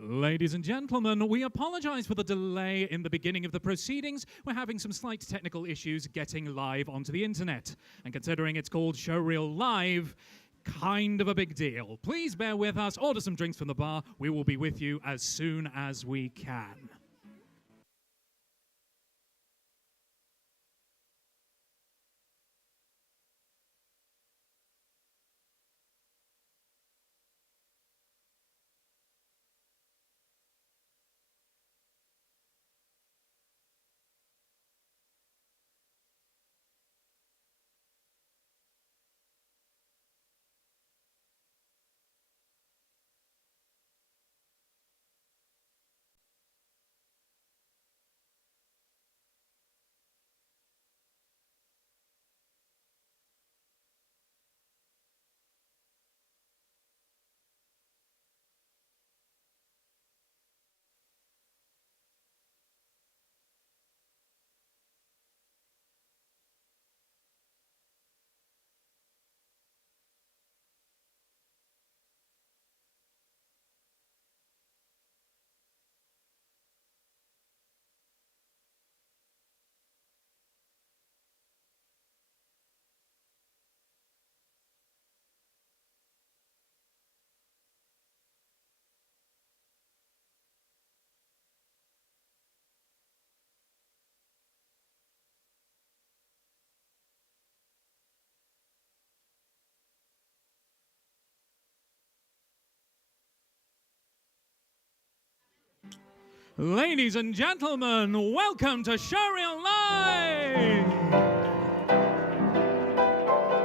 Ladies and gentlemen, we apologize for the delay in the beginning of the proceedings. We're having some slight technical issues getting live onto the internet. And considering it's called Showreel Live, kind of a big deal. Please bear with us, order some drinks from the bar. We will be with you as soon as we can. Ladies and gentlemen, welcome to Showreel Live!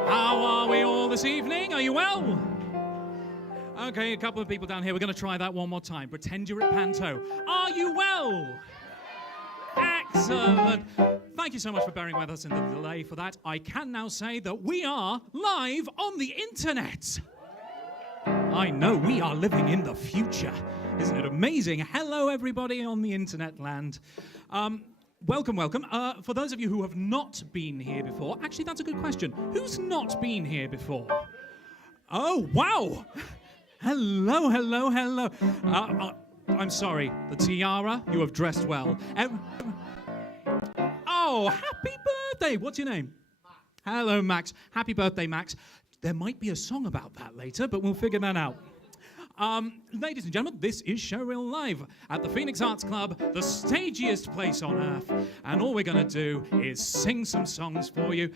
How are we all this evening? Are you well? Okay, a couple of people down here. We're going to try that one more time. Pretend you're at Panto. Are you well? Excellent. Thank you so much for bearing with us in the delay for that. I can now say that we are live on the internet. I know, we are living in the future. Isn't it amazing? Hello, everybody on the internet land. Welcome, welcome. For those of you who have not been here before, actually, that's a good question. Who's not been here before? Oh, wow. Hello, hello, hello. I'm sorry, the tiara, you have dressed well. Oh, happy birthday. What's your name? Max. Hello, Max. Happy birthday, Max. There might be a song about that later, but we'll figure that out. Ladies and gentlemen, this is Showreel Live at the Phoenix Arts Club, the stagiest place on earth. And all we're going to do is sing some songs for you.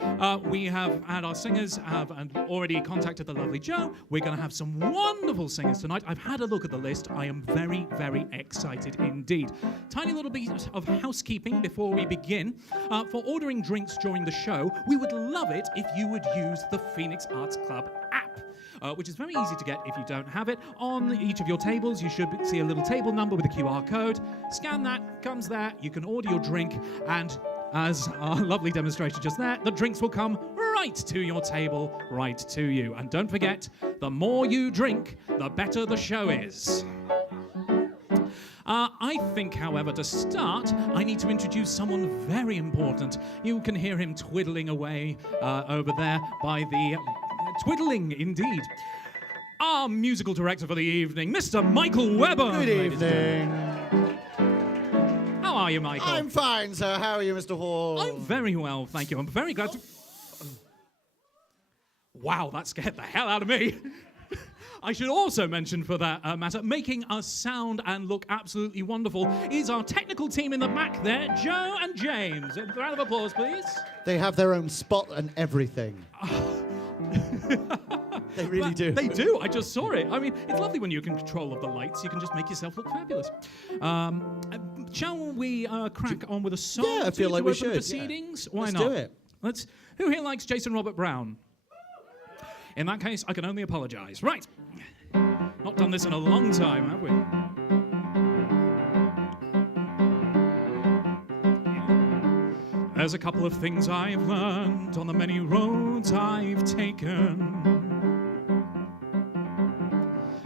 We have had our singers have already contacted the lovely Jo. We're going to have some wonderful singers tonight. I've had a look at the list. I am very, very excited indeed. Tiny little bit of housekeeping before we begin. For ordering drinks during the show, we would love it if you would use the Phoenix Arts Club app. Which is very easy to get if you don't have it. On each of your tables, you should see a little table number with a QR code. Scan that, comes there, you can order your drink, and as our lovely demonstration just there, the drinks will come right to your table, right to you. And don't forget, the more you drink, the better the show is. I think, however, to start, I need to introduce someone very important. You can hear him twiddling away over there by the... Twiddling, indeed. Our musical director for the evening, Mr. Michael Webber. Good evening. How are you, Michael? I'm fine, sir. How are you, Mr. Hall? I'm very well, thank you. I'm very glad to... Wow, that scared the hell out of me. I should also mention, for that matter, making us sound and look absolutely wonderful is our technical team in the back there, Jo and James. A round of applause, please. They have their own spot and everything. They really do. They do. I just saw it. I mean, it's lovely when you're in control of the lights. You can just make yourself look fabulous. Shall we crack on with a song? Yeah, I feel like we should. Proceedings? Yeah. Why Let's not? do it. Who here likes Jason Robert Brown? In that case, I can only apologize. Right. Not done this in a long time, have we? There's a couple of things I've learned on the many roads I've taken.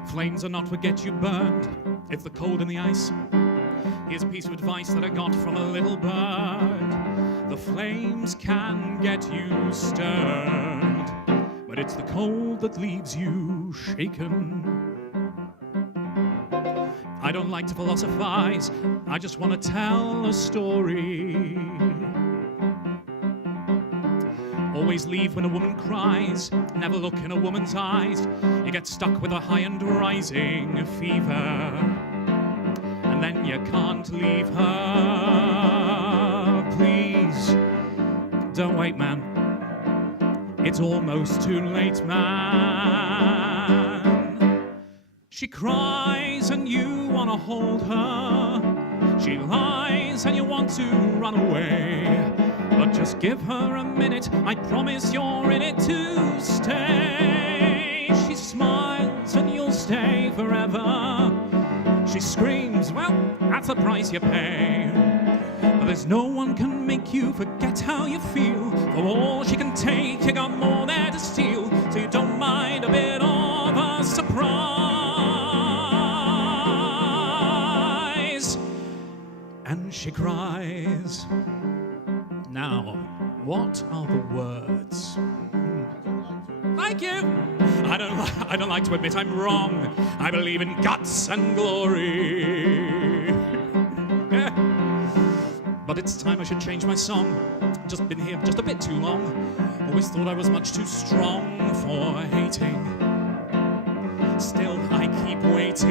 Flames are not what get you burned, it's the cold and the ice. Here's a piece of advice that I got from a little bird. The flames can get you stirred, but it's the cold that leaves you shaken. I don't like to philosophize. I just want to tell a story. Always leave when a woman cries. Never look in a woman's eyes. You get stuck with a high and rising fever. And then you can't leave her. Please, don't wait, man. It's almost too late, man. She cries and you want to hold her. She lies and you want to run away. But just give her a minute, I promise you're in it to stay. She smiles and you'll stay forever. She screams, well, that's the price you pay. But there's no one can make you forget how you feel. For all she can take, you got more there to steal. So you don't mind a bit of a surprise. And she cries. Now, what are the words? Thank you. I don't like to admit I'm wrong. I believe in guts and glory. But it's time I should change my song. Just been here just a bit too long. Always thought I was much too strong for hating. Still, I keep waiting.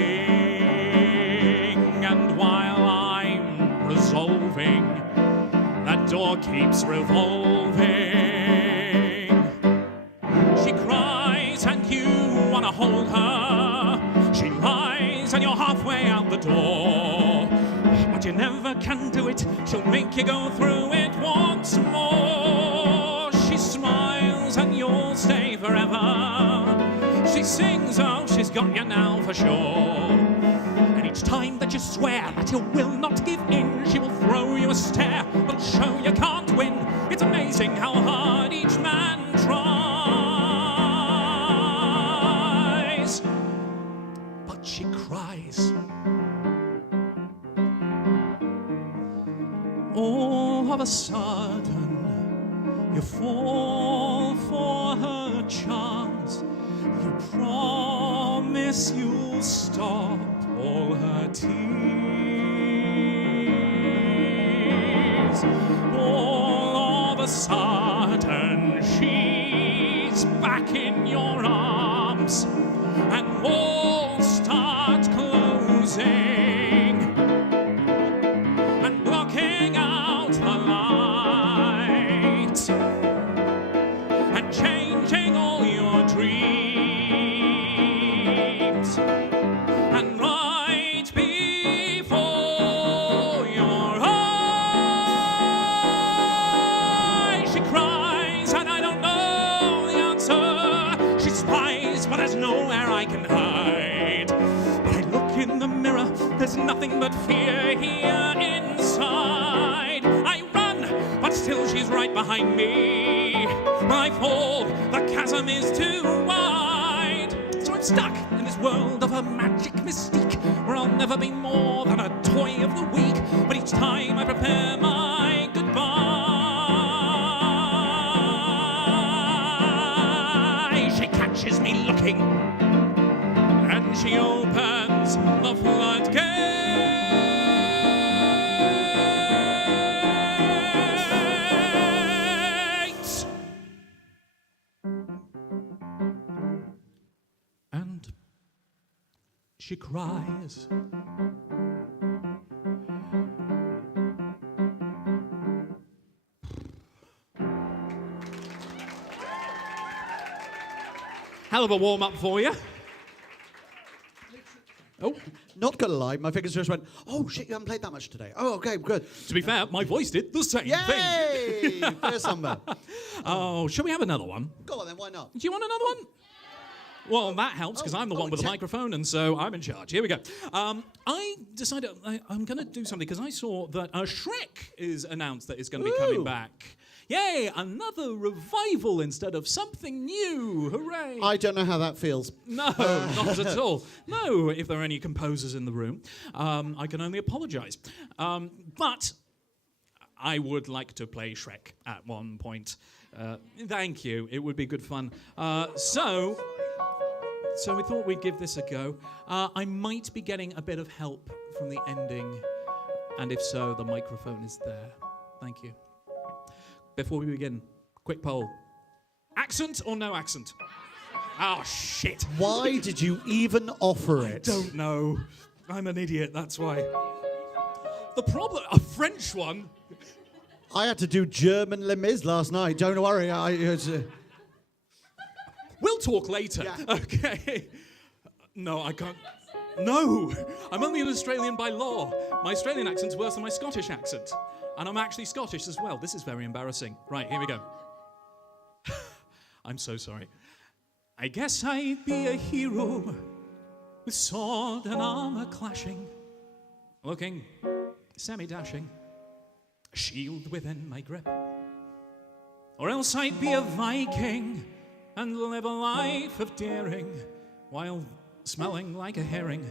And while I'm resolving, that door keeps revolving. She cries and you want to hold her. She lies and you're halfway out the door. But you never can do it. She'll make you go through it once more. She smiles and you'll stay forever. She sings, oh, she's got you now for sure. And each time that you swear that you will not give in, she will throw you a stare, but show you can't win. It's amazing how hard each man tries. But she cries. All of a sudden, you fall for her charms. You promise you'll stop all her tears. All of a sudden, she's back in your arms, and walls start closing. Changing all your dreams, and right before your eyes, she cries, and I don't know the answer. She spies, but there's nowhere I can hide. But I look in the mirror, there's nothing but fear here inside. I run, but still she's right behind me. I fall, the chasm is too wide. So I'm stuck in this world of a magic mystique, where I'll never be more than a toy of the week. But each time I prepare my goodbye, she catches me looking, and she opens the floodgates. She cries. Hell of a warm-up for you. Oh. Not gonna lie, my fingers just went, oh shit, you haven't played that much today. Oh, okay, good. To be fair, my voice did the same thing. Yay! There's somewhere. Oh, shall we have another one? Go on then, why not? Do you want another one? Well, that helps, because I'm the one with the microphone, and so I'm in charge. Here we go. I decided I'm going to do something, because I saw that Shrek is announced that it's going to be coming back. Yay, another revival instead of something new. Hooray. I don't know how that feels. No, not at all. No, if there are any composers in the room, I can only apologise. But I would like to play Shrek at one point. Thank you. It would be good fun. So... So we thought we'd give this a go. I might be getting a bit of help from the ending, and if so, the microphone is there. Thank you. Before we begin, quick poll. Accent or no accent? Oh, shit. Why did you even offer it? Don't know. I'm an idiot, that's why. The problem, a French one? I had to do German Les Mis last night. Don't worry. We'll talk later. Yeah. Okay. No, I can't. No, I'm only an Australian by law. My Australian accent's worse than my Scottish accent. And I'm actually Scottish as well. This is very embarrassing. Right, here we go. I'm so sorry. I guess I'd be a hero with sword and armor clashing, looking semi-dashing, a shield within my grip. Or else I'd be a Viking and live a life of daring while smelling like a herring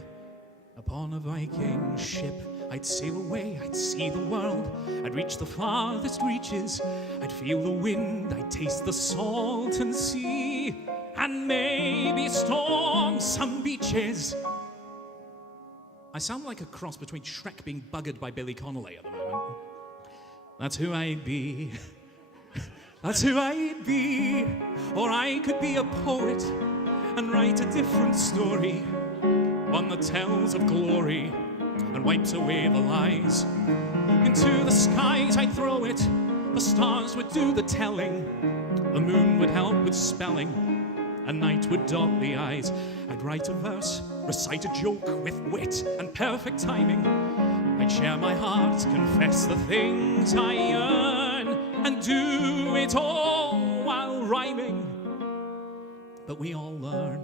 upon a Viking ship. I'd sail away, I'd see the world, I'd reach the farthest reaches, I'd feel the wind, I'd taste the salt and sea, and maybe storm some beaches. I sound like a cross between Shrek being buggered by Billy Connolly at the moment. That's who I'd be. That's who I'd be. Or I could be a poet and write a different story, one that tells of glory and wipes away the lies. Into the skies I'd throw it, the stars would do the telling, the moon would help with spelling, and night would dot the eyes. I'd write a verse, recite a joke with wit and perfect timing. I'd share my heart, confess the things I yearn, and do it all while rhyming. But we all learn.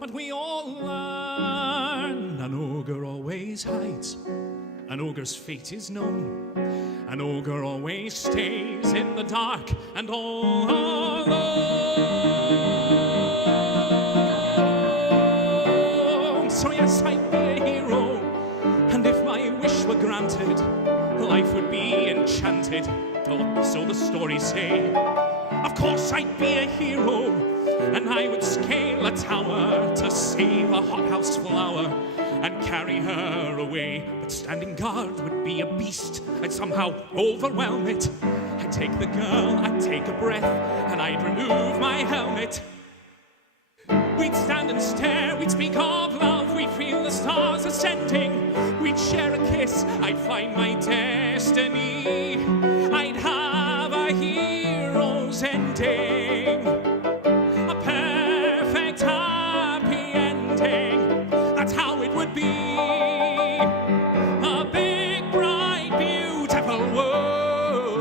But we all learn. An ogre always hides. An ogre's fate is known. An ogre always stays in the dark and all alone. So yes, I'd be a hero. And if my wish were granted, life would be enchanted. Oh, so the stories say. Of course I'd be a hero, and I would scale a tower to save a hothouse flower and carry her away. But standing guard would be a beast. I'd somehow overwhelm it. I'd take the girl, I'd take a breath, and I'd remove my helmet. We'd stand and stare, we'd speak of love, we'd feel the stars ascending. We'd share a kiss, I'd find my destiny. I'd have a hero's ending, a perfect happy ending. That's how it would be. A big, bright, beautiful world,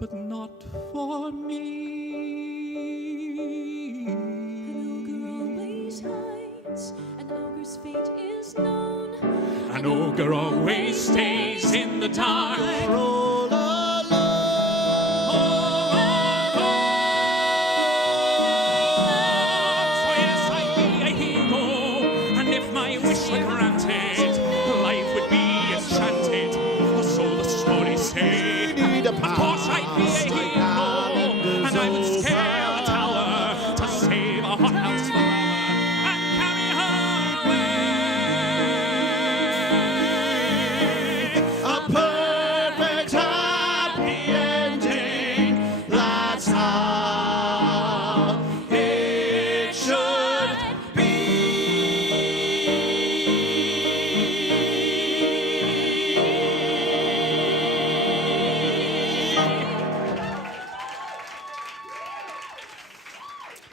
but not for me. An ogre's fate is known. An ogre always stays in the dark. All alone. So yes, I'd be a hero, and if my wish were granted, life would be enchanted, or so the stories say. Of course I'd be a hero, and I would scale a tower to save a hothouse flower.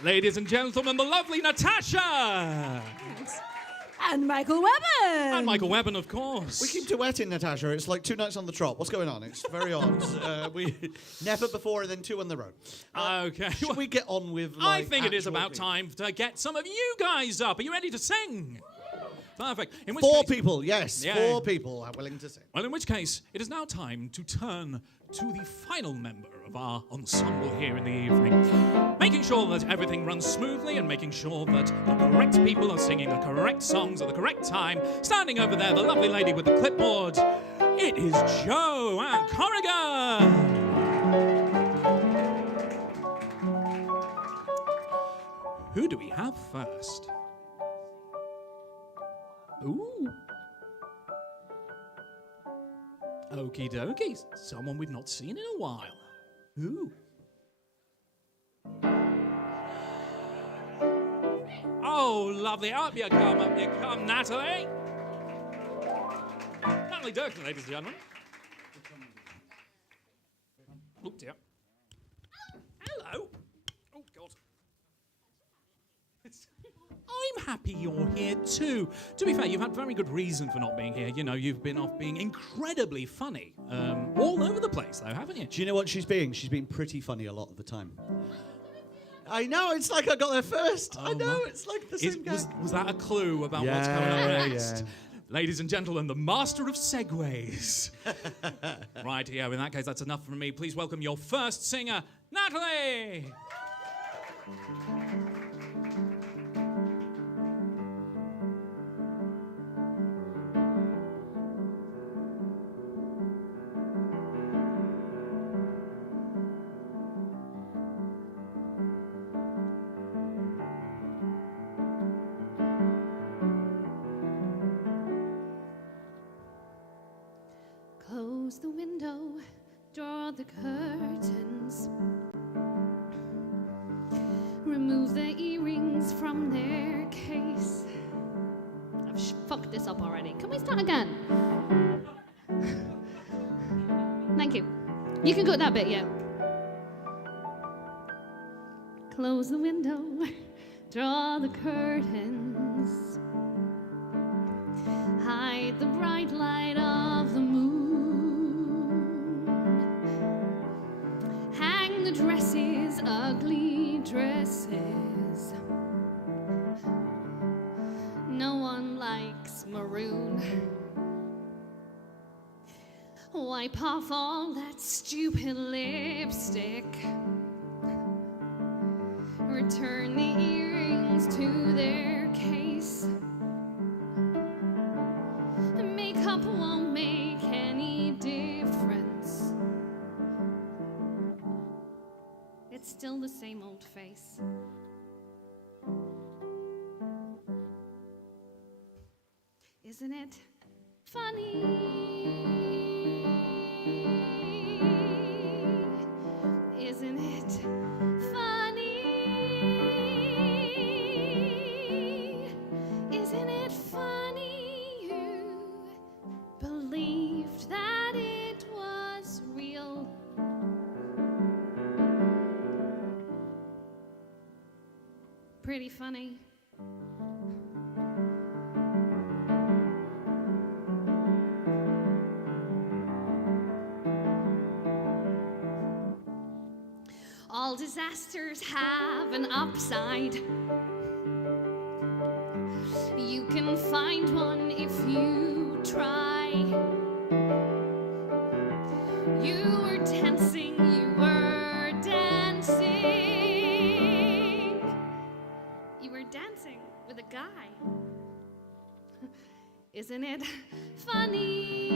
Ladies and gentlemen, the lovely Natasha! And Michael Webber. And Michael Webber, of course. We keep duetting, Natasha. It's like 2 nights on the trot. What's going on? It's very odd. We never before and then 2 on the road. Okay. Should we get on with? I think it is about time to get some of you guys up. Are you ready to sing? Perfect. In which 4 case, people, yes. Yeah. 4 people are willing to sing. well, in which case, it is now time to turn to the final member of our ensemble here in the evening. Making sure that everything runs smoothly and making sure that the correct people are singing the correct songs at the correct time. Standing over there, the lovely lady with the clipboard. It is Joanne Corrigan. do we have first? Ooh. Okie dokie. Someone we've not seen in a while. Ooh. Oh, lovely. Up you come, Natalie. Natalie Durkin, ladies and gentlemen. Oh, dear. Hello. Oh, God. I'm happy you're here too. To be fair, you've had very good reason for not being here. You know, you've been off being incredibly funny. All over the place, though, haven't you? Do you know what she's being? She's being pretty funny a lot of the time. I know, it's like I got there first. I know, it's like the same guy. Was that a clue about what's coming up next? Ladies and gentlemen, the master of segues. Right, yeah, in that case, that's enough from me. Please welcome your first singer, Natalie! Close the window, draw the curtains, remove the earrings from their case. I've fucked this up already. Can we start again? Thank you. You can cut that bit, yeah. Close the window, draw the curtains, hide the bright light of the moon. Hang the dresses, ugly dresses. No one likes maroon. Wipe off all that stupid lipstick. Return the earrings to their case. Makeup won't make any difference. It's still the same old face. Isn't it funny? Isn't it funny? Isn't it funny you believed that it was real? Pretty funny. All disasters have an upside. You can find one if you try. You were dancing, you were dancing. You were dancing with a guy. Isn't it funny?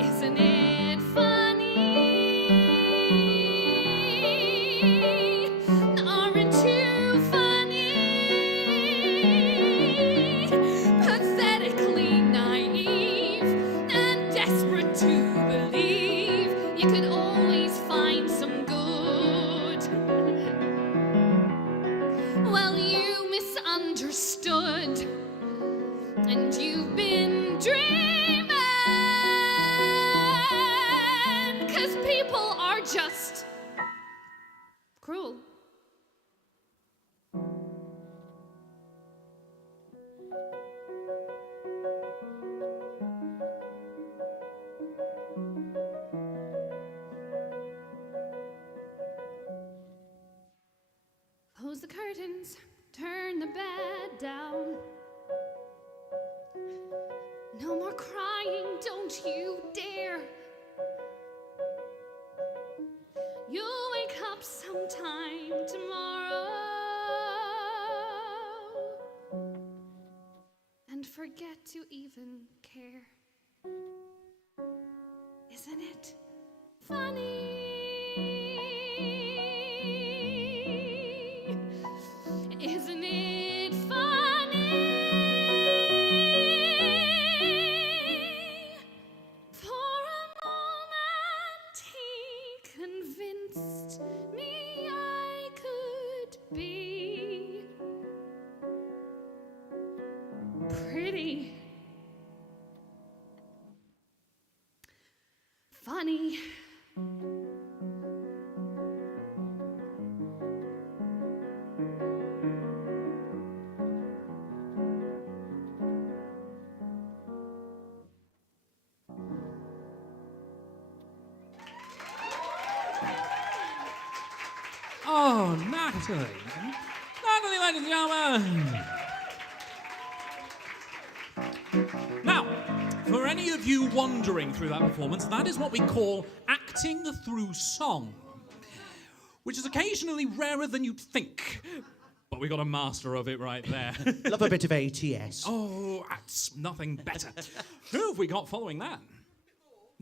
Isn't it funny? Aren't you funny? Pathetically naive and desperate to believe you could always find some good. Well, you misunderstood, and you've been dreaming, 'cause people are just cruel. Close the curtains, turn the bed down. No more crying, don't you dare. You'll wake up sometime tomorrow and forget to even care. Isn't it funny? honey. Oh, Natalie. Natalie, ladies and gentlemen. Now, for any of you wandering through that performance, that is what we call acting through song, which is occasionally rarer than you'd think. But we got a master of it right there. Love a bit of ATS. Oh, that's nothing better. Who have we got following that?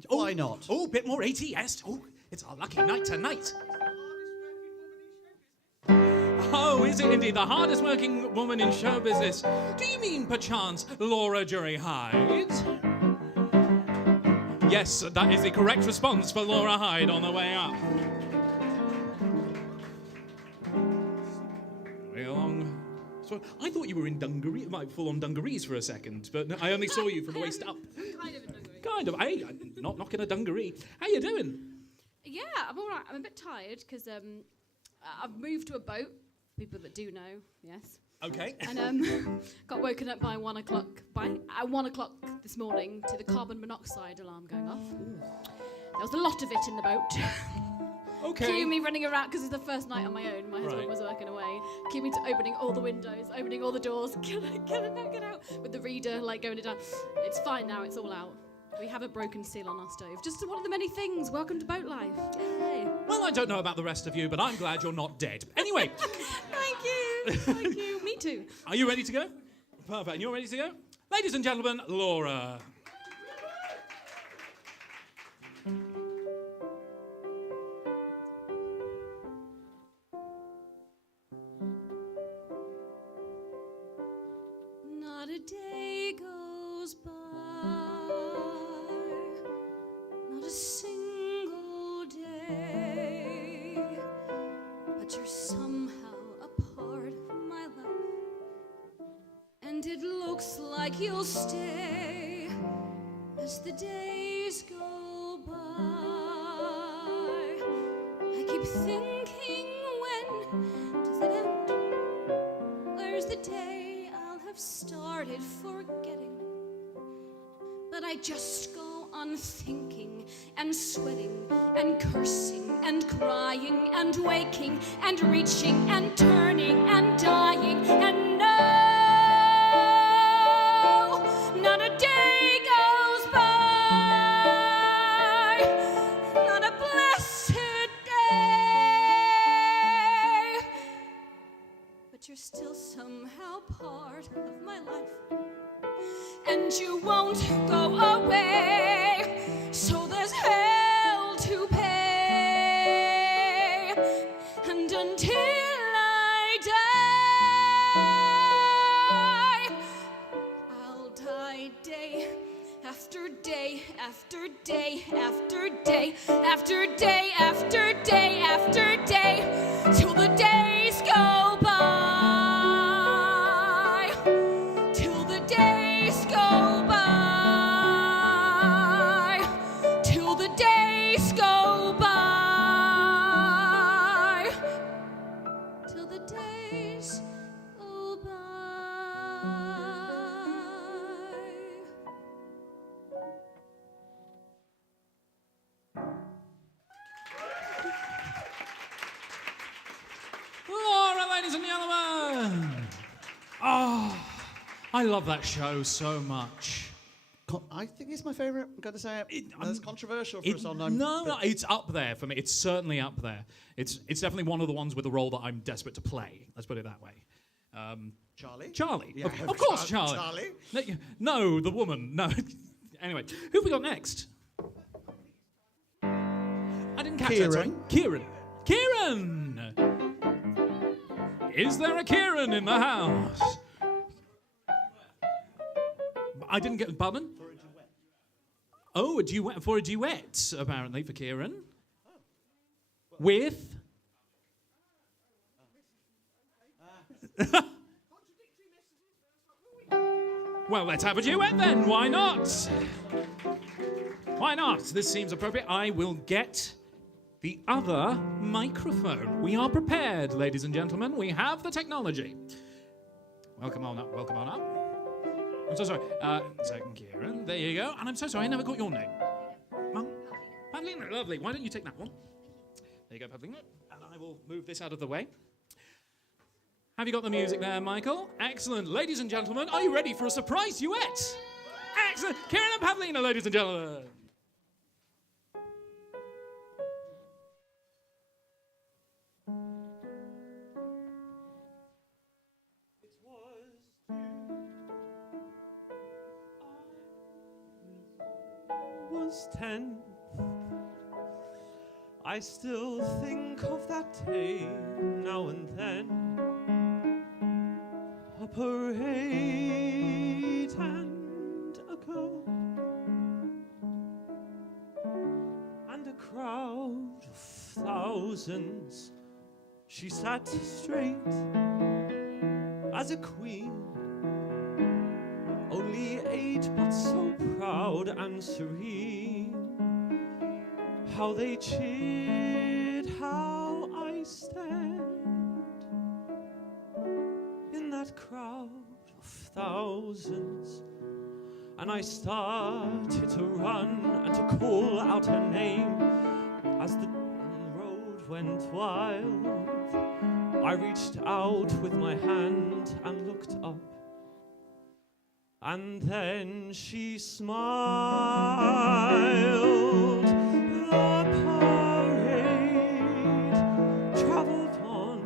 Why not? Oh, a bit more ATS. Oh, it's our lucky night tonight. Oh, is it indeed the hardest working woman in show business? Do you mean, perchance, Laura Jury Hyde? Yes, that is the correct response for Laura Hyde on the way up. Very long. So I thought you were in dungaree, like full-on dungarees for a second, but I only saw you from the waist up. Kind of in dungaree. Kind of. Hey, I'm not knocking a dungaree. How you doing? Yeah, I'm all right. I'm a bit tired because I've moved to a boat. People that do know, yes. Okay. And got woken up by 1 o'clock. At 1 o'clock this morning to the carbon monoxide alarm going off. There was a lot of it in the boat. Okay. Cue me running around because it's the first night on my own. My husband Right. was working away. Cue me to opening all the windows, opening all the doors. Get out. With the reader like going down. It's fine now. It's all out. We have a broken seal on our stove. Just one of the many things. Welcome to boat life. Yay. Well, I don't know about the rest of you, but I'm glad you're not dead. Anyway. Thank you. Thank you. Me too. Are you ready to go? Perfect. And you're ready to go? Ladies and gentlemen, Laura. Not a day goes by, not a single day, but you're somehow a part of my life, and it looks like you'll stay as the days go by. I keep thinking, when does it end? Where's the day I'll have started forgetting? But I just go on thinking and sweating and cursing and crying and waking and reaching and turning and dying, and no, not a day goes by, not a blessed day, but you're still somehow part of my life, and you won't go away, so there's hell to pay, and until I die, I'll die day after day after day after day after day after day after day, till the days go by, till the days go by, till the days go by, till the days go by. Laura, ladies and gentlemen. Oh, I love that show so much. I think it's my favourite. I'm going to say it. That's controversial for It- a song. I'm- no, it's up there for me. It's certainly up there. It's definitely one of the ones with a role that I'm desperate to play. Let's put it that way. Charlie? Charlie. Yeah, of course, Charlie. Charlie. No, the woman. No. Anyway, who have we got next? I didn't catch that, sorry. Kieran. Kieran! Is there a Kieran in the house? I didn't get the pardon? For a duet. Oh, a duet for a duet, apparently, for Kieran. With? Well, let's have a duet then. Why not? Why not? This seems appropriate. I will get the other microphone. We are prepared, ladies and gentlemen. We have the technology. Welcome on up, welcome on up. I'm so sorry. Second Kieran, there you go. And I'm so sorry, I never got your name. Pavlina, lovely. Why don't you take that one? There you go, Pavlina. And I will move this out of the way. Have you got the music there, Michael? Excellent. Ladies and gentlemen, are you ready for a surprise duet? Excellent. Kieran and Pavlina, ladies and gentlemen. Was 10. I still think of that day now and then. A parade and a girl and a crowd of thousands. She sat straight as a queen. Only 8, but so proud and serene. How they cheered, how I stand in that crowd of thousands. And I started to run and to call out her name. As the road went wild, I reached out with my hand and looked up. And then she smiled. The parade traveled on.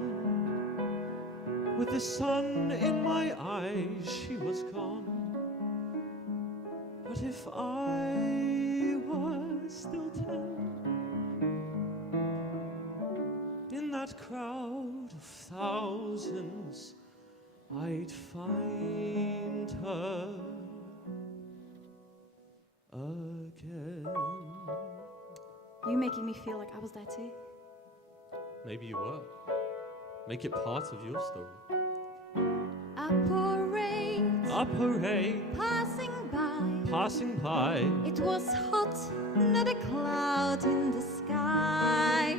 With the sun in my eyes, she was gone. But if I was still 10, in that crowd of thousands, I'd find her again. You making me feel like I was there too. Maybe you were. Make it part of your story. A parade passing by. It was hot, not a cloud in the sky.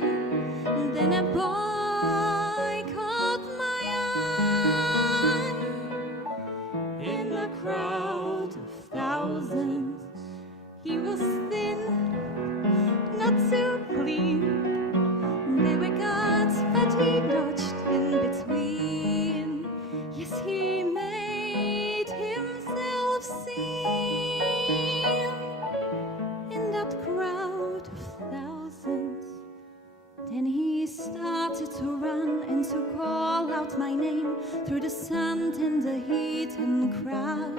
Then a boy caught my eye. In a crowd of thousands, he was thin, not too clean. There were guards, but he dodged in between. Yes, he made himself seen in that crowd of thousands. Then he started to run and to call out my name through the sand and the heat and crowd.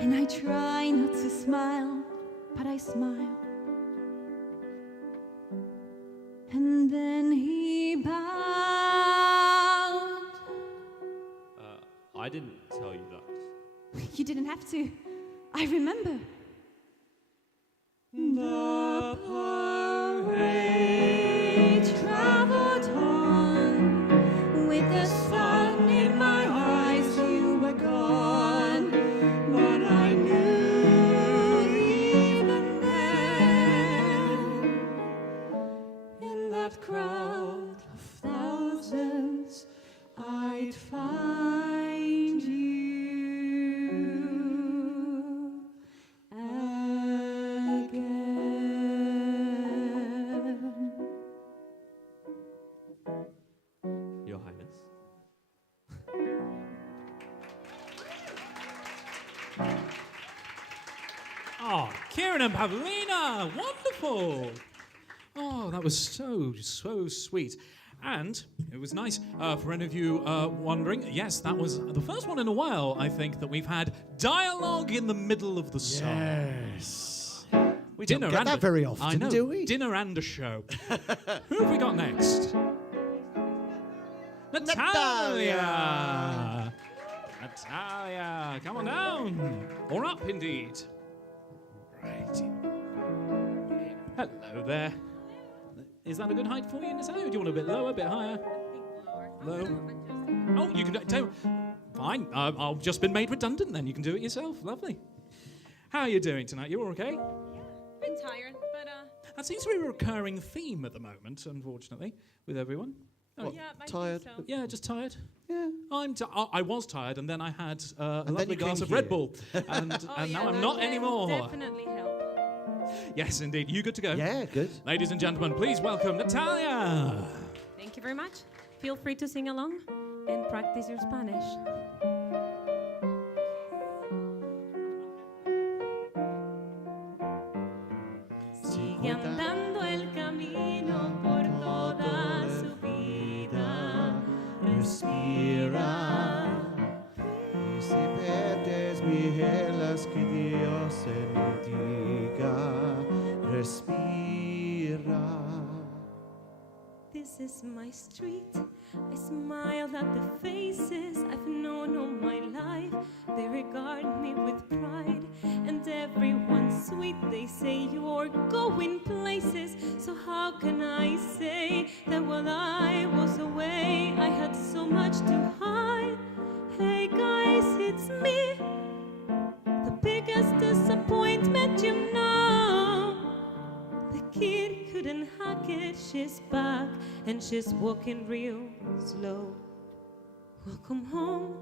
And I try not to smile, but I smile. And then he bowed. I didn't tell you that. You didn't have to. I remember. The parade traveled on. With the sun in my eyes, you were gone. But I knew even then, in that crowd of thousands, I'd find you again. Your Highness. Oh, Kieran and Pavlina, wonderful. Oh, that was so sweet. And it was nice for any of you wondering. Yes, that was the first one in a while, I think, that we've had dialogue in the middle of the song. Yes. We Dinner don't get and that very often, I know, do we? dinner and a show. Who have we got next? Natalia! Natalia, come on down. Or up, indeed. Right. Hello there. Is that a good height for you, Natalia? Do you want a bit lower, a bit higher? Low. Oh, you can do it. Fine. I've just been made redundant then. You can do it yourself. Lovely. How are you doing tonight? You all okay? tired, but That seems to be a recurring theme at the moment, unfortunately, with everyone. Oh, yeah, I tired? think so. yeah, just tired. Yeah. I was tired, and then I had a then lovely you came glass of here. Red Bull, and, Oh, and yeah, now I'm that not can anymore. Definitely help. Yes, indeed. You good to go? Yeah, good. Ladies and gentlemen, please welcome Natalia. Thank you very much. Feel free to sing along and practice your Spanish. Sigue andando el camino por toda su vida. Respira. Y si perdes mi gelas, que Dios te bendiga. Respira. This is my street. I smile at the faces I've known all my life. They regard me with pride, and everyone's sweet. They say you're going places. So how can I say that while I was away, I had so much to hide? Hey guys, it's me, the biggest disappointment, you know. The kid couldn't hack it, she's back, and she's walking real slow. Welcome home,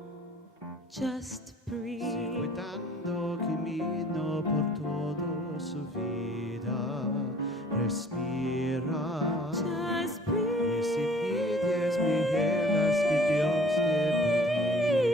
just breathe. Sigue dando camino por toda su vida. Respira. Just Y breathe. si pides mi gelas, que Dios te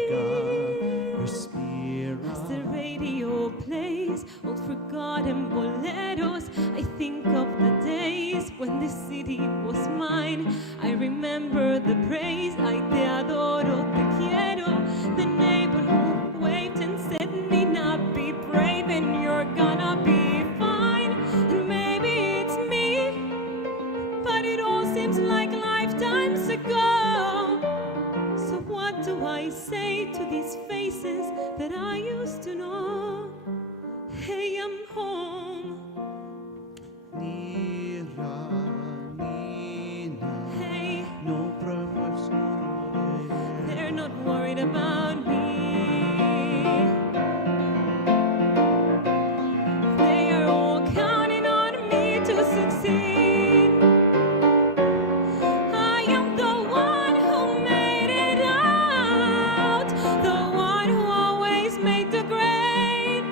bendiga. Respira. As the radio plays old forgotten boleros, I think of the days when this city was mine. I remember the praise, ay te adoro, te quiero. The neighbor who waved and said, Nina, be brave and you're gonna be fine. And maybe it's me, but it all seems like lifetimes ago. So what do I say to these faces that I used to know? Hey, I'm home. Nira, Nina. Hey, No problems, no they're not worried about me. They are all counting on me to succeed. I am the one who made it out, the one who always made the grade.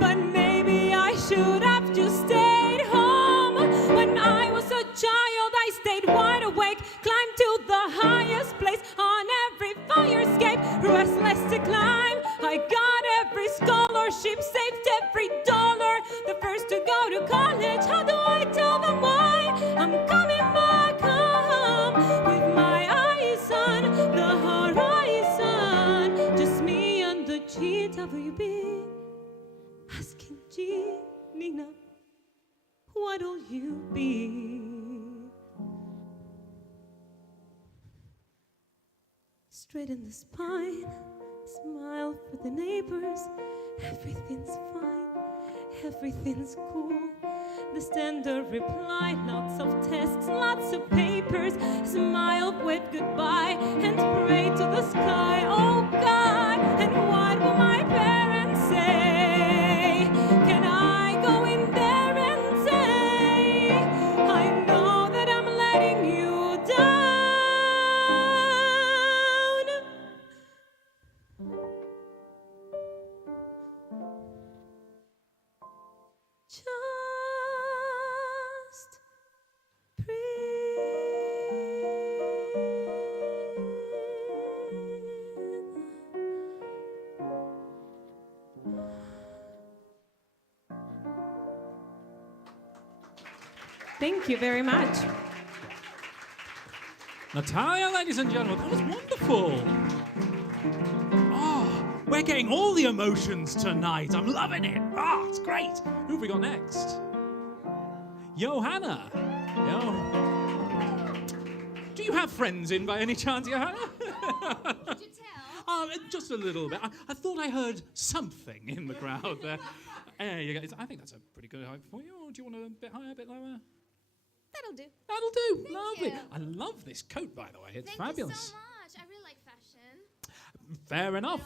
But maybe I should have just stayed home. When I was a child, I stayed wide awake, climbed to the highest place on every fire escape. Restless to climb, I got every scholarship, saved every dollar. The first to go to college, how do I tell them why I'm coming back home? With my eyes on the horizon, just me and the GWB. Asking G, Nina, what'll you be? Straight in the spine, smile for the neighbors. Everything's fine, everything's cool. The standard reply, lots of tests, lots of papers. Smile, wave goodbye, and pray to the sky. Oh God, and what will my parents say? Can I go in there and say, I know that I'm letting you down? Just Thank you very much. Natalia, ladies and gentlemen, that was wonderful. Oh, we're getting all the emotions tonight. I'm loving it. Oh, it's great. Who have we got next? Johanna. Do you have friends in by any chance, Johanna? Could you tell? Just a little bit. I thought I heard something in the crowd there. There you go. I think that's a pretty good height for you. Or do you want a bit higher, a bit lower? That'll do. That'll do. Thank Lovely. you. I love this coat, by the way. It's Thank fabulous. you so much. I really like fashion. Fair enough.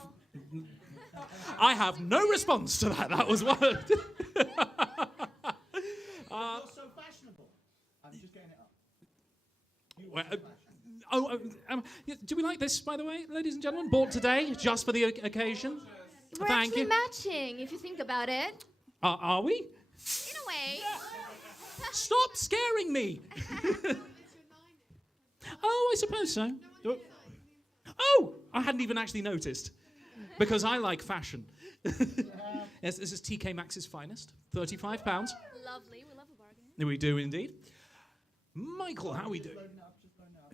I have no response to that. That was what. You're so fashionable. I'm just getting it up. Do we like this, by the way, ladies and gentlemen? Bought today, just for the occasion. We're Thank actually you. matching, if you think about it. Are we? In a way. Stop scaring me! Oh, I suppose so. Oh, I hadn't even actually noticed. Because I like fashion. Yes, this is TK Maxx's finest. £35. Lovely, we love a bargain. We do indeed. Michael, how we doing?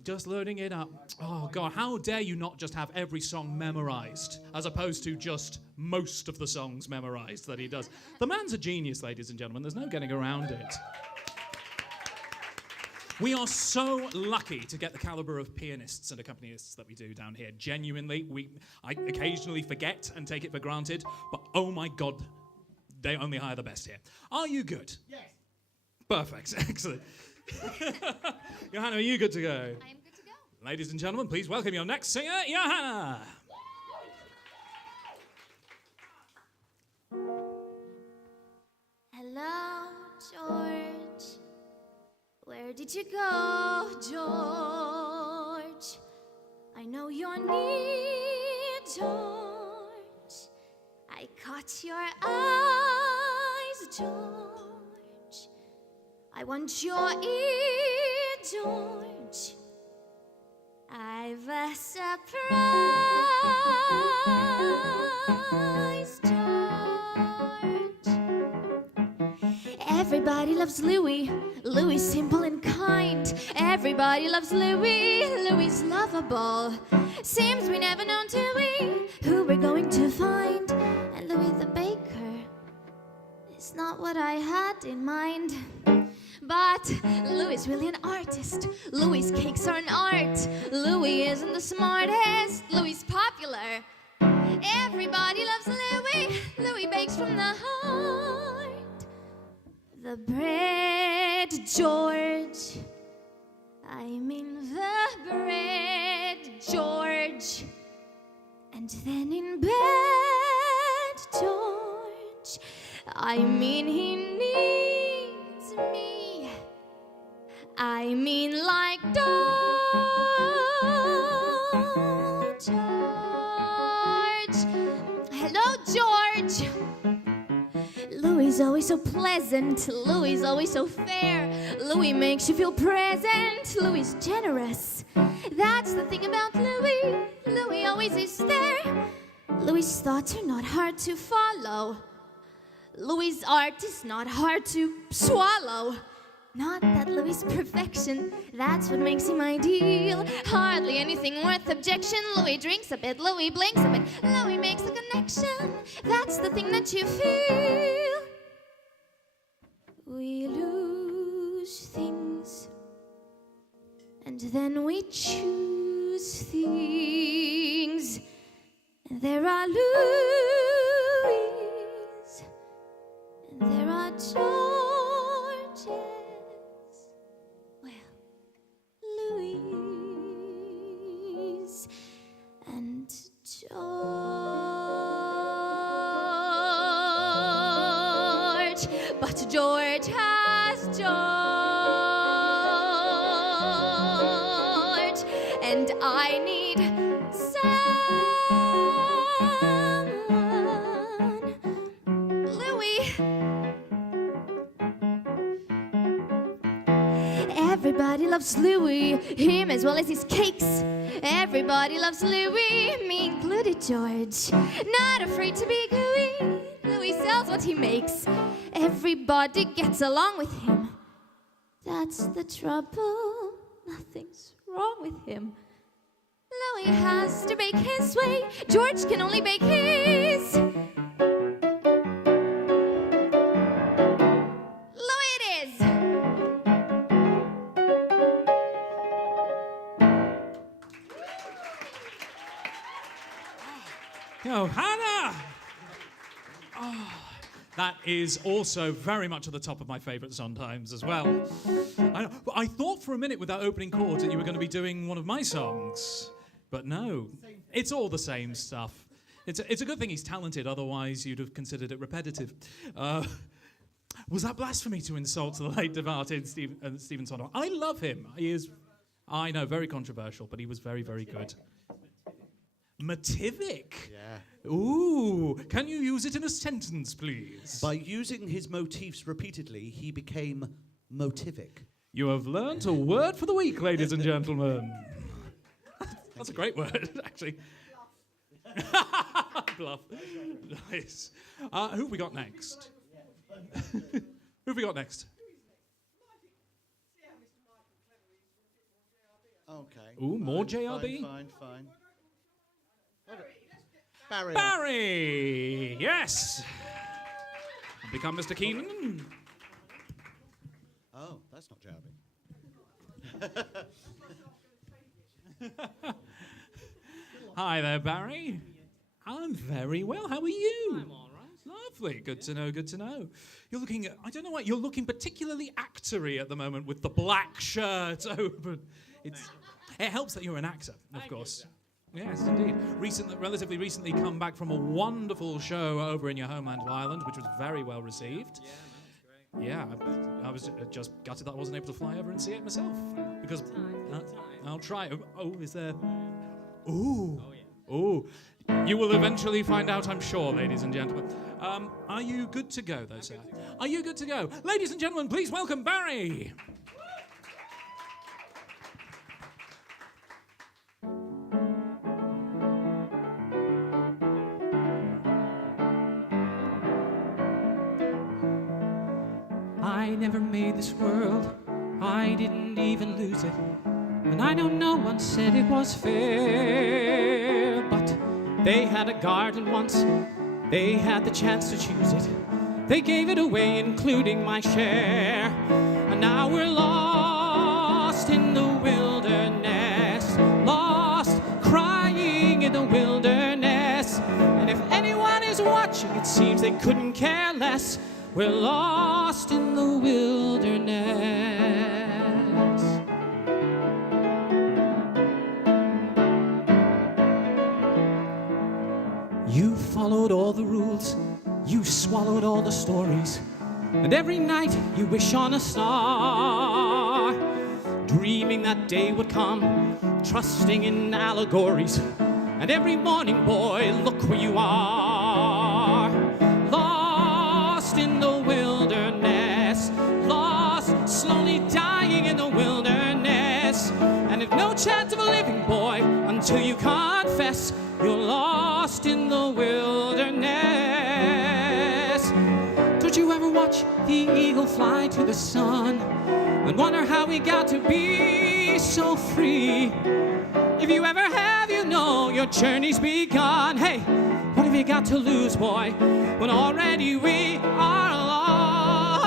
Just loading it up. Oh, God, how dare you not just have every song memorized, as opposed to just most of the songs memorized that he does. The man's a genius, ladies and gentlemen. There's no getting around it. We are so lucky to get the caliber of pianists and accompanists that we do down here. Genuinely, I occasionally forget and take it for granted, but oh my God, they only hire the best here. Are you good? Yes. Perfect, excellent. Johanna, are you good to go? I am good to go. Ladies and gentlemen, please welcome your next singer, Johanna. Hello, George. Where did you go, George? I know you're near, George. I caught your eyes, George. I want your ear, George. I've a surprise, George. Everybody loves Louis. Louis simple and kind. Everybody loves Louis. Louis lovable. Seems we never know till who we're going to find. And Louis the baker is not what I had in mind. But Louis is really an artist. Louis' cakes are an art. Louis isn't the smartest. Louis is popular. Everybody loves Louis. Louis bakes from the heart. The bread, George. I mean the bread, George. And then in bed, George. I mean he needs me. I mean like dough, George. Hello, George. Louis is always so pleasant. Louis is always so fair. Louis makes you feel present. Louis is generous. That's the thing about Louis. Louis always is there. Louis' thoughts are not hard to follow. Louis' art is not hard to swallow. Not that Louis' perfection, that's what makes him ideal. Hardly anything worth objection. Louis drinks a bit, Louis blinks a bit. Louis makes a connection, that's the thing that you feel. We lose things, and then we choose things. And there are Louis, and there are Georges. Well, Louis and George. But George has George, and I need someone. Louis. Everybody loves Louis, him as well as his cakes. Everybody loves Louis, me included, George. Not afraid to be gooey. Louis sells what he makes. Everybody gets along with him. That's the trouble. Nothing's wrong with him. Louis has to bake his way. George can only bake his. Louis it is. Johanna! Oh, that is also very much at the top of my favourite sometimes as well. I thought for a minute with that opening chord that you were going to be doing one of my songs, but no, it's all the same stuff. It's a good thing he's talented, otherwise you'd have considered it repetitive. Was that blasphemy to insult the late departed Stephen Sondheim? I love him. He is, I know, very controversial, but he was very, very good. Motivic? Yeah. Ooh, can you use it in a sentence, please? By using his motifs repeatedly, he became motivic. You have learnt a word for the week, ladies and gentlemen. That's a great word, actually. Bluff. Nice. Who have we got next? Who have we got next? Okay. Ooh, more JRB? Fine. Barry. Barry! Yes! Become Mr. Keenan. Oh, that's not JRB. Hi there, Barry. I'm very well. How are you? I'm all right. Lovely. Good to know, good to know. You're looking, I don't know why, you're looking particularly actory at the moment with the black shirt open. It helps that you're an actor, of course. Yes, indeed. Relatively recently come back from a wonderful show over in your homeland of Ireland, which was very well received. Yeah, no, it's great. Yeah, I was just gutted that I wasn't able to fly over and see it myself. Because I'll try. Oh, is there... Ooh. Oh, yeah. Ooh. You will eventually find out, I'm sure, ladies and gentlemen. Are you good to go, though, sir? Are you good to go? Ladies and gentlemen, please welcome Barry. I never made this world, I didn't even lose it. And I know no one said it was fair, but they had a garden once, they had the chance to choose it. They gave it away, including my share. And now we're lost in the wilderness, lost, crying in the wilderness. And if anyone is watching, it seems they couldn't care less. We're lost in the wilderness. You followed all the rules, you swallowed all the stories, and every night you wish on a star, dreaming that day would come, trusting in allegories. And every morning, boy, look where you are, lost in the wilderness, lost, slowly dying in the wilderness. And if no chance of a living, boy, until you confess you're lost in the wilderness. Don't you ever watch the eagle fly to the sun and wonder how he got to be so free? If you ever have, you know your journey's begun. Hey, what have you got to lose, boy, when already we are lost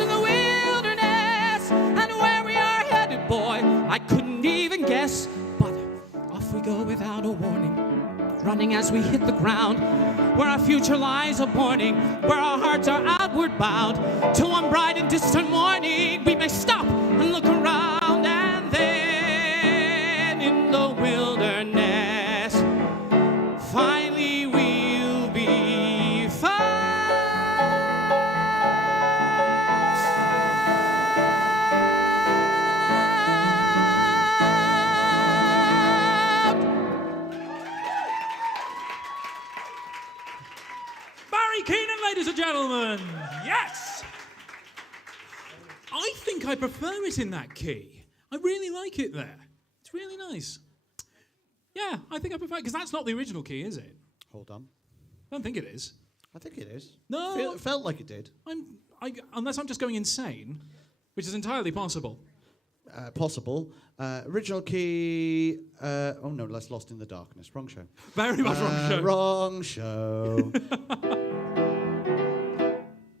in the wilderness? And where we are headed, boy, I couldn't even guess. But off we go without a warning, running as we hit the ground, where our future lies a morning, where our hearts are outward bound, till one bright and distant morning we may stop and look around, and then in the wilderness finally we'll be found. Barry Keenan, ladies and gentlemen. Yes! I think I prefer it in that key. I really like it there. It's really nice. Yeah, I think I prefer it, because that's not the original key, is it? Hold on. I don't think it is. I think it is. No. Felt like it did. Unless I'm just going insane, which is entirely possible. Possible. Original key. Oh no, that's Lost in the Darkness. Wrong show. Very much wrong show. Wrong show.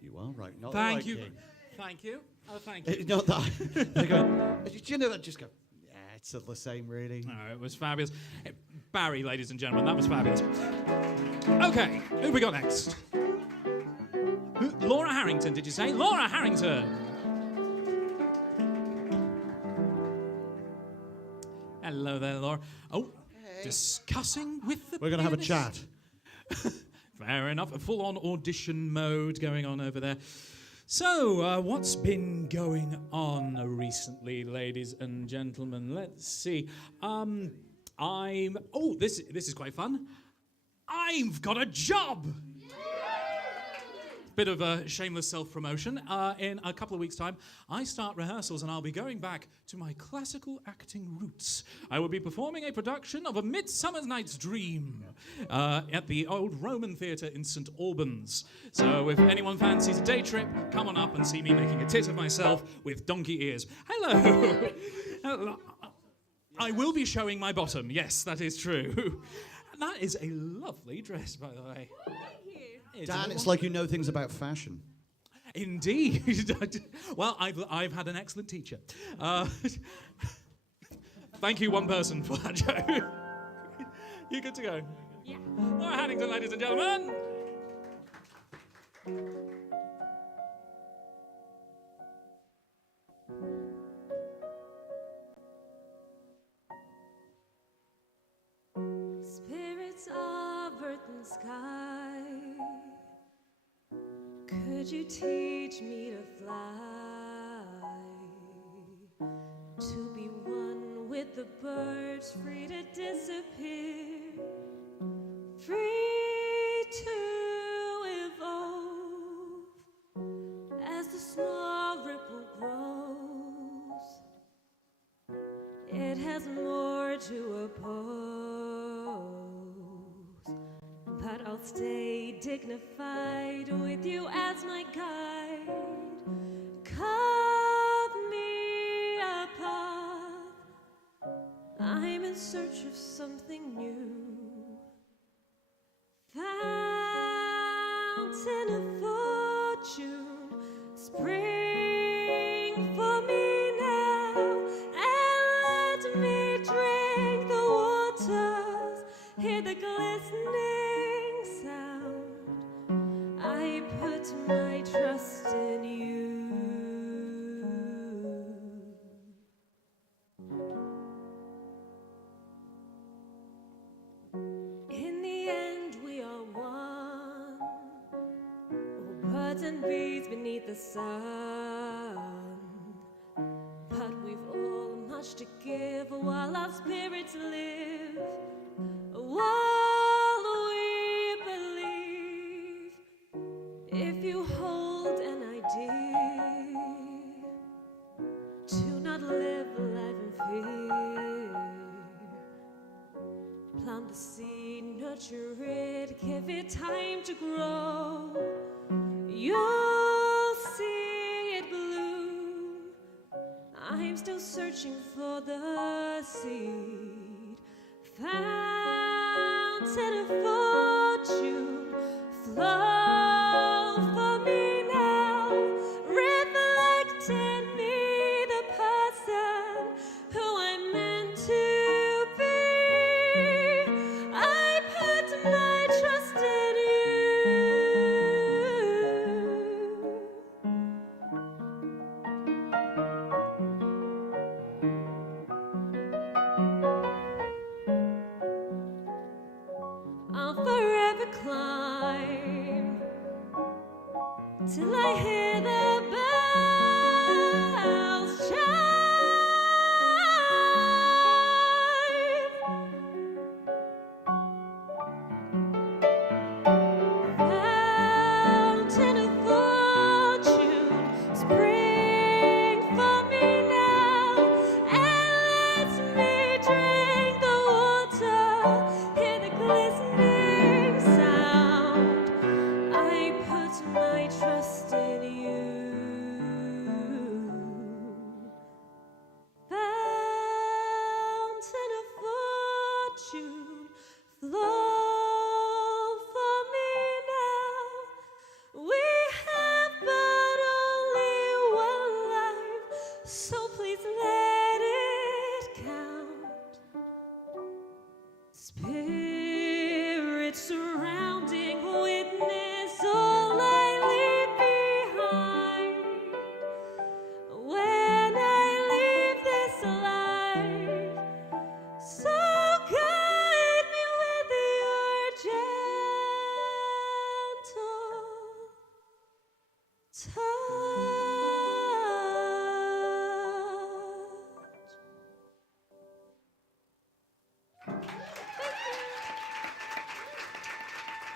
You are right. Not Thank the you. right key. Thank you. Oh, thank you. Not that. They go, do you know that? Just go. Yeah, it's the same, really. No, it was fabulous. Barry, ladies and gentlemen, that was fabulous. Okay, who we got next? Laura Harrington, did you say? Laura Harrington. Hello there, Laura. Oh, discussing with the We're going to have a pianist. chat. Fair enough. A full-on audition mode going on over there. So, what's been going on recently, ladies and gentlemen? Let's see. This is quite fun. I've got a job! Bit of a shameless self-promotion. In a couple of weeks' time, I start rehearsals and I'll be going back to my classical acting roots. I will be performing a production of A Midsummer Night's Dream at the old Roman Theatre in St. Albans. So if anyone fancies a day trip, come on up and see me making a tit of myself with donkey ears. Hello! Hello. I will be showing my bottom. Yes, that is true. That is a lovely dress, by the way. Dan, it's like you know things about fashion. Indeed. Well, I've had an excellent teacher. Thank you, one person, for that joke. You good to go? Yeah. Laura Haddington, ladies and gentlemen. Spirits of earth and sky, could you teach me to fly? To be one with the birds, free to disappear, free to evolve as the small ripple grows. It has more to oppose, but I'll stay dignified with you as my guide. Carve me a path, I'm in search of something new. Fountain of fortune, spring for me now, and let me drink the waters, hear the glistening sound. I put my trust in you. In the end, we are one. Oh, birds and bees beneath the sun. But we've all much to give while our spirits live. While we believe, if you hold an idea, do not live life in fear. Plant the seed, nurture it, give it time to grow. You'll see it bloom. I'm still searching for the seed. Fountain of fortune, flow for me now. Reflect in me the person who I'm meant to be. I put my trust in I'll forever climb till I hear the bells chime. Fountain of fortune, spring for me now, and let me drink the water, hear the glistening sound. I put my trust in you.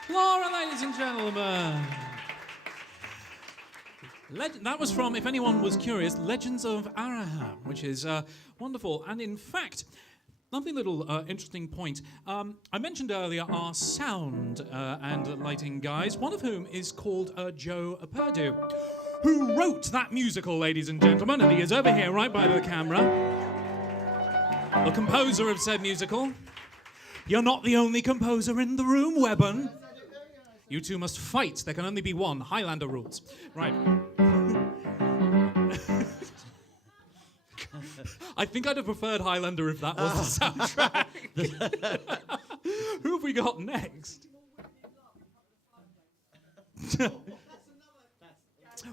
Laura, ladies and gentlemen. That was from, if anyone was curious, Legends of Araham, which is wonderful. And in fact, lovely little interesting point. I mentioned earlier our sound and lighting guys, one of whom is called Joe Perdue, who wrote that musical, ladies and gentlemen, and he is over here right by the camera. The composer of said musical. You're not the only composer in the room, Webben. You two must fight. There can only be one. Highlander rules. Right. I think I'd have preferred Highlander if that was the soundtrack. Who have we got next?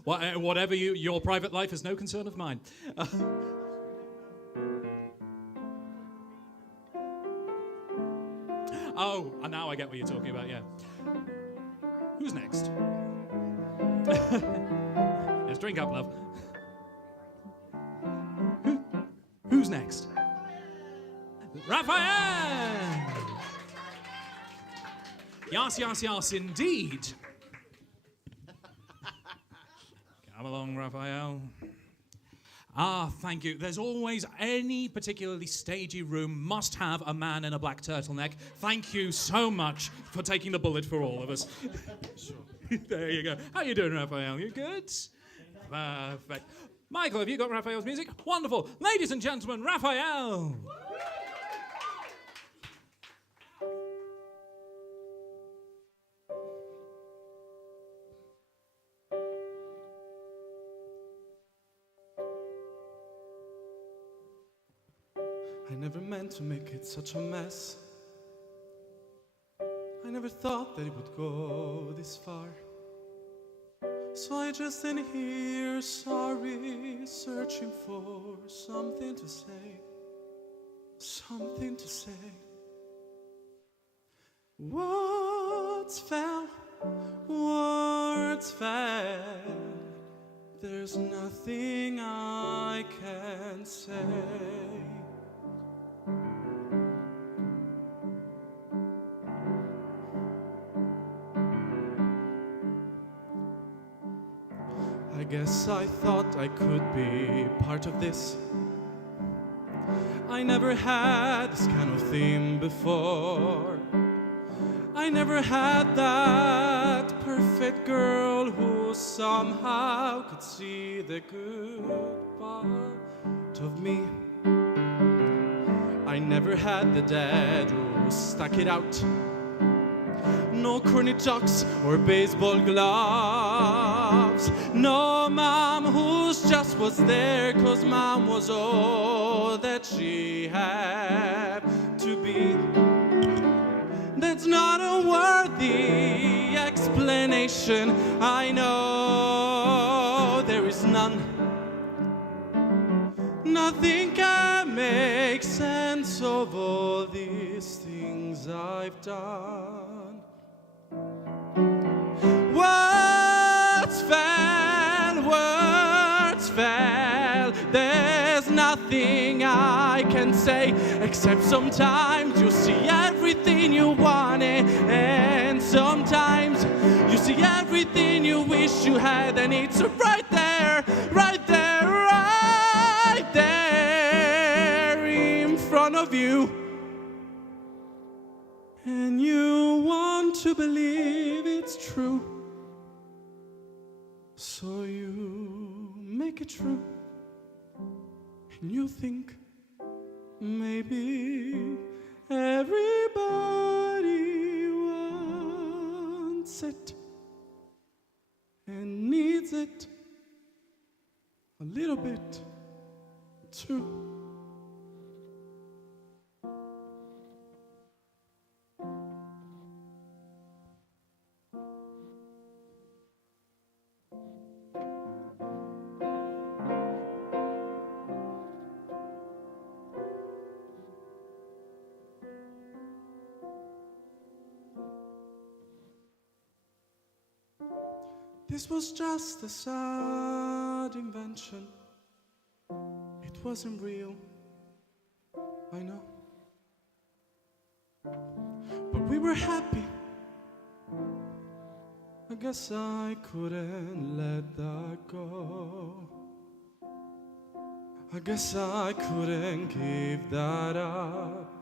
Whatever your private life is no concern of mine. Oh, and now I get what you're talking about, yeah. Who's next? Let's drink up, love. Who's next? Raphael! Yes, indeed. Come along, Raphael. Ah, thank you. There's always any particularly stagey room must have a man in a black turtleneck. Thank you so much for taking the bullet for all of us. There you go. How you doing, Raphael? You good? Perfect. Michael, have you got Raphael's music? Wonderful. Ladies and gentlemen, Raphael. I never meant to make it such a mess. I never thought that it would go this far. So I just in here, sorry, searching for something to say. Something to say. Words fell, words fell. There's nothing I can say. I guess I thought I could be part of this. I never had this kind of thing before. I never had that perfect girl who somehow could see the good part of me. I never had the dad who stuck it out. No corny jocks or baseball gloves. No mom who's just was there 'cause mom was all that she had to be. That's not a worthy explanation. I know there is none. Nothing can make sense of all these things I've done. Words fell. There's nothing I can say, except sometimes you see everything you wanted, and sometimes you see everything you wish you had, and it's right there, right there, right there in front of you. And you want to believe it's true, so you make it true. And you think maybe everybody wants it and needs it a little bit too. This was just a sad invention. It wasn't real, I know. But we were happy I guess I couldn't let that go. I guess I couldn't give that up.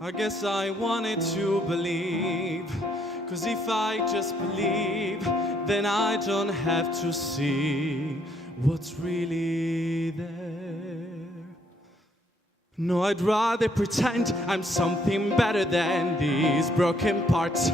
I guess I wanted to believe, 'cause if I just believe, then I don't have to see what's really there. No, I'd rather pretend I'm something better than these broken parts.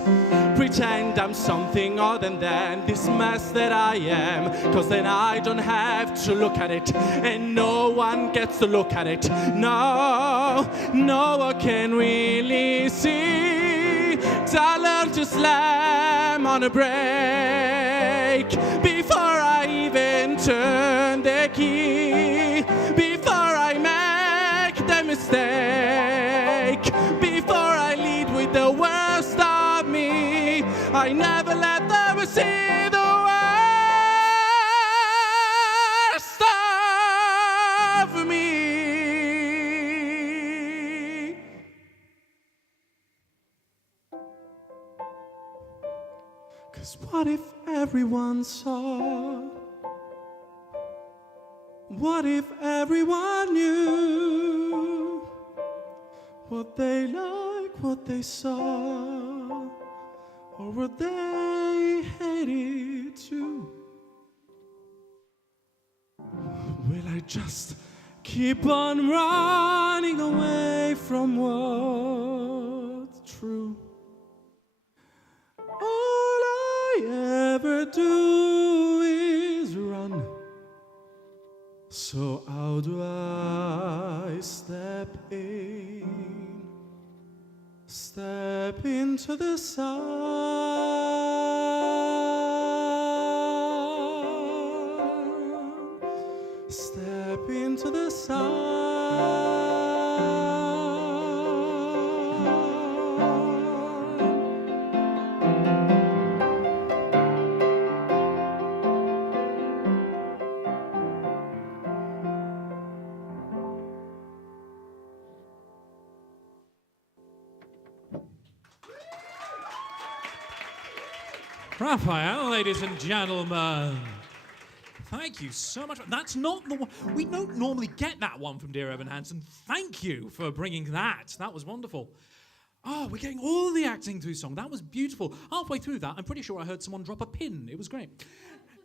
Pretend I'm something other than this mess that I am. 'Cause then I don't have to look at it, and no one gets to look at it. No, no one can really see. I learned to slam on a brake before I even turn the key. Before I make the mistake, before I lead with the worst of me, I never let them see the worst of me. 'Cause what if everyone saw? What if everyone knew what they like, what they saw, or what they hated too? Will I just keep on running away from what's true? All I ever do is run. So how do I step into the sun, step into the sun. Raphael, ladies and gentlemen. Thank you so much. That's not the one. We don't normally get that one from Dear Evan Hansen. Thank you for bringing that. That was wonderful. Oh, we're getting all the acting through song. That was beautiful. Halfway through that, I'm pretty sure I heard someone drop a pin. It was great.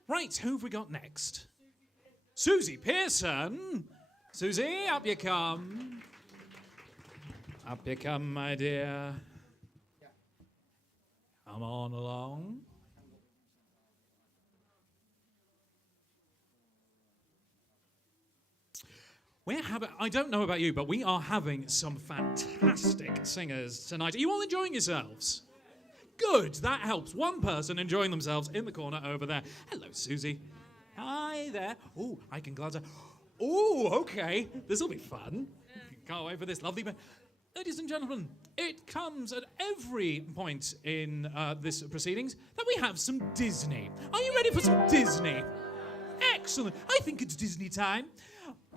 Right, who have we got next? Susie Pearson. Susie, up you come. Up you come, my dear. Come on along. I don't know about you, but we are having some fantastic singers tonight. Are you all enjoying yourselves? Good, that helps. One person enjoying themselves in the corner over there. Hello, Susie. Hi there. Oh, I can glance out. Oh, okay. This will be fun. Can't wait for this lovely... Ladies and gentlemen, it comes at every point in this proceedings that we have some Disney. Are you ready for some Disney? Excellent. I think it's Disney time.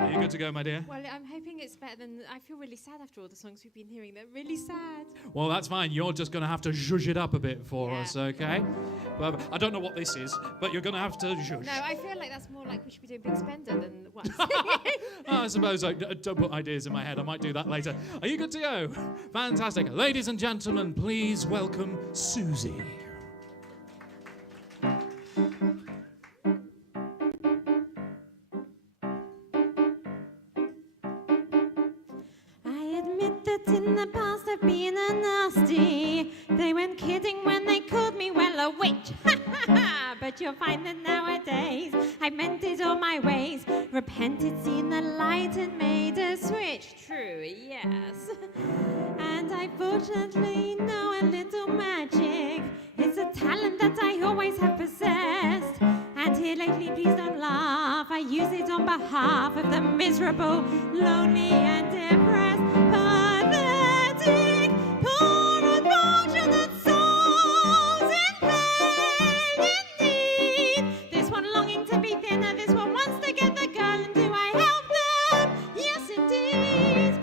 Are you good to go, my dear? Well, I'm hoping it's better than... I feel really sad after all the songs we've been hearing. They're really sad. Well, that's fine. You're just going to have to zhuzh it up a bit for us, okay? Well, I don't know what this is, but you're going to have to zhuzh. No, I feel like that's more like we should be doing Big Spender than what I suppose I don't put ideas in my head. I might do that later. Are you good to go? Fantastic. Ladies and gentlemen, please welcome Susie. In the past I've been a nasty. They weren't kidding when they called me, well, a witch. But you'll find that nowadays I meant it all my ways. Repented, seen the light and made a switch. True, yes. And I fortunately know a little magic. It's a talent that I always have possessed. And here lately, please don't laugh, I use it on behalf of the miserable, lonely and depressed. Pathetic, poor unfortunate souls in pain indeed. This one longing to be thinner, this one wants to get the girl, and do I help them? Yes, indeed.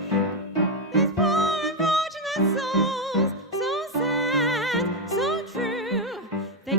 These poor unfortunate souls, so sad, so true. They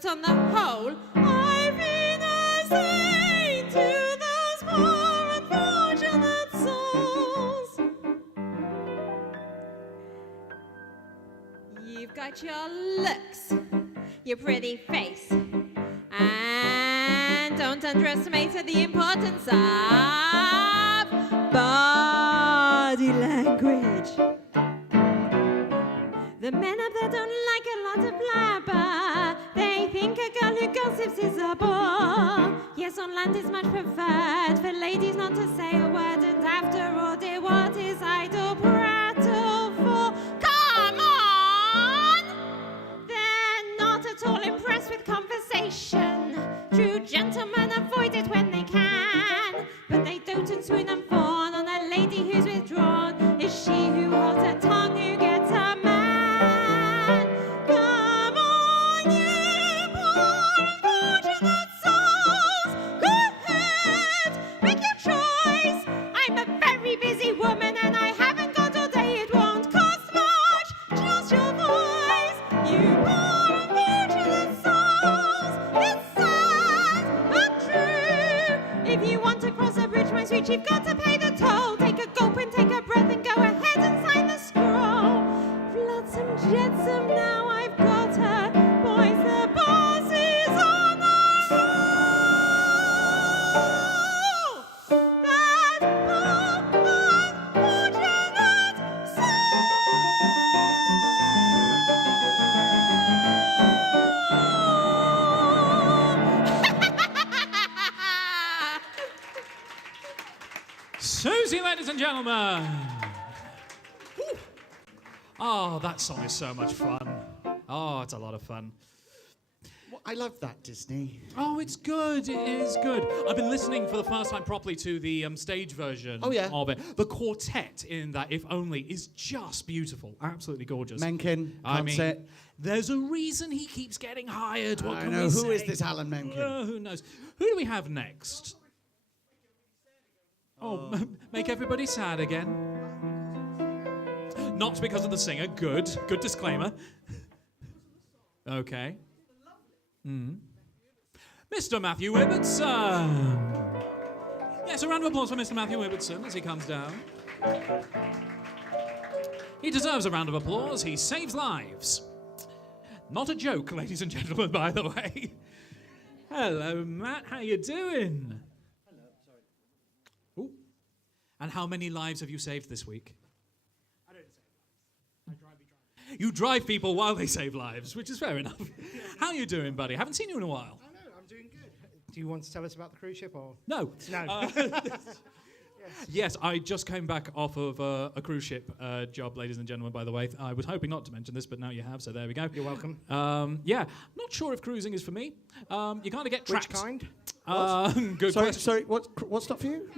But on the whole, I've been a saint to those poor unfortunate souls. You've got your looks, your pretty face, and don't underestimate the importance of body language. The men up there don't like a lot of blabber. They think a girl who gossips is a bore. Yes, on land is much preferred for ladies not to say a word. And after all, dear, what is idle prattle for? Come on! They're not at all impressed with conversation. True gentlemen avoid it when they can. But they dote and swoon and fawn on a lady who's withdrawn. Is she who holds her tongue who gets a man? Come on, you poor unfortunate souls. Go ahead, make your choice. I'm a very busy woman and I haven't got all day. It won't cost much, just your voice. You poor unfortunate souls. It's sad but true. If you want to cross a bridge, my sweet, you've got to pay the toll. Take a gulp and take a breath and go ahead and sign the scroll. Flotsam, jetsam, now I've got her. Boys, the boss is on the roll. That poor unfortunate Susie, ladies and gentlemen. Oh, that song is so much fun. Oh, it's a lot of fun. Well, I love that, Disney. Oh, it's good. It is good. I've been listening for the first time properly to the stage version Oh, yeah. of it. The quartet in that, If Only, is just beautiful. Absolutely gorgeous. Menken, I can't mean, say it. there's a reason he keeps getting hired. What I can know. we Who say? is this Alan Menken? Who knows? Who do we have next? Oh, make everybody sad again. Not because of the singer. Good. Good disclaimer. Okay. Mr. Matthew Ibbotson. Yes, a round of applause for Mr. Matthew Ibbotson as he comes down. He deserves a round of applause. He saves lives. Not a joke, ladies and gentlemen, by the way. Hello, Matt. How you doing? Hello. Sorry. Ooh. And how many lives have you saved this week? I don't save lives. I drive people. You drive people while they save lives, which is fair enough. How you doing, buddy? Haven't seen you in a while. I know, I'm doing good. Do you want to tell us about the cruise ship or? No. No. Yes, I just came back off of a cruise ship job, ladies and gentlemen, by the way. I was hoping not to mention this, but now you have, so there we go. You're welcome. Yeah, not sure if cruising is for me. You kind of get trapped. Which kind? Good Sorry, question. sorry. What's not for you?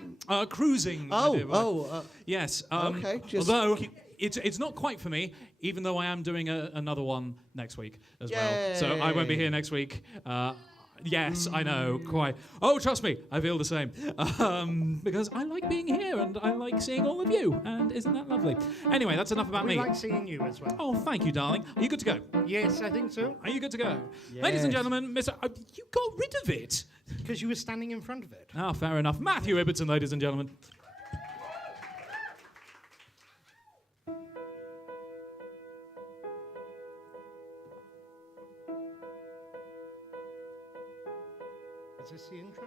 Cruising. I do. Yes. Okay, just Although it's not quite for me, even though I am doing another one next week as well. So I won't be here next week. Yes, I know, quite. Oh, trust me, I feel the same. Because I like being here and I like seeing all of you. And isn't that lovely? Anyway, that's enough about We me. like seeing you as well. Oh, thank you, darling. Are you good to go? Yes, I think so. Are you good to go? Ladies and gentlemen, Mr. You got rid of it. Because you were standing in front of it. Ah, fair enough. Matthew Ibbotson, ladies and gentlemen. Is this the intro?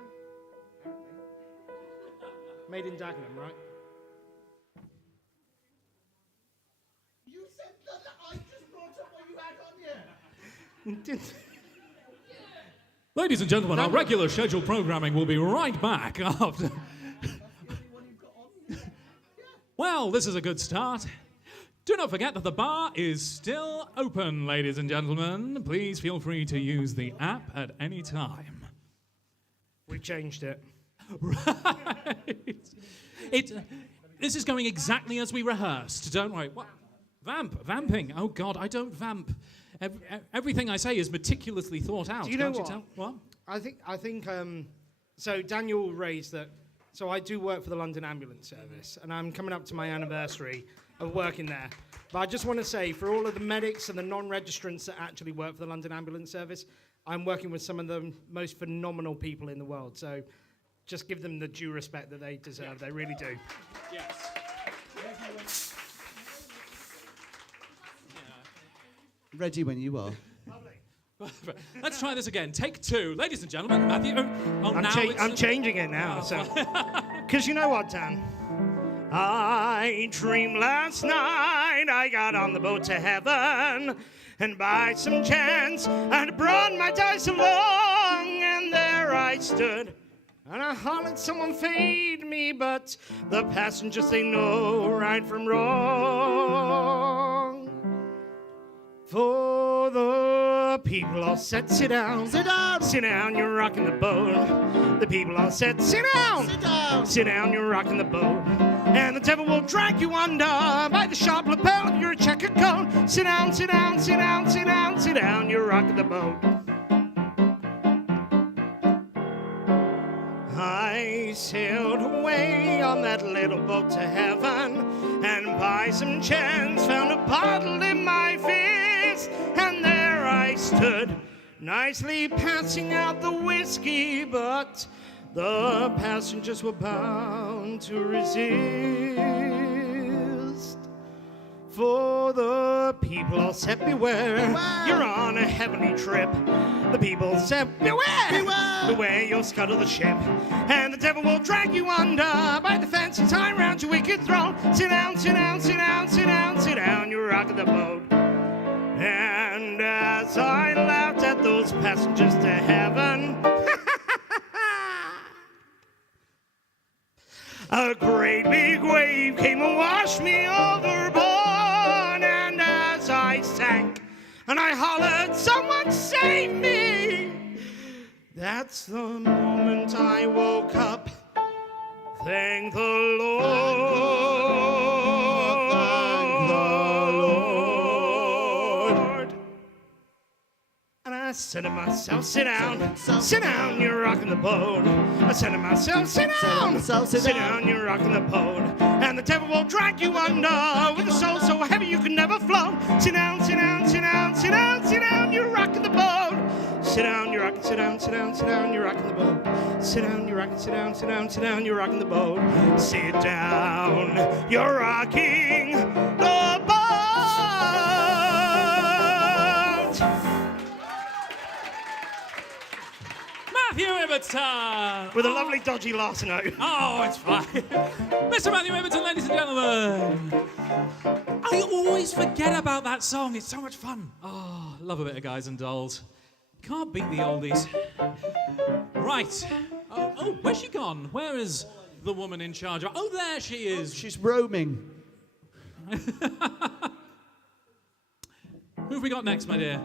Made in Dagenham, right? You said that I just brought up what you had on here. Ladies and gentlemen, our regular scheduled programming will be right back after. Well, this is a good start. Do not forget that the bar is still open, ladies and gentlemen. Please feel free to use the app at any time. We changed it. Right. This is going exactly as we rehearsed. Don't worry. What? Vamping. Oh God, I don't vamp. Everything I say is meticulously thought out. Do you know Can't what? You tell? What? I think. So Daniel raised that. So I do work for the London Ambulance Service, and I'm coming up to my anniversary of working there. But I just want to say, for all of the medics and the non-registrants that actually work for the London Ambulance Service, I'm working with some of the most phenomenal people in the world. So just give them the due respect that they deserve. They really do. Yes. Ready when you are. Let's try this again. Take 2. Ladies and gentlemen, Matthew. I'm changing it now. So, because you know what, Dan? I dreamed last night I got on the boat to heaven, and by some chance I'd brought my dice along, and there I stood, and I hollered, someone feed me, but the passengers, they know right from wrong. For the people all said, sit down. Sit down. Sit down, you're rocking the boat. The people all said, sit down. Sit down. Sit down, you're rocking the boat. And the devil will drag you under by the sharp lapel of your checkered coat. Sit down, sit down, sit down, sit down, sit down, you're rocking the boat. I sailed away on that little boat to heaven, and by some chance found a bottle in my fist, and there I stood, nicely passing out the whiskey, but the passengers were bound to resist. For the people all said, beware, you're on a heavenly trip. The people said, beware, beware, beware, you'll scuttle the ship. And the devil will drag you under by the fancy tie round your wicked throne. Sit down, sit down, sit down, sit down, sit down, you're rocking the boat. And as I laughed at those passengers to heaven, a great big wave came and washed me overboard, and as I sank and I hollered, someone save me, that's the moment I woke up. Thank the Lord. Thank the Lord. And I said to myself, sit down, sit down, you're rocking the boat. I said to myself, sit down, sit down, you're rocking the boat. And the devil will drag you under with a soul so heavy you can never float. Sit down, sit down, sit down, sit down, sit down, you're rocking the boat. Sit down, you're rocking, sit down, sit down, sit down, you're rocking the boat. Sit down, you're rocking, sit down, sit down, sit down, you're rocking the boat. Sit down, you're rocking the boat. Matthew Ibbotson! With a lovely dodgy last note. Oh, it's fine. Mr. Matthew Ibbotson, ladies and gentlemen. I always forget about that song. It's so much fun. Oh, love a bit of Guys and Dolls. Can't beat the oldies. Right. Oh, where's she gone? Where is the woman in charge of... Oh, there she is. She's roaming. Who have we got next, my dear?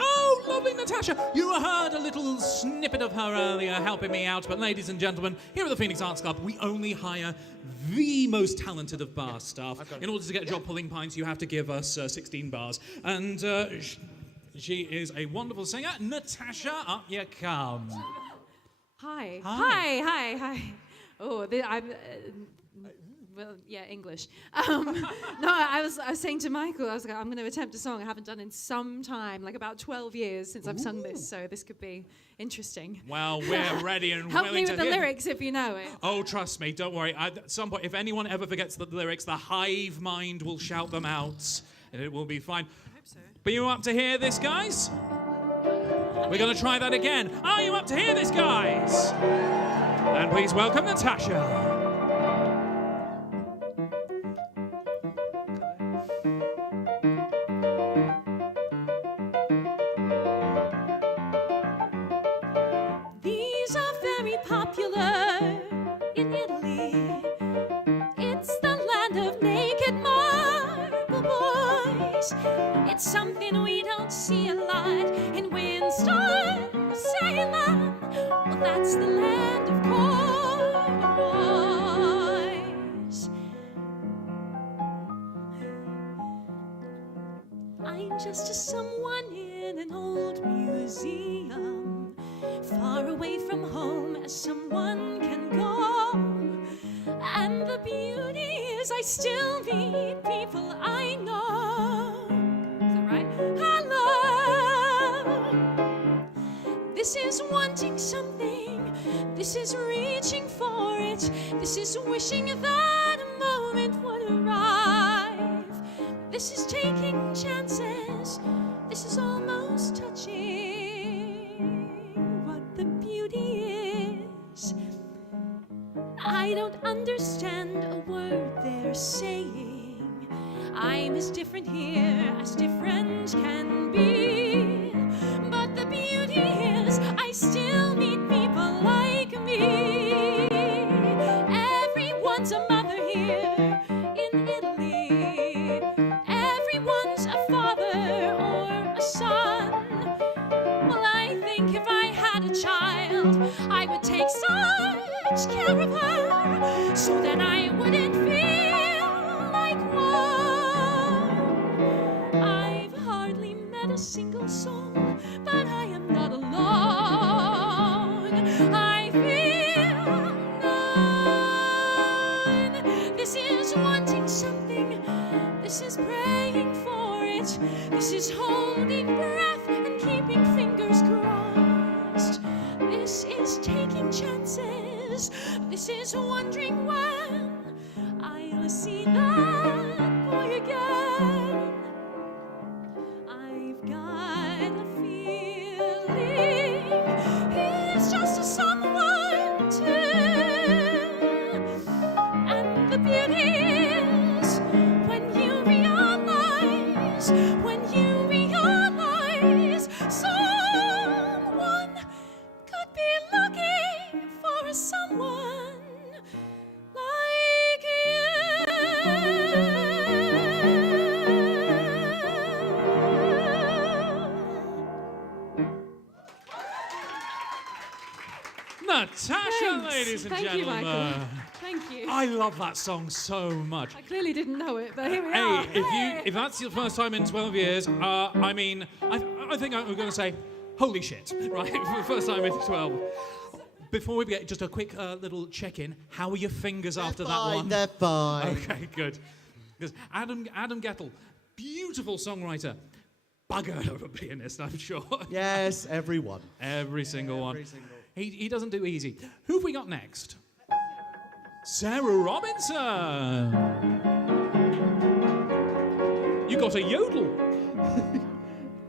Oh, lovely Natasha. You heard a little snippet of her earlier helping me out, but ladies and gentlemen, here at the Phoenix Arts Club, we only hire the most talented of bar staff. In order to get a job pulling pints, you have to give us 16 bars. And she is a wonderful singer. Natasha, up you come. Hi. Hi. Hi, hi, hi. Oh, I'm... well, yeah, English. No, I was saying to Michael, I was like, I'm going to attempt a song I haven't done in some time, like about 12 years since I've sung this, so this could be interesting. Well, we're ready and Help willing me to with the hear. lyrics if you know it. Oh, trust me, don't worry. At some point, if anyone ever forgets the lyrics, the hive mind will shout them out, and it will be fine. I hope so. But you up to hear this, guys? We're going to try that again. Are you up to hear this, guys? And please welcome Natasha. These are very popular in Italy. It's the land of naked marble boys. It's something we don't see a lot in Winston-Salem. Well, that's the land of corduroys. I'm just someone in an old museum, far away from home as someone can go. And the beauty is I still meet people I know. Is that right? I love. This is wanting something. This is reaching for it. This is wishing that a moment would arrive. This is taking chances. This is almost touching. What the beauty is, I don't understand a word they're saying. I'm as different here as different can be. But the beauty is, I still meet people like me. Everyone's a mother here in Italy. Everyone's a father or a son. Well, I think if I had a child, I would take such care of her, so then I wouldn't feel like one. I've hardly met a single soul, but I am not alone. I feel none. This is wanting something. This is praying for it. This is holding breath and keeping fingers crossed. This is taking chances. This is wondering when I'll see that boy again. I've got a feeling he's just someone too. And the beauty is when you realize someone could be looking for someone like Natasha, Thanks. ladies and Thank you, gentlemen. Michael. Thank you. I love that song so much. I clearly didn't know it, but here we are. Hey, if that's your first time in 12 years, I mean, I think I'm going to say, holy shit, right? For the first time in 12. Before we begin, just a quick little check-in. How are your fingers after that one? They're fine. Okay, good. Because Adam Gettel, beautiful songwriter, bugger of a pianist, I'm sure. Yes, everyone. Every single one. Every single. He doesn't do easy. Who have we got next? Sarah Robinson. You got a yodel.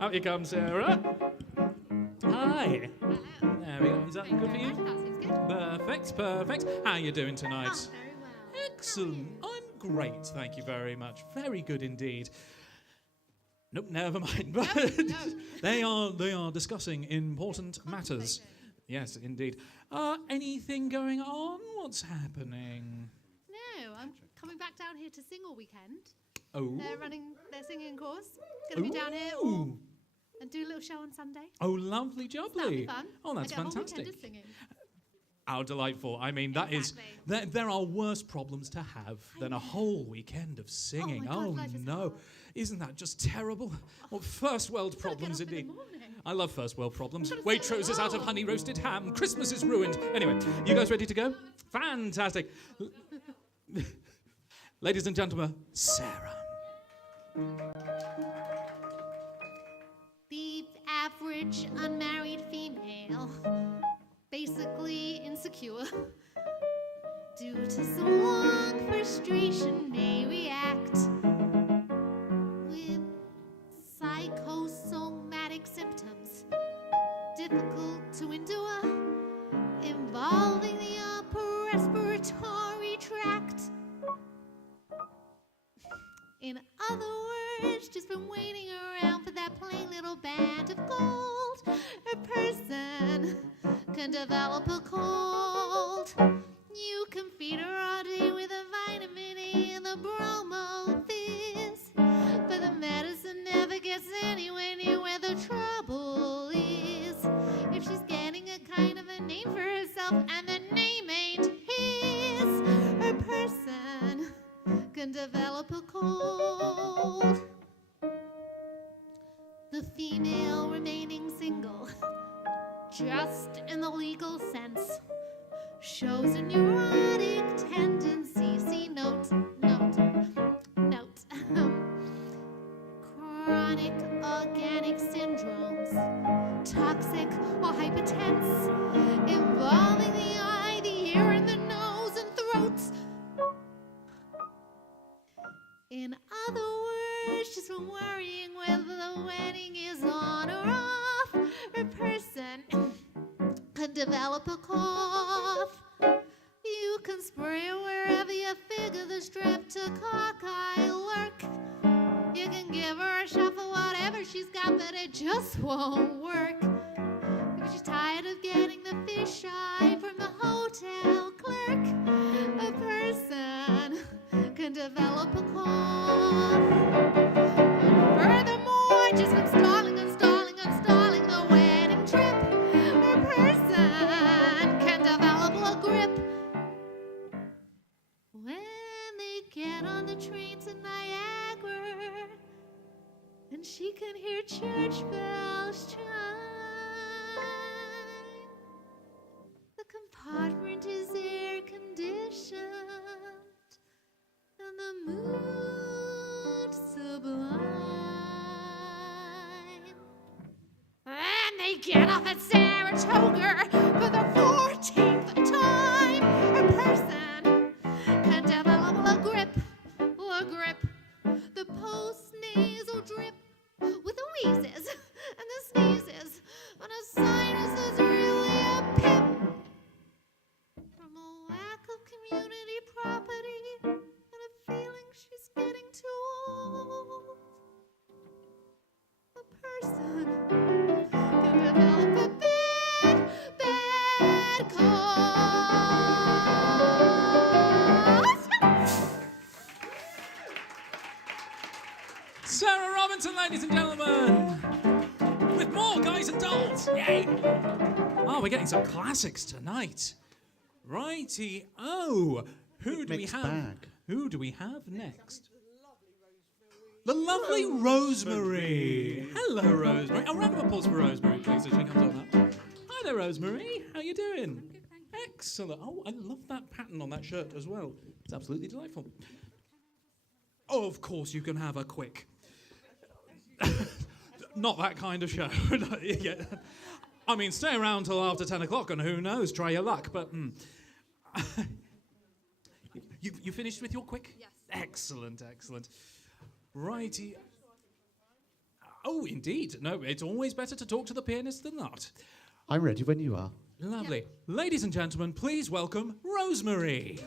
Out you come, Sarah. Hi. There we go. Is that good for you? Perfect. How are you doing tonight? Very well. Excellent. I'm great, thank you very much. Very good indeed. Nope, never mind. But they are discussing important matters. Yes, indeed. Anything going on? What's happening? No, I'm coming back down here to sing all weekend. Oh. They're running their singing course. Going to be down here and do a little show on Sunday. Oh, lovely jubbly. That'll be fun. Oh, that's I get a whole fantastic. weekend of singing. How delightful. I mean, that is... There are worse problems to have than a whole weekend of singing. my God, life is no. hard. Isn't that just terrible? Well, first world problems Gotta get indeed. up in the morning. I love first world problems. Gotta Waitrose say is out of hello. honey roasted ham. Christmas is ruined. Anyway, you guys ready to go? Fantastic. Ladies and gentlemen, Sarah. The average unmarried female, basically insecure, due to some long frustration may react with psychosomatic symptoms difficult to endure, involving the upper respiratory tract. In other words, just been waiting around for that plain little band of gold. A person can develop a cold. You can feed her all day with a vitamin A and the bromo fizz, but the medicine never gets anywhere near where the trouble is. If she's getting a kind of a name for herself and the name ain't his, her person can develop a cold. The female remaining single, just in the legal sense, shows a neurotic tendency. See note. Chronic organic syndromes, toxic or hypertensive In other words, she's been worrying whether the wedding is on or off. Her person could develop a cough. You can spray her wherever you figure the streptococcus lurk. You can give her a shot for whatever she's got, but it just won't work. Because she's tired of getting the fisheye from the hotel clerk. A person can develop a cough. Furthermore, just from stalling the wedding trip, a person can develop a grip. When they get on the train to Niagara, and she can hear church bells chime, the compartment is air conditioned, and the mood sublime. And they get off at Saratoga for the 14th time. A person can develop a grip. The post-nasal drip with the wheezes and the sneezes, and a sinus is really a pip. From a lack of community property and a feeling she's getting too old, a person can develop a bad cold. Sarah Robinson, ladies and gentlemen, with more Guys and Dolls. Yay! Oh, we're getting some classics tonight. Righty-o. Who do we Mixed have? bag. Who do we have next? The lovely Rosemary. Hello, Rosemary. A round of applause for Rosemary, please, as she comes on up. Hi there, Rosemary. How you doing? Excellent. Oh, I love that pattern on that shirt as well. It's absolutely delightful. Oh, of course, you can have a quick. Not that kind of show. Yeah. I mean, stay around till after 10 o'clock and who knows, try your luck. But you finished with your quick? Yes. Excellent. Righty. Oh, indeed. No, it's always better to talk to the pianist than not. I'm ready when you are. Lovely. Ladies and gentlemen, please welcome Rosemary.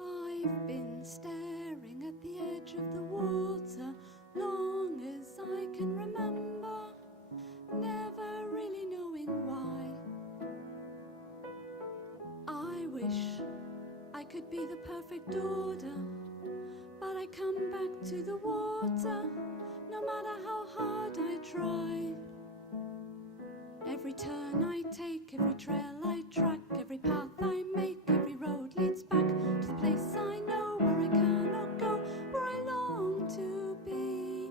I've been staring at the edge of the water long as I can remember, never really knowing why. I wish I could be the perfect daughter, but I come back to the water no matter how hard I try. Every turn I take, every trail I track, every path I make, every road leads back to the place I know, where I cannot go, where I long to be.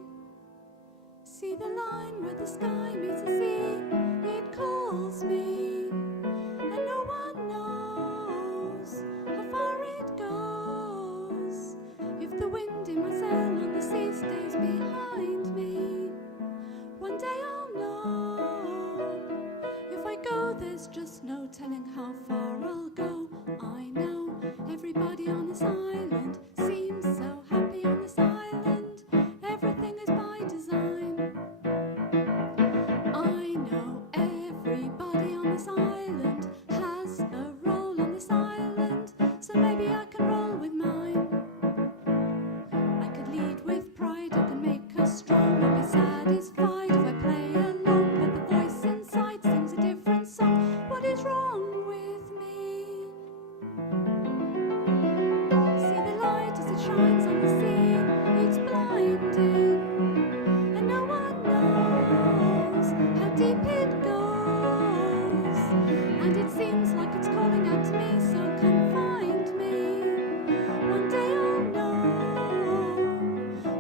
See the line where the sky meets the sea, it calls me, and no one knows how far it goes. If the wind in my sail on the sea stays behind me, one day I'll know. If I go, there's just no telling how far I'll go. I know everybody on this island seems so happy on this island. Everything is by design. I know everybody on this island has a role on this island, so maybe I can roll with mine. I could lead with pride, I can make us strong, I'll be satisfied if I play along, but the voice inside sings a different song. What is wrong with me? See the light as it shines on the sea, it's blinding, and no one knows how deep it goes, and it seems like it's calling out to me, so come find me. One day I'll know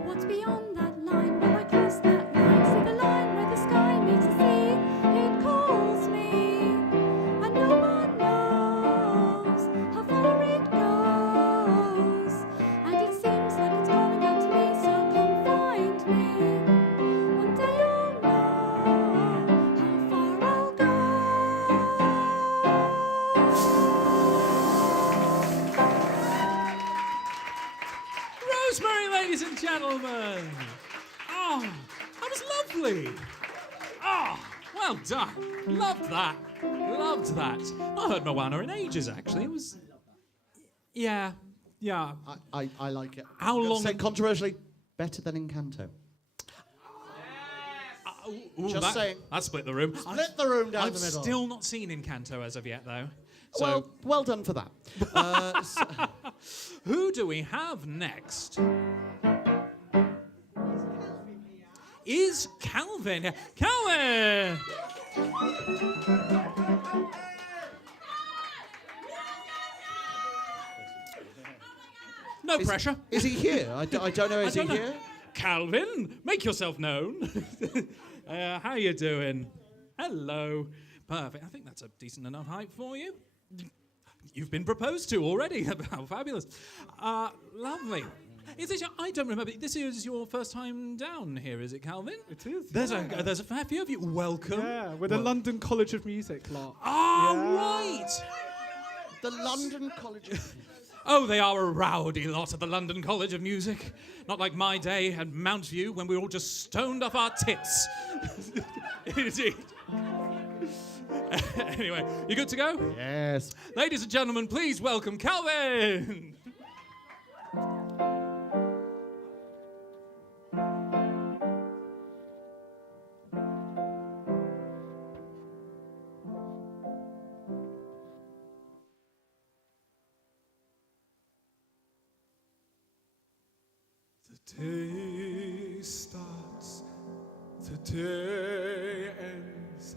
what's beyond that line. Will I cross that line? See the line where the sky meets the sea, it calls me, and no one knows how far it goes, and it seems like it's calling out to me, so come find me. One day I'll know how far I'll go. gentlemen. Oh, that was lovely. Oh, well done. Loved that. Loved that. I heard Moana in ages, actually. It was... Yeah. I like it. How I'm gonna long... say controversially, better than Encanto. Just saying. That split the room. Split the room down the middle. I've still not seen Encanto as of yet, though. So, well done for that. Who do we have next? Is Calvin here? Calvin! No pressure. Is he here? I don't know. Is he here? Calvin, make yourself known. How you doing? Hello. Perfect. I think that's a decent enough height for you. You've been proposed to already. How fabulous. Lovely. Is this I don't remember. This is your first time down here, is it, Calvin? It is. There's a fair few of you. Welcome. Yeah, we're the London College of Music lot. Right. The London College of... Oh, they are a rowdy lot at the London College of Music. Not like my day at Mount View when we were all just stoned off our tits. Indeed. Anyway, you good to go? Yes. Ladies and gentlemen, please welcome Calvin. The day starts, the day ends,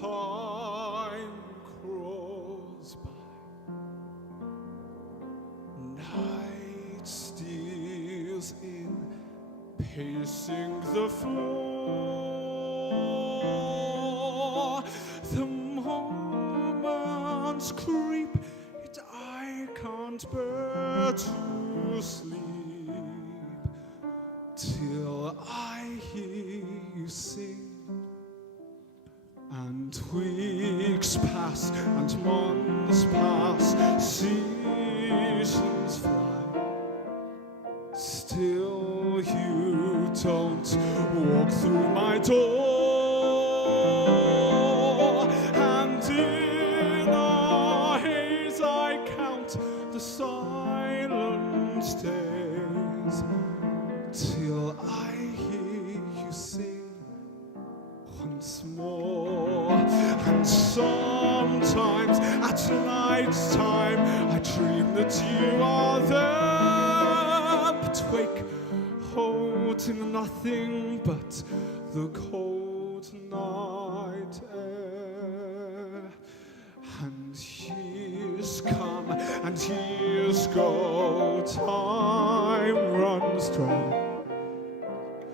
time crawls by, night steals in, pacing the floor. The moments creep, yet I can't bear to sleep till I hear you sing. And weeks pass and months pass, seasons fly. Still you don't walk through my door. And in a haze I count the silent days till I hear you sing once more. And sometimes at night time I dream that you are there, but wake holding nothing but the cold night air. And years come and years go, time runs dry.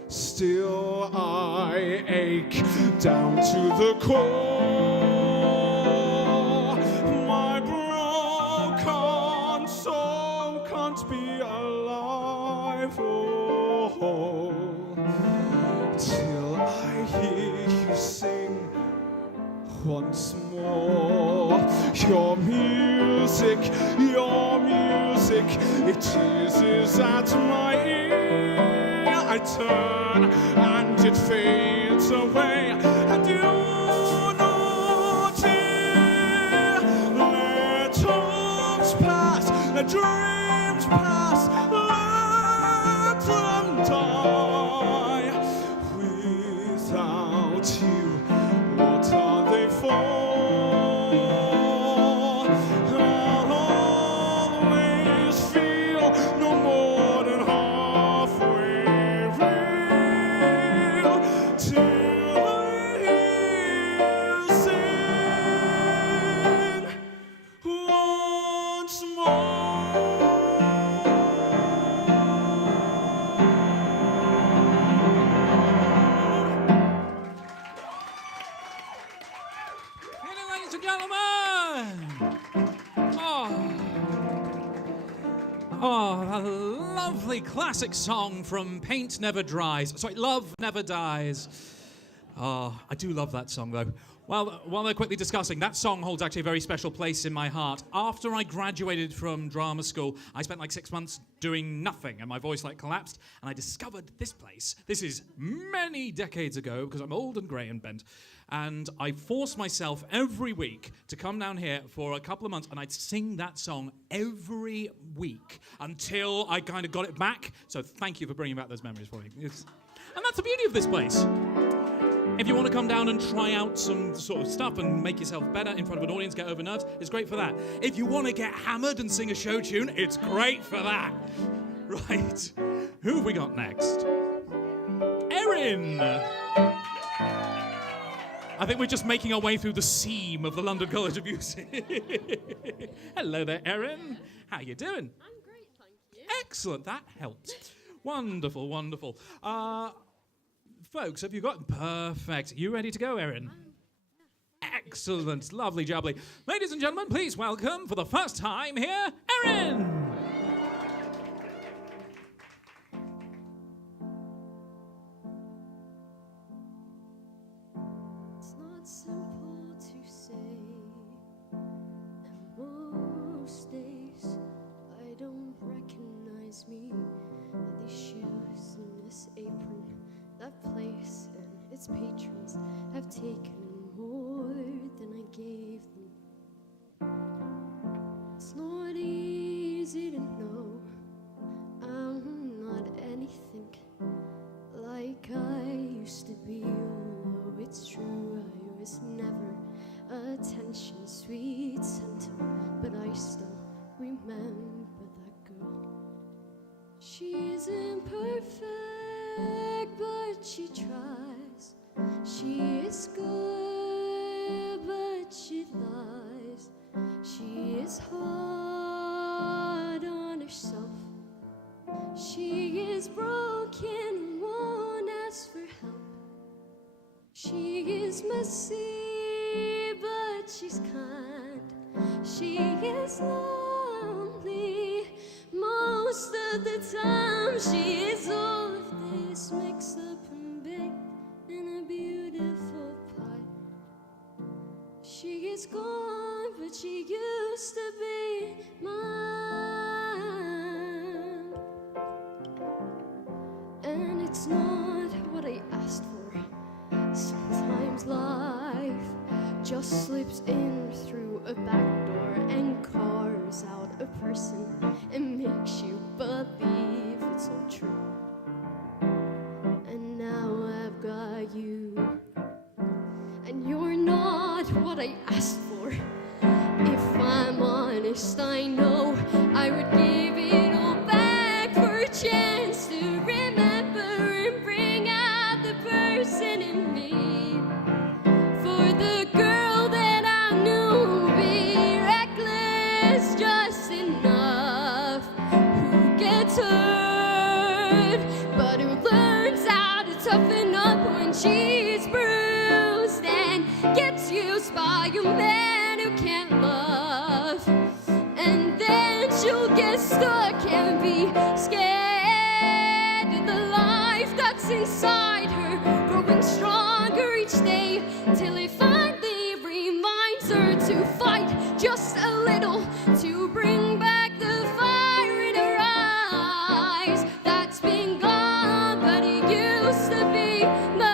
Still I ache down to the core. My broken soul can't be alive or whole till I hear you sing once more. Your music, it teases at my ear. I turn and it fades away, and you not here. Let hopes pass, let dreams pass, let them die. Without you, what are they for? I'll always feel no more than halfway real till I hear you sing once Ladies and gentlemen. Oh, a lovely classic song from Paint Never Dries. Sorry, Love Never Dies. Oh, I do love that song, though. Well, while they're quickly discussing, that song holds actually a very special place in my heart. After I graduated from drama school, I spent like 6 months doing nothing, and my voice like collapsed, and I discovered this place. This is many decades ago, because I'm old and grey and bent, and I forced myself every week to come down here for a couple of months, and I'd sing that song every week until I kind of got it back. So thank you for bringing back those memories for me. And that's the beauty of this place. If you want to come down and try out some sort of stuff and make yourself better in front of an audience, get over nerves, it's great for that. If you want to get hammered and sing a show tune, it's great for that. Right. Who have we got next? Erin! I think we're just making our way through the seam of the London College of Music. Hello there, Erin. How you doing? I'm great, thank you. Excellent, that helped. Wonderful, wonderful. Folks, have you got... Perfect. You ready to go, Erin? Excellent, lovely jubbly. Ladies and gentlemen, please welcome, for the first time here, Erin! It's not simple to say, and most days I don't recognize me. These shoes and this apron, that place and its patrons have taken more than I gave them. It's not easy to know I'm not anything like I used to be. Although it's true I was never attention sweet center, but I still remember that girl. She isn't perfect, but she tries. She is good, but she lies. She is hard on herself. She is broken, won't ask for help. She is messy, but she's kind. She is lonely most of the time. She is all of this mixed up and baked in a beautiful pie. She is gone, but she used to be mine. And it's not what I asked for. Sometimes life just slips in through a back door and carves out a person and makes you believe it's all true. And now I've got you, and you're not what I asked for. If I'm honest, I know I would give it all back for a chance to remember and bring out the person in me. For the girl that I knew be reckless just enough, who gets hurt but who learns how to toughen up when she's bruised and gets used by a man who can't love. And then she'll get stuck and be scared of the life that's inside her, growing stronger each day till it finally reminds her to fight just a little to bring back the fire in her eyes that's been gone, but it used to be mine.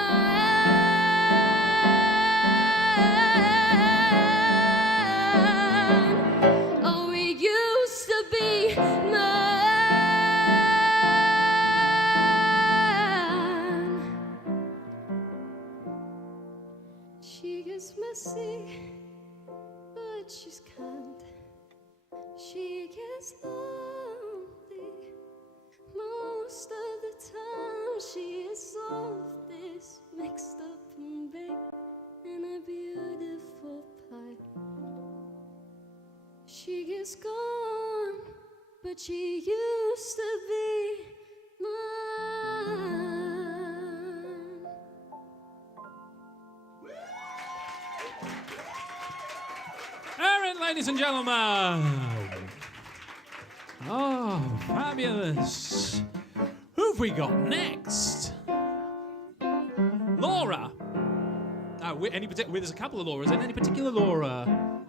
Oh, it used to be mine. She is messy, but she's kind. She gets lonely most of the time. She is all of this mixed up and baked in a beautiful pie. She is gone, but she used to be mine. Erin, ladies and gentlemen. Oh, fabulous. Who've we got next? Laura. There's a couple of Lauras. And any particular Laura?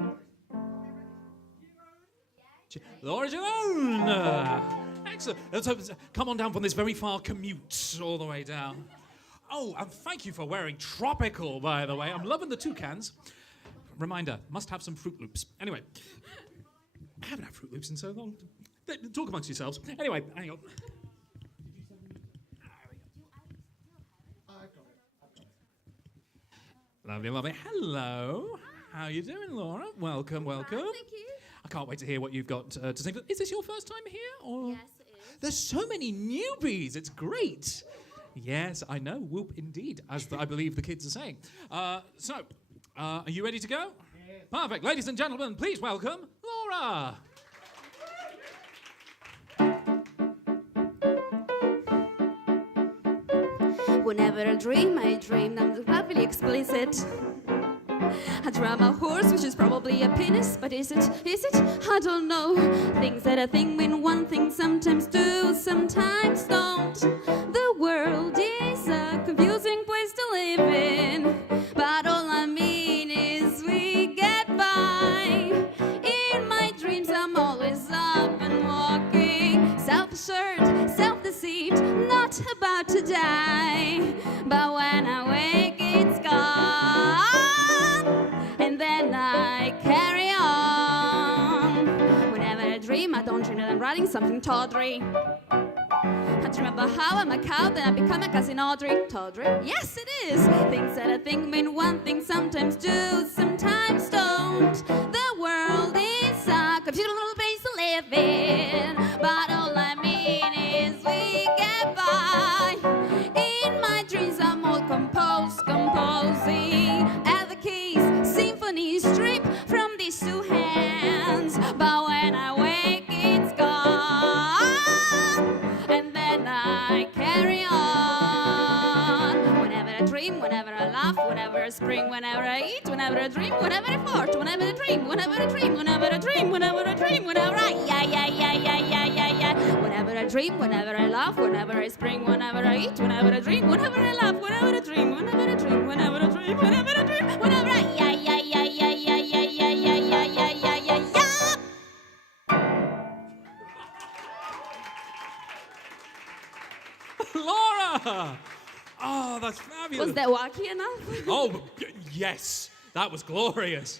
Laura Jerome. Excellent. Let's hope come on down from this very far commute all the way down. Oh, and thank you for wearing tropical, by the way. I'm loving the toucans. Reminder, must have some Fruit Loops. Anyway, I haven't had Fruit Loops in so long. Talk amongst yourselves. Anyway, hang on. Lovely, lovely. Hello. How are you doing, Laura? Welcome, welcome. Thank you. I can't wait to hear what you've got to say. Is this your first time here? Or? Yes, it is. There's so many newbies. It's great. Yes, I know. Whoop, indeed, as I believe the kids are saying. Are you ready to go? Yes. Perfect. Ladies and gentlemen, please welcome Laura. Whenever I dream I'm happily explicit. I drum a horse, which is probably a penis, but is it? I don't know. Things that I think mean one thing, sometimes do, sometimes don't. The world is a confusing place to live in, but all I mean is we get by. In my dreams I'm always up and walking, self-assured, self-deceived, not about to die. But when I wake it's gone, and then I carry on. Whenever I dream, I don't dream that I'm writing something tawdry. I dream about how I'm a cow, then I become a cousin Audrey. Tawdry? Yes, it is. Things that I think mean one thing, sometimes do, sometimes don't. The world is a confusing little place to live in, but all I mean is we get by. In my dreams I'm all composing at the keys, symphonies strip from these two hands. But when I wake it's gone, and then I carry on. Whenever I dream, whenever I laugh, whenever I spring, whenever I eat, whenever I dream, whenever I fart, whenever I dream, whenever I dream, whenever I dream, whenever I dream, whenever I whenever I dream, whenever I laugh, whenever I spring, whenever I eat, whenever I dream, whenever I laugh, whenever I dream, whenever I dream, whenever I dream, whenever I dream, whenever I Laura! Oh, that's fabulous. Was that wacky enough? Oh, yes. That was glorious.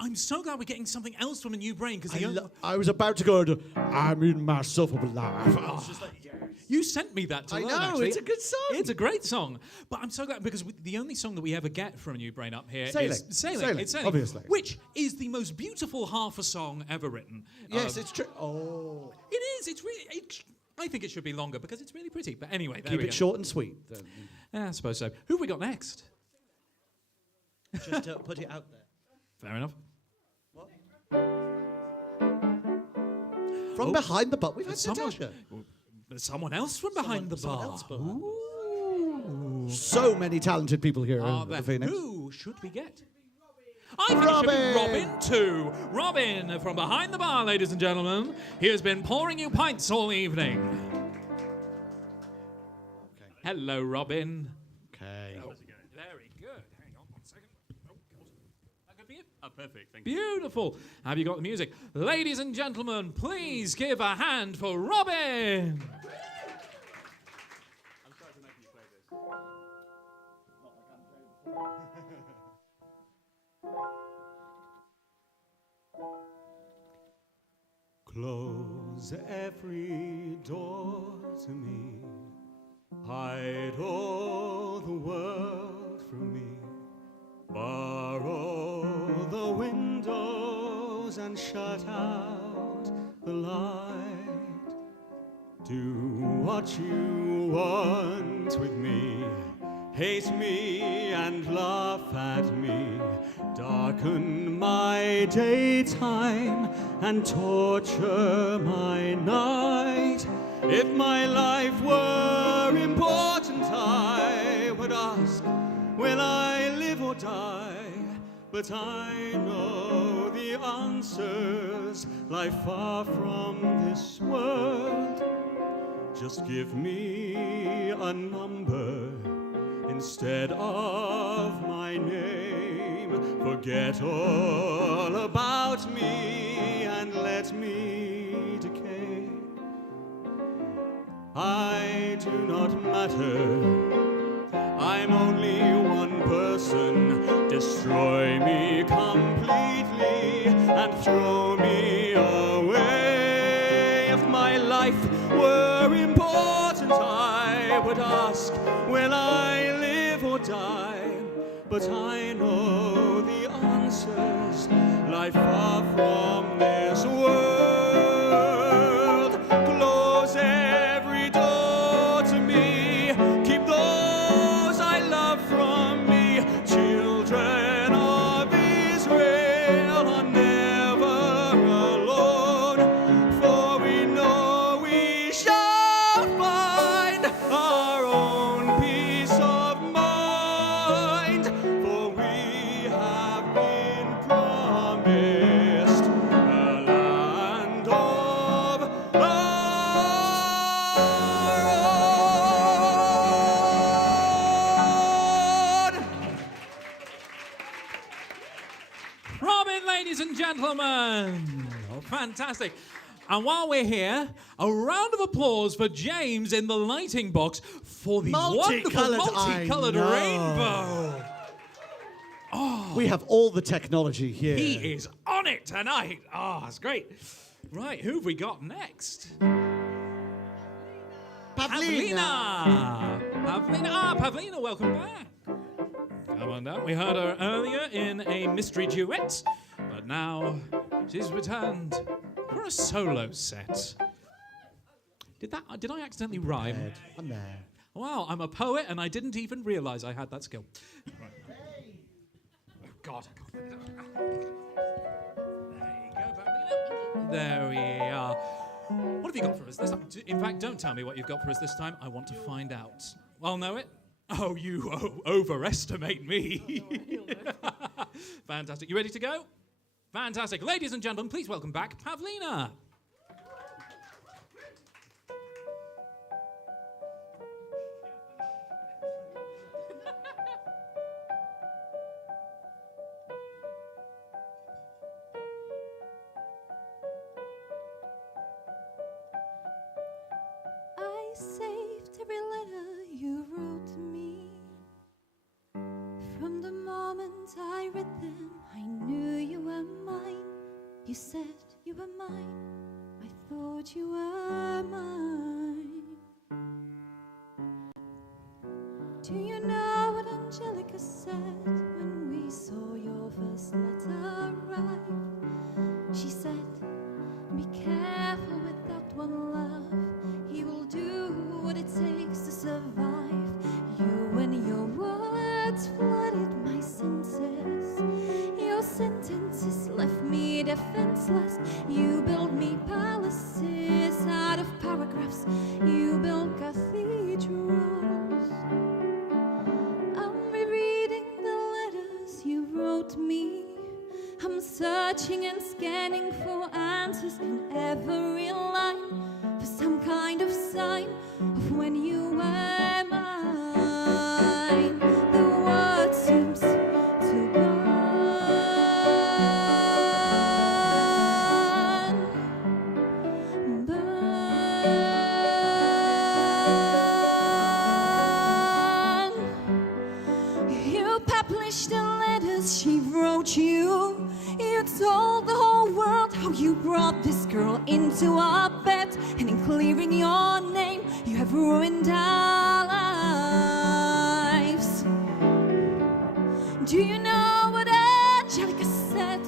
I'm so glad we're getting something else from a new brain because I was about to go to I'm in myself up alive. I was just like, yes. You sent me that to I learn, know, actually. it's a good song. It's a great song. But I'm so glad because the only song that we ever get from a new brain up here is Sailing. It's Sailing. Obviously. Which is the most beautiful half a song ever written. Yes, it's true. Oh. It is. It's really... I think it should be longer because it's really pretty. But anyway, there Keep we it go. short and sweet. Yeah, I suppose so. Who have we got next? Just to put it out there. Fair enough. From behind the bar, we've had someone, Natasha. There's someone else from behind the bar. Ooh. So many talented people here at the Phoenix. Who should we get? I think it should be Robin too. Robin from behind the bar, ladies and gentlemen. He has been pouring you pints all evening. Okay. Hello, Robin. Okay. Oh, very good. Hang on 1 second. Oh, that good for you? Oh, perfect. Thank you. Beautiful. Have you got the music? Ladies and gentlemen, please give a hand for Robin. I'm sorry to make you play this. Close every door to me. Hide all the world from me. Bar all the windows and shut out the light. Do what you want with me. Hate me and laugh at me. Darken my daytime and torture my night. If my life were important, I would ask, will I live or die? But I know the answers lie far from this world. Just give me a number in Instead of my name, forget all about me and let me decay. I do not matter, I'm only one person. Destroy me completely and throw me away. If my life were important, I would ask, will I live or die? But I know the answers lie far from this world. Close every door to me, keep those I love from me. Children of Israel are never alone, for we know we shall find our own peace of mind, for we have been promised a land of our own. Robin, ladies and gentlemen. Oh, fantastic. And while we're here, a round of applause for James in the lighting box for the Multicoloured, wonderful multicolored I know. rainbow. We have all the technology here. He is on it tonight. Oh, that's great. Right, who have we got next? Pavlina. Pavlina. Pavlina, welcome back. Come on down. We heard her earlier in a mystery duet, but now she's returned for a solo set. Did I accidentally rhyme? I'm there. Wow, I'm a poet and I didn't even realize I had that skill. Right. Oh, God. There you go, Pavlina. There we are. What have you got for us this time? In fact, don't tell me what you've got for us this time. I want to find out. I'll know it. Oh, you overestimate me. Fantastic. You ready to go? Fantastic. Ladies and gentlemen, please welcome back Pavlina. I saved every letter you wrote to me. From the moment I read them, I knew you were mine. You said you were mine. I thought you were mine. Do you know what Angelica said when we saw your first letter arrive? She said, be careful with that one, love. He will do what it takes to survive. You and your words flooded my senses. Your sentences left me defenseless. You built me palaces out of paragraphs. You built cathedrals. I'm rereading the letters you wrote me. I'm searching and scanning for answers in every line, for some kind of sign of when you were mine. The word seems to burn. You published the letters she wrote you. You told the whole world how you brought this girl into our bed, and in clearing your name, you have ruined our lives. Do you know what Angelica said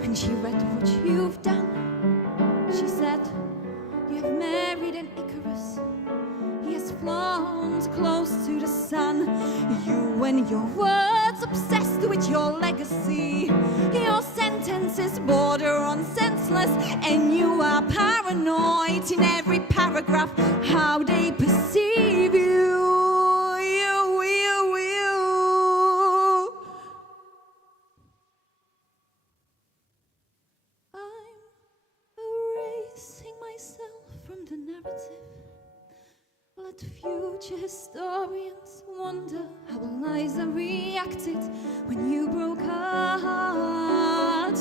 when she read what you've done? She said, you have married an Icarus. He has flown close to the sun. You and your words obsessed with your legacy. Your sentences border on senseless, and you are paranoid in every paragraph how they perceive you. I'm erasing myself from the narrative. Let But future historians wonder how Eliza reacted when you broke her heart.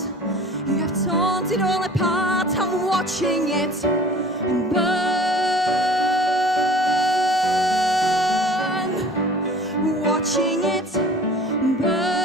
You have torn it all apart, I'm watching it burn. Watching it burn.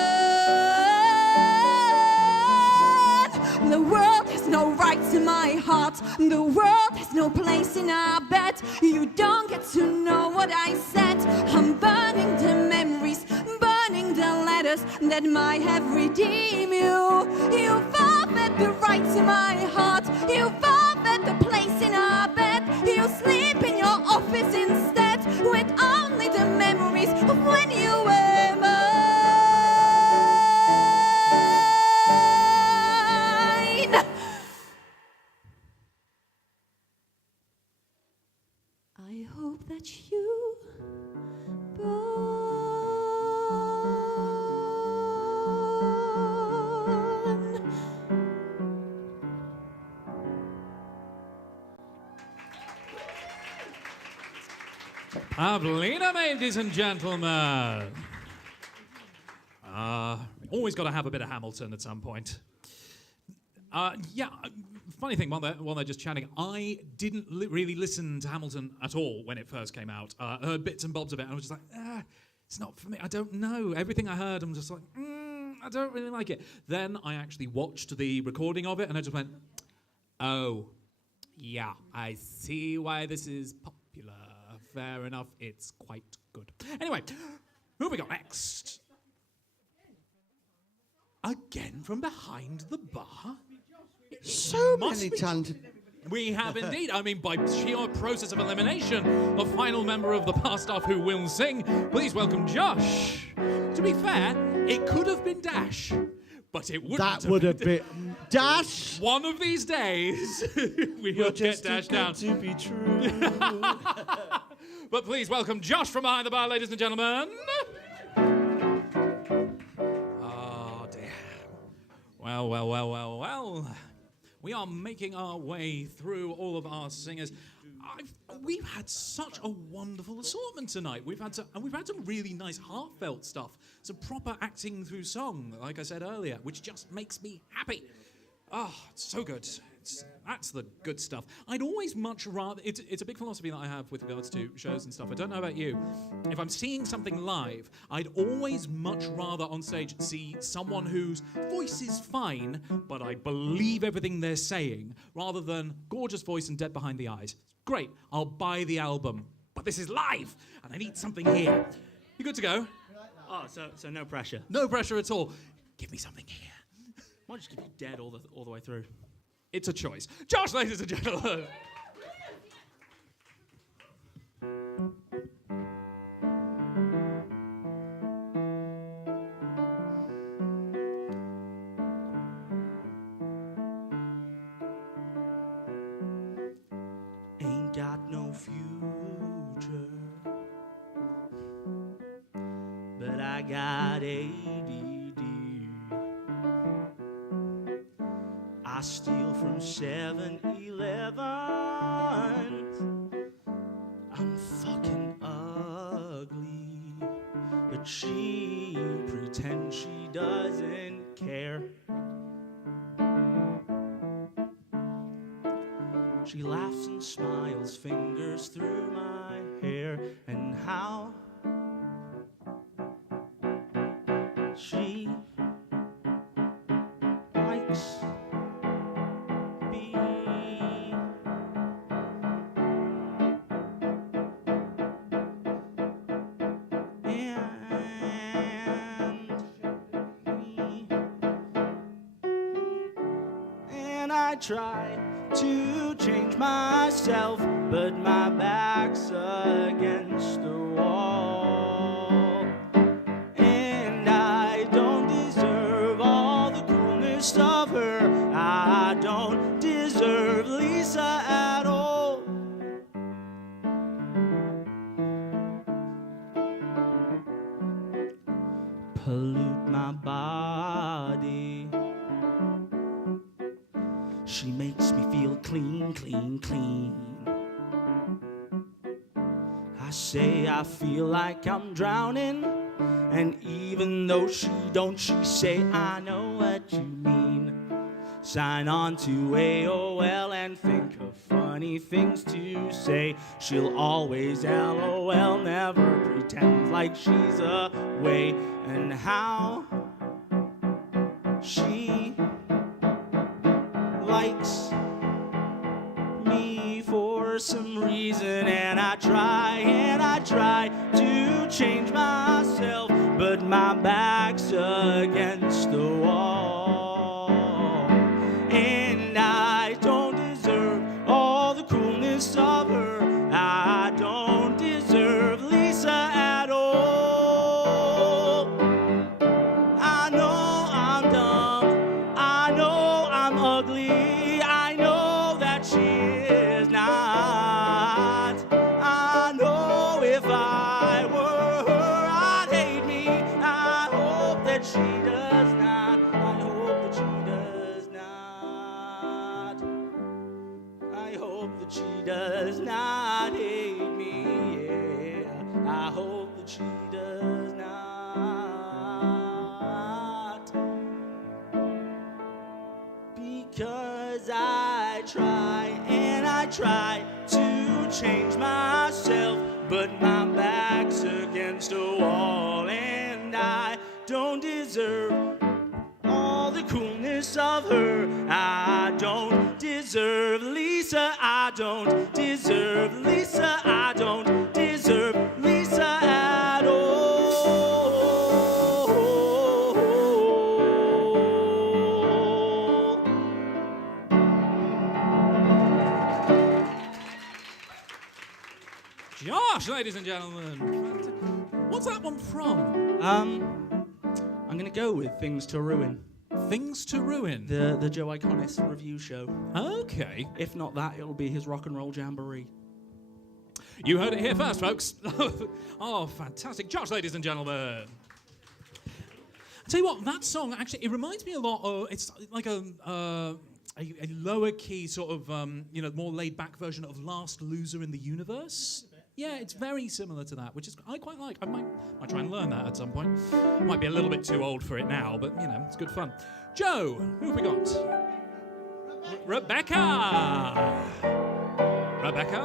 The world has no right to my heart. The world has no place in our bed. You don't get to know what I said. I'm burning the memories, burning the letters that might have redeemed you. You forfeit the right to my heart. You forfeit the place in our bed. You sleep in your office instead with only the memories of when you were mine. I hope that you burn. Pavlina, ladies and gentlemen. Always got to have a bit of Hamilton at some point. Funny thing, while they're just chatting, I didn't really listen to Hamilton at all when it first came out. I heard bits and bobs of it, and I was just like, it's not for me. I don't know. Everything I heard, I'm just like, I don't really like it. Then I actually watched the recording of it, and I just went, oh, yeah, I see why this is popular. Fair enough, it's quite good. Anyway, who have we got next? Again from behind the bar? So many talented. We have indeed. I mean, by sheer process of elimination, the final member of the bar staff who will sing. Please welcome Josh. To be fair, it could have been Dash, but it wouldn't. That would have been Dash. One of these days, we will get Dash down. To be true. But please welcome Josh from behind the bar, ladies and gentlemen. Oh dear. Well. We are making our way through all of our singers. We've had such a wonderful assortment tonight. We've had some really nice heartfelt stuff, some proper acting through song, like I said earlier, which just makes me happy. Oh, it's so good. That's the good stuff. I'd always much rather... It's a big philosophy that I have with regards to shows and stuff. I don't know about you. If I'm seeing something live, I'd always much rather on stage see someone whose voice is fine, but I believe everything they're saying, rather than gorgeous voice and dead behind the eyes. Great, I'll buy the album. But this is live, and I need something here. You good to go? Oh, so no pressure. No pressure at all. Give me something here. Might just give you dead all the way through. It's a choice. Josh, ladies and gentlemen. Ain't got no future, but I got ADD. I steal from 7-Elevens. I'm fucking ugly, but she pretends she doesn't care. She laughs and smiles, fingers through my hair, and how she likes me. And I try to change myself, but my back's against the wall. And I don't deserve all the coolness of her. I don't deserve Lisa at all. Pollute my body. She makes me feel clean, clean, clean. I say I feel like I'm drowning, and even though she don't, she say, I know what you mean. Sign on to AOL and think of funny things to say. She'll always LOL, never pretend like she's away. And how she likes me for some reason, and I try to change myself, but my back's against the wall, and I don't deserve all the coolness of her. I don't deserve Lisa at all. I know I'm dumb, I know I'm ugly, I know that she is not. I know if I were her, I'd hate me. I hope that she does not. I hope that she does not. I hope that she does not hate me. Yeah, I hope that she does not. Because I try and I try to change myself, but my back's against a wall, and I don't deserve all the coolness of her. I don't deserve Lisa, I don't deserve Lisa, I don't deserve Lisa at all. Josh, ladies and gentlemen. What's that one from? I'm gonna go with Things to Ruin. Things to Ruin? The Joe Iconis review show. Okay. If not that, it'll be his rock and roll jamboree. You heard it here first, folks. Oh, fantastic. Josh, ladies and gentlemen. I'll tell you what, that song, actually, it reminds me a lot of, it's like a lower key sort of, more laid back version of Last Loser in the Universe. Yeah, it's very similar to that, which is I quite like. I might try and learn that at some point. Might be a little bit too old for it now, but, it's good fun. Joe, who have we got? Rebecca! Rebecca!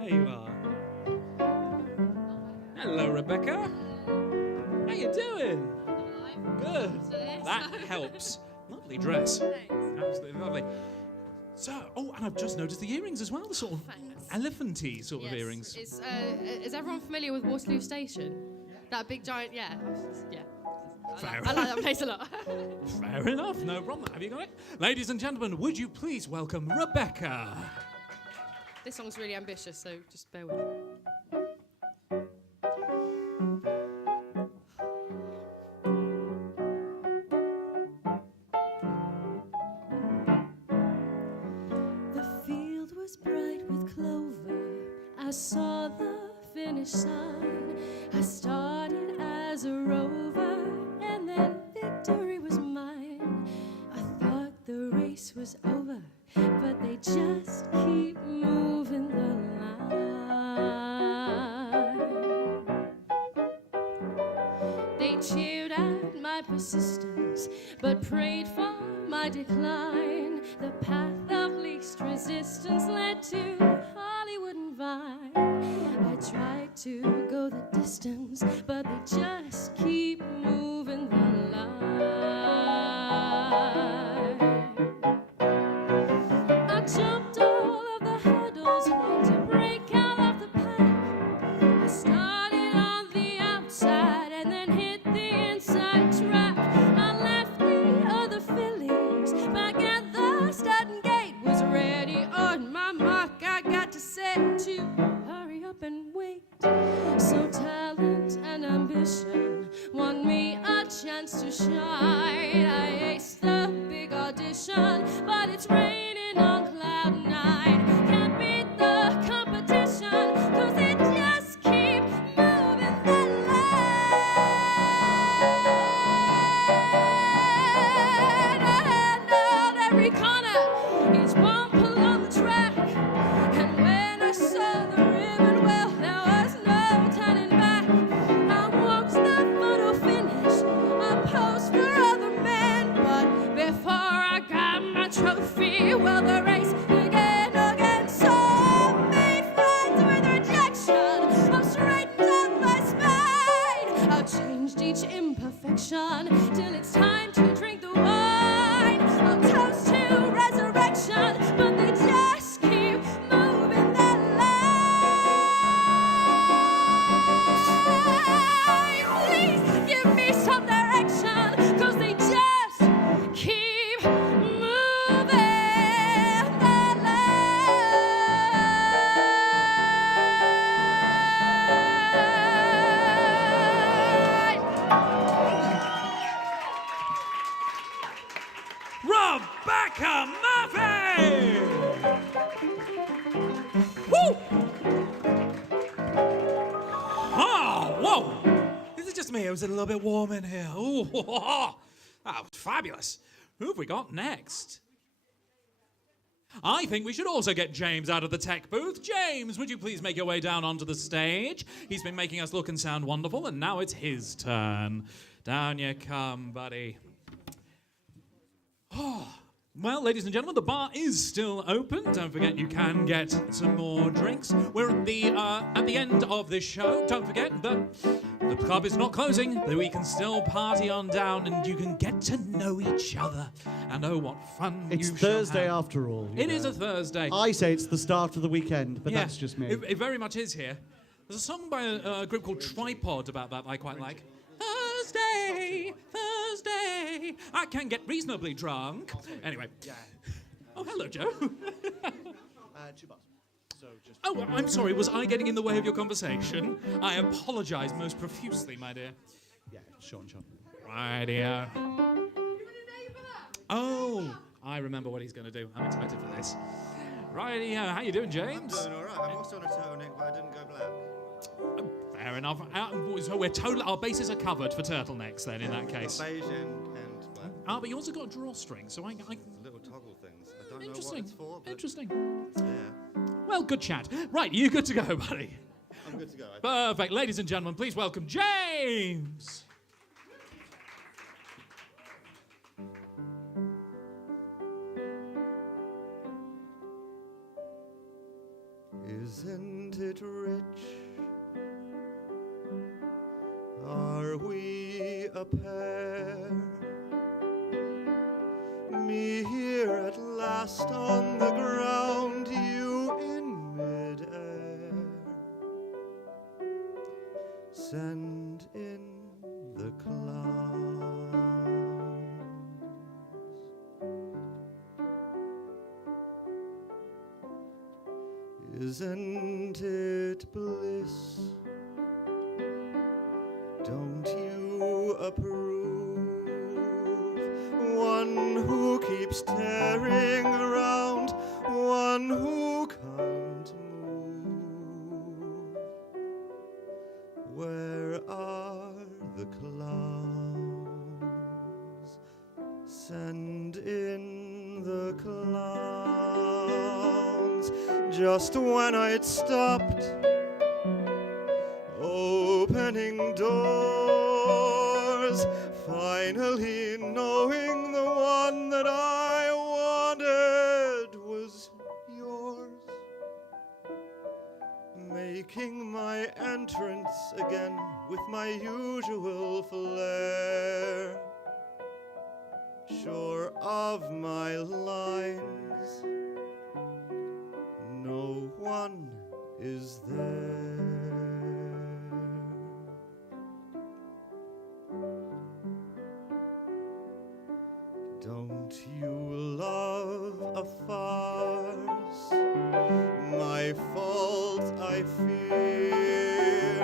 There you are. Hello, Rebecca. How you doing? Good. That helps. Lovely dress. Absolutely lovely. So, and I've just noticed the earrings as well, the sort of elephanty sort of earrings. It's, is everyone familiar with Waterloo Station? That big giant, yeah. Fair I like that place a lot. Fair enough, no problem. Have you got it? Ladies and gentlemen, would you please welcome Rebecca? This song's really ambitious, so just bear with me. I saw the finish sign. I started as a rover, and then victory was mine. I thought the race was over, but they just keep moving the line. They cheered at my persistence, but prayed for my decline. The path of least resistance led to Hollywood and Vine. I tried to go the distance, but they just keep moving the line. I jumped all of the hurdles to break out of the pack. I started on the outside and then hit the inside track. I left the other fillies back at the starting gate. Was ready on my mark, I got to set to hurry up and wait. So talent and Whoa! Is it just me? Or is it a little bit warm in here? Ooh, that was fabulous. Who have we got next? I think we should also get James out of the tech booth. James, would you please make your way down onto the stage? He's been making us look and sound wonderful, and now it's his turn. Down you come, buddy. Well, ladies and gentlemen, the bar is still open. Don't forget you can get some more drinks. We're at the end of this show. Don't forget that the club is not closing. That we can still party on down, and you can get to know each other. And oh, what fun It's you shall Thursday have. after all. It is a Thursday. I say it's the start of the weekend, but Yeah, that's just me. It very much is here. There's a song by a group called Tripod about that I quite like. Thursday, Thursday, I can get reasonably drunk. Anyway. Oh, hello, Joe. 2 bars. So just Oh, I'm sorry, was I getting in the way of your conversation? I apologise most profusely, my dear. Yeah, Sean. Rightio. Oh, I remember what he's going to do. I'm excited for this. Rightio. How you doing, James? I'm doing all right. I'm also on a turtleneck, but I didn't go black. Fair enough. So we're our bases are covered for turtlenecks then, in that case. Beige and black. Ah, but you also got a drawstring, so I Little toggle things. I don't know what Interesting. it's for, but Interesting. it's there. Well, good chat. Right, you good to go, buddy? I'm good to go. Perfect. Ladies and gentlemen, please welcome James. Isn't it rich? Are we a pair? Me here at last on the ground, you in midair. Send in the clowns. Isn't it bliss? Don't you approve? One who keeps tearing around, one who can't move. Where are the clowns? Send in the clowns. Just when I'd stopped opening doors, finally knowing the one that I wanted was yours, making my entrance again with my usual flair, sure of my lines, no one is there. Don't you love a farce? My fault, I fear.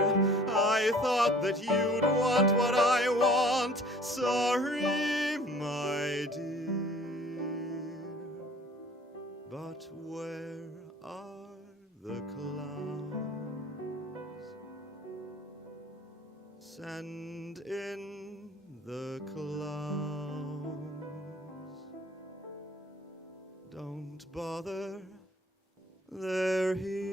I thought that you'd want what I want. Sorry, my dear. But where are the clowns? Send in the clowns. Don't bother, they're here.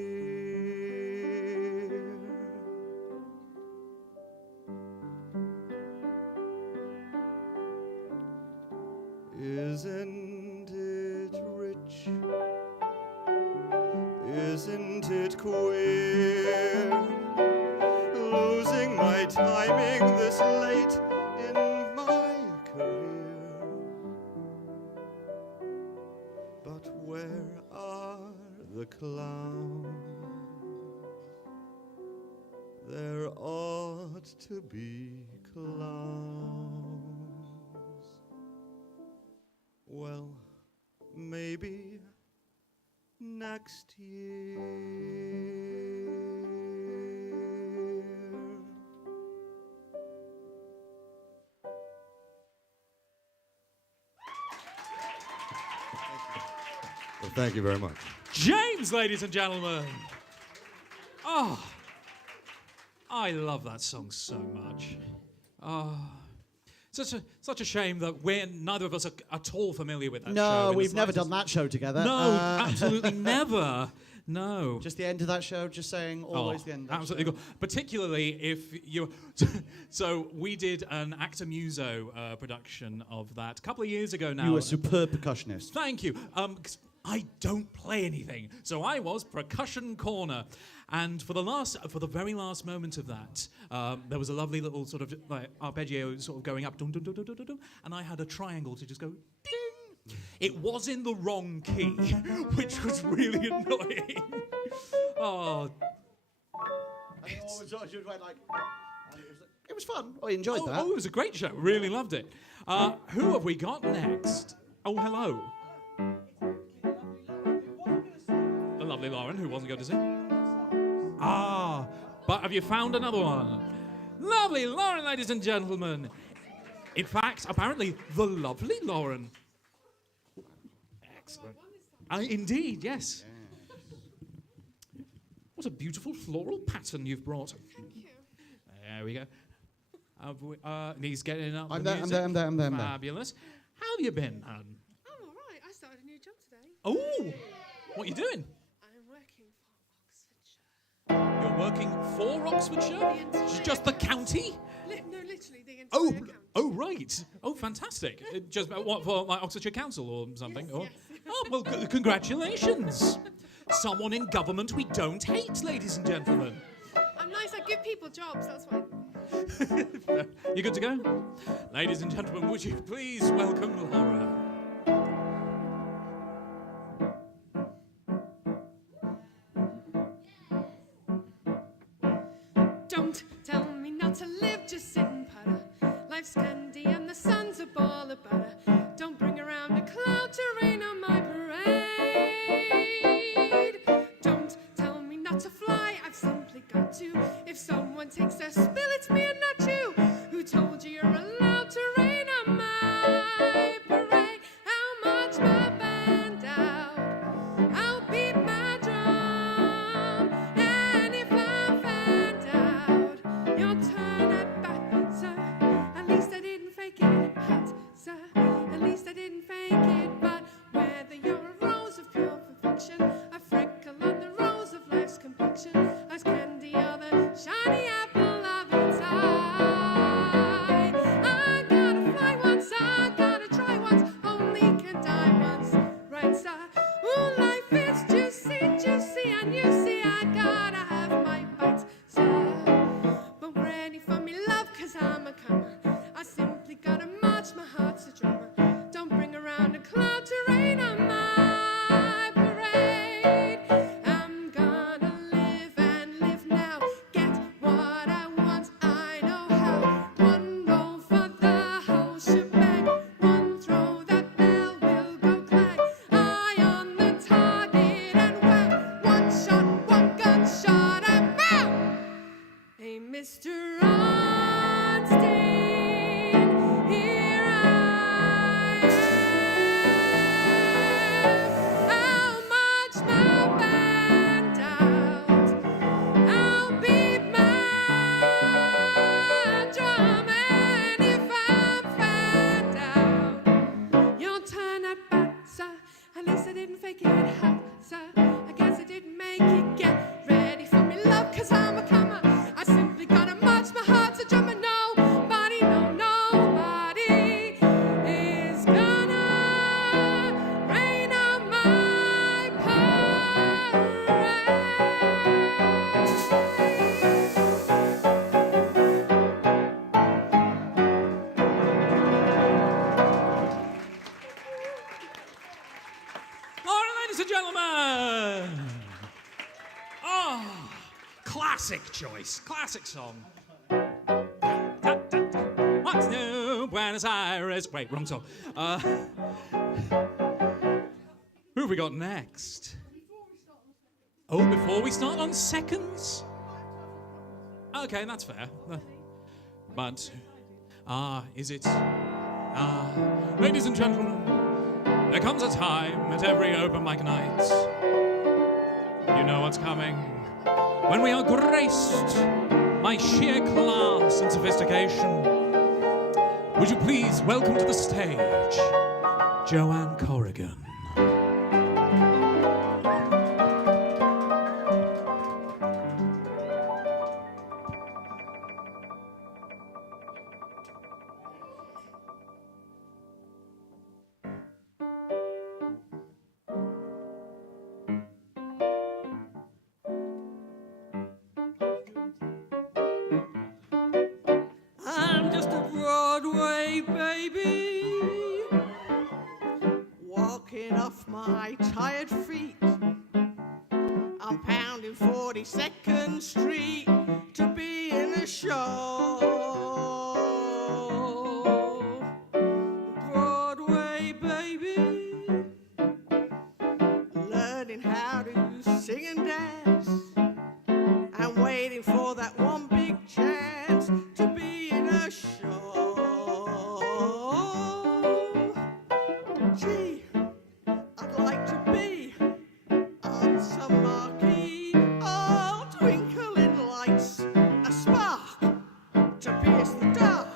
Isn't it rich? Isn't it queer? Losing my timing this late in my career. But where are the clowns? There ought to be clowns. Well, maybe next year. Well, thank you very much. James, ladies and gentlemen. Oh, I love that song so much. Oh, such a shame that neither of us are at all familiar with that show. No, in the we've never slightest. done that show together. No, absolutely never. No. Just the end of that show, just saying always the end of that absolutely show. cool. Particularly if you... So we did an Actor Muso production of that a couple of years ago now. You were a superb percussionist. Thank you. 'Cause I don't play anything. So I was percussion corner. And for the very last moment of that, there was a lovely little sort of like arpeggio sort of going up, dum, dum, dum, dum, dum, dum, and I had a triangle to just go ding. It was in the wrong key, which was really annoying. Oh. It was fun. I enjoyed that. Oh, it was a great show. Really loved it. Who have we got next? Oh, hello. The lovely Lauren, who wasn't going to sing. Ah, but have you found another one? Lovely Lauren, ladies and gentlemen. In fact, apparently, the lovely Lauren. Excellent. Indeed, yes. What a beautiful floral pattern you've brought. Thank you. There we go. He's getting up. I'm the there, music. I'm there. Fabulous. How have you been, hon? I'm all right. I started a new job today. Oh, what are you doing? I'm working for Oxfordshire. You're working for Oxfordshire? Just the county? No, literally the entire county. Oh, right. Oh, fantastic. Just what for, like Oxfordshire Council or something? Yes, or? yes. Oh, well, congratulations. Someone in government we don't hate, ladies and gentlemen. I'm nice. I give people jobs. That's why. You good to go? Ladies and gentlemen, would you please welcome Laura? Don't tell me not to live, just sit and putter. Life's candy and the sun's a ball of butter. Don't bring around a cloud to rain on my parade. Don't tell me not to fly, I've simply got to. If someone takes a spill, it's me and not you. Who told you you're allowed to rain on my parade? How much my band out? I'll beat my drum. And if I'm found out, you'll turn it back, sir. At least I didn't fake it, hot, sir. At least I didn't fake it. But whether you're a rose of pure perfection, a freckle on the rose of life's complexion, as candy or the shiny apple of its eye, I gotta fly once, I gotta try once, only can die once, right, sir? Ooh, life is juicy, juicy, and you see I gotta have my bites, sir. But ready for me, love, 'cause I'm a comer. I simply gotta march, my heart's a drummer. Don't bring around a cloud to rain on my parade. I'm gonna live and live now. Get what I want, I know how. One roll for the whole shebang. One throw, that bell will go clang. Eye on the target and whack. One shot, one gunshot, and bam! Hey, Mr. Einstein, here I am. How much my band out? I'll beat my drum, and if I'm found out, you'll turn that back, sir. At least I didn't fake it, hot, sir. I guess I didn't make it. Get ready for me, love, 'cause I'm a comer. I simply gotta march, my heart's a drummer. Nobody, no, nobody is gonna rain on my parade. All right, ladies and gentlemen. Oh, classic choice, classic song. What's new, Buenos Aires? Wait, wrong song. Who have we got next? Oh, before we start on seconds? Okay, that's fair. But, is it? Ladies and gentlemen, there comes a time at every open mic night. You know what's coming. When we are graced my sheer class and sophistication. Would you please welcome to the stage, Joanne Corrigan. I'm just a Broadway baby, walking off my tired feet. I'm pounding 42nd Street to be in a show. Broadway baby, learning how to sing and dance, and waiting for that one big chance to be in a show. Gee, I'd like to be on some marquee, all twinkling lights, a spark to pierce the dark,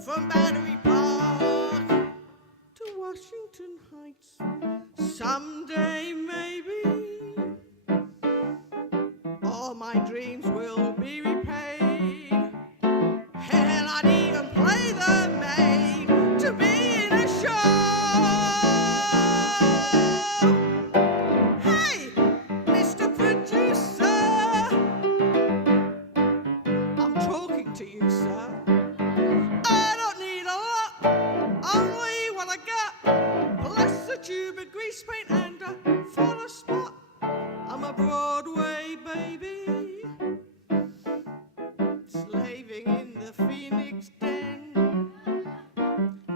from Battery Park to Washington Heights. Someday maybe all my dreams will be repaid, and I'd even play the maid to be in a show. Hey, Mr. Producer, I'm talking to you, sir. I don't need a lot, only what I got, plus a tube of grease paint and a photo spot. I'm a Broadway baby, slaving in the Phoenix den,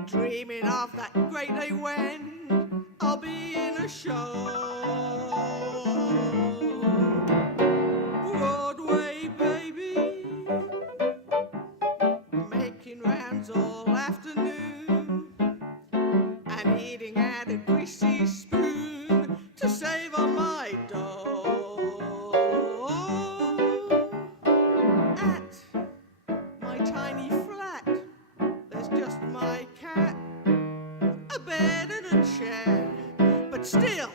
dreaming of that great day when I'll be in a show. Broadway baby, making rounds all afternoon, and eating at a greasy spoon to save on my dough. At my tiny flat, there's just my cat, a bed and a chair, but still,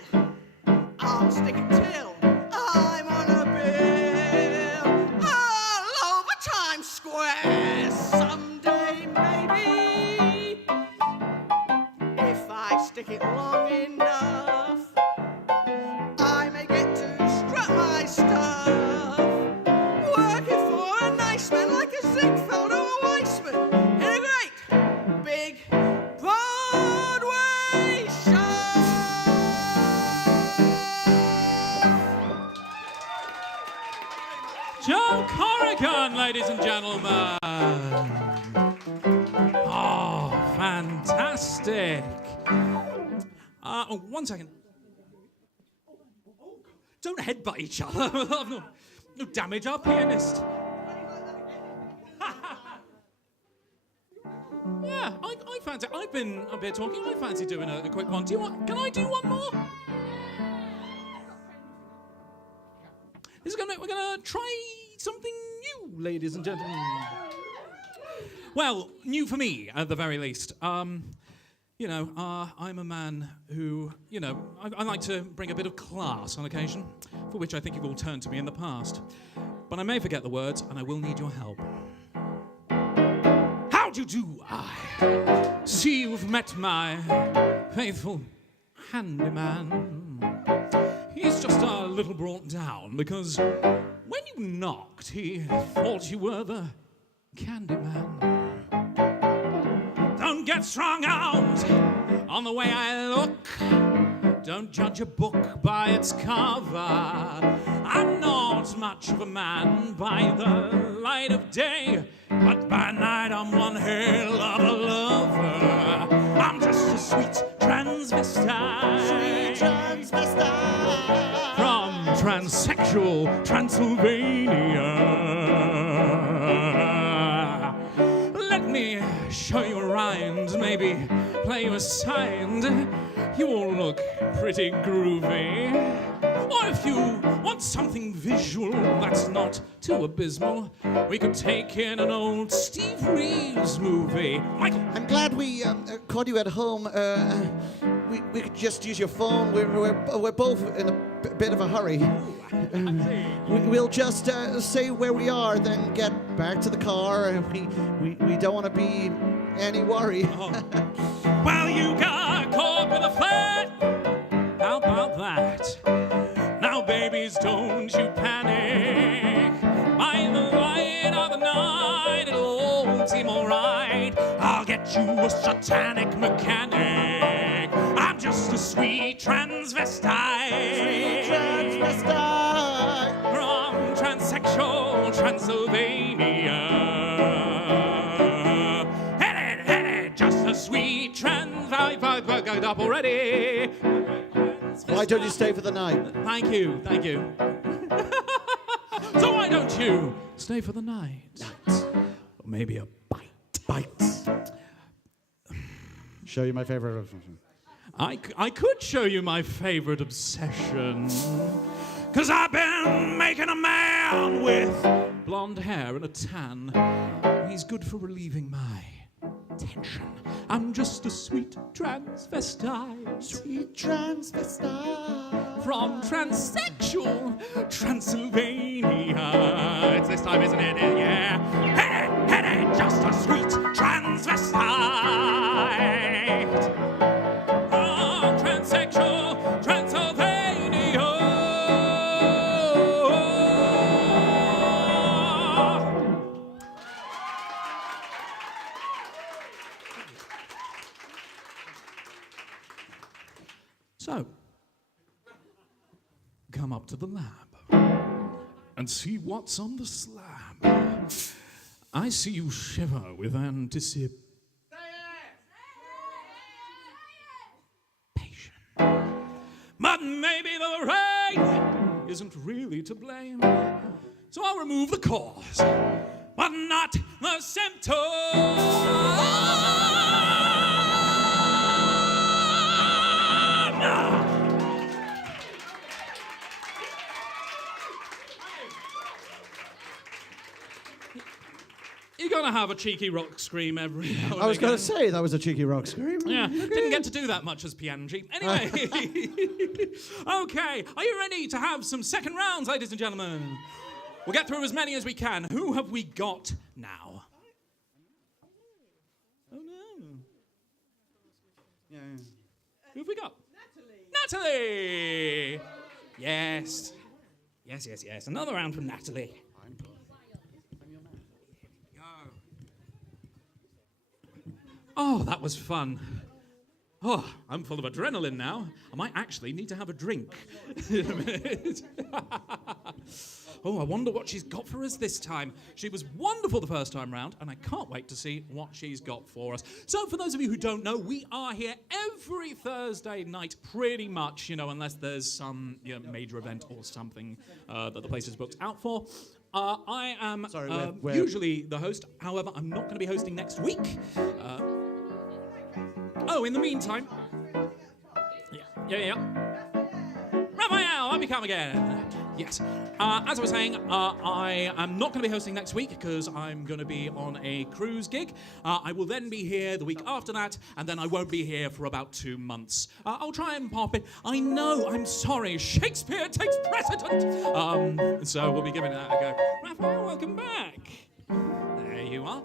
I'll stick it till I'm on a bill all over Times Square. Someday, maybe, if I stick it long enough, I may get to strut my stuff, working for a nice man like a Ziegfeld or a Weissman in a great big Broadway show. Joe Corrigan, ladies and gentlemen. Oh, fantastic. One second. Don't headbutt each other. No damage our pianist. Yeah, I fancy. I've been up here talking. I fancy doing a quick one. Do you want? Can I do one more? We're gonna try something new, ladies and gentlemen. Well, new for me at the very least. You know, I'm a man who, you know, I like to bring a bit of class on occasion, for which I think you've all turned to me in the past. But I may forget the words, and I will need your help. How do you do? I see you've met my faithful handyman. He's just a little brought down because when you knocked, he thought you were the Candyman. Don't get strung out on the way I look. Don't judge a book by its cover. I'm not much of a man by the light of day, but by night I'm one hell of a lover. I'm just a sweet transvestite. Sweet transvestite. From transsexual Transylvania. Let me show you around, maybe play you a side. You all look pretty groovy. Or if you want something visual that's not too abysmal, we could take in an old Steve Reeves movie. Michael? I'm glad we caught you at home. We could just use your phone. We're both in a bit of a hurry. We'll just say where we are, then get back to the car. We don't want to be any worry. Well, you got caught with a flat. How about that? Now, babies, don't you panic. By the light of the night, it'll all seem alright. I'll get you a satanic mechanic. I'm just a sweet transvestite. Sweet transvestite. From transsexual Transylvania. Hit it, just a sweet transvestite. Up already. Why don't you stay for the night? Thank you. So why don't you stay for the night? Or maybe a bite. Show you my favorite. I could show you my favorite obsession. 'Cause I've been making a man with blonde hair and a tan. He's good for relieving my tension. I'm just a sweet transvestite. Sweet transvestite. From transsexual Transylvania. It's this time, isn't it? Yeah. Hit it, just a sweet transvestite. From transsexual Transylvania. So, come up to the lab and see what's on the slab. I see you shiver with anticipation. But maybe the rain isn't really to blame. So I'll remove the cause, but not the symptom. You're gonna have a cheeky rock scream every now and again. I was going to say that was a cheeky rock scream. Yeah, didn't get to do that much as Piangi. Anyway, okay, are you ready to have some second rounds, ladies and gentlemen? We'll get through as many as we can. Who have we got now? Oh no. Yeah. Who have we got? Natalie! Yes. Yes. Another round from Natalie. Oh, that was fun. Oh, I'm full of adrenaline now. I might actually need to have a drink in a minute. Oh, I wonder what she's got for us this time. She was wonderful the first time round, and I can't wait to see what she's got for us. So, for those of you who don't know, we are here every Thursday night, pretty much, unless there's some major event or something that the place is booked out for. I am usually the host. However, I'm not going to be hosting next week. In the meantime... Yeah. Raphael, I'll become again. Yes. As I was saying, I am not going to be hosting next week because I'm going to be on a cruise gig. I will then be here the week after that, and then I won't be here for about 2 months. I'll try and pop in. I know, I'm sorry. Shakespeare takes precedent. So we'll be giving that a go. Raphael, welcome back. There you are.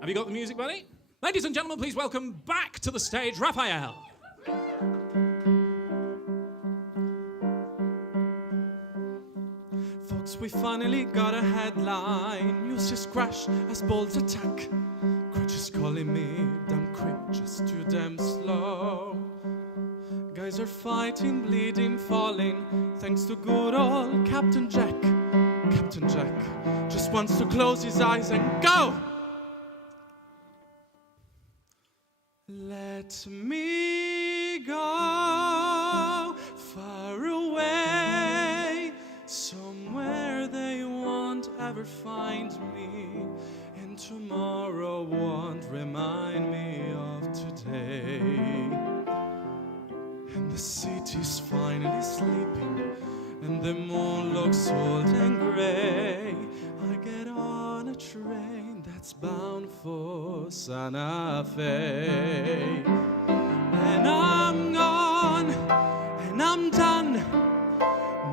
Have you got the music, buddy? Ladies and gentlemen, please welcome back to the stage, Raphael. Folks, we finally got a headline. News just crash as balls attack. Crutches calling me damn quick, just too damn slow. Guys are fighting, bleeding, falling, thanks to good old Captain Jack. Captain Jack just wants to close his eyes and go. Let me go far away, somewhere they won't ever find me, and tomorrow won't remind me of today. And the city's finally sleeping, and the moon looks old and gray. I get on a train that's bound for Santa Fe. And I'm gone, and I'm done.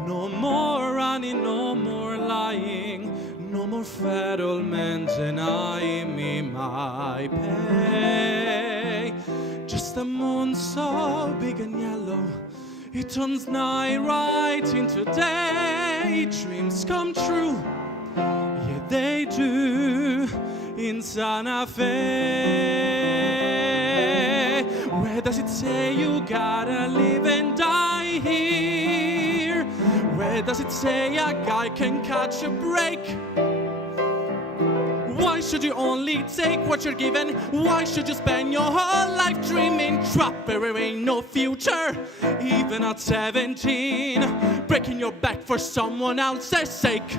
No more running, no more lying, no more fat old men denying me my pay. Just a moon so big and yellow, it turns night right into day. Dreams come true, yeah they do, in Santa Fe. Where does it say you gotta live and die here? Where does it say a guy can catch a break? Why should you only take what you're given? Why should you spend your whole life dreaming? Drop where there ain't no future, even at 17, breaking your back for someone else's sake.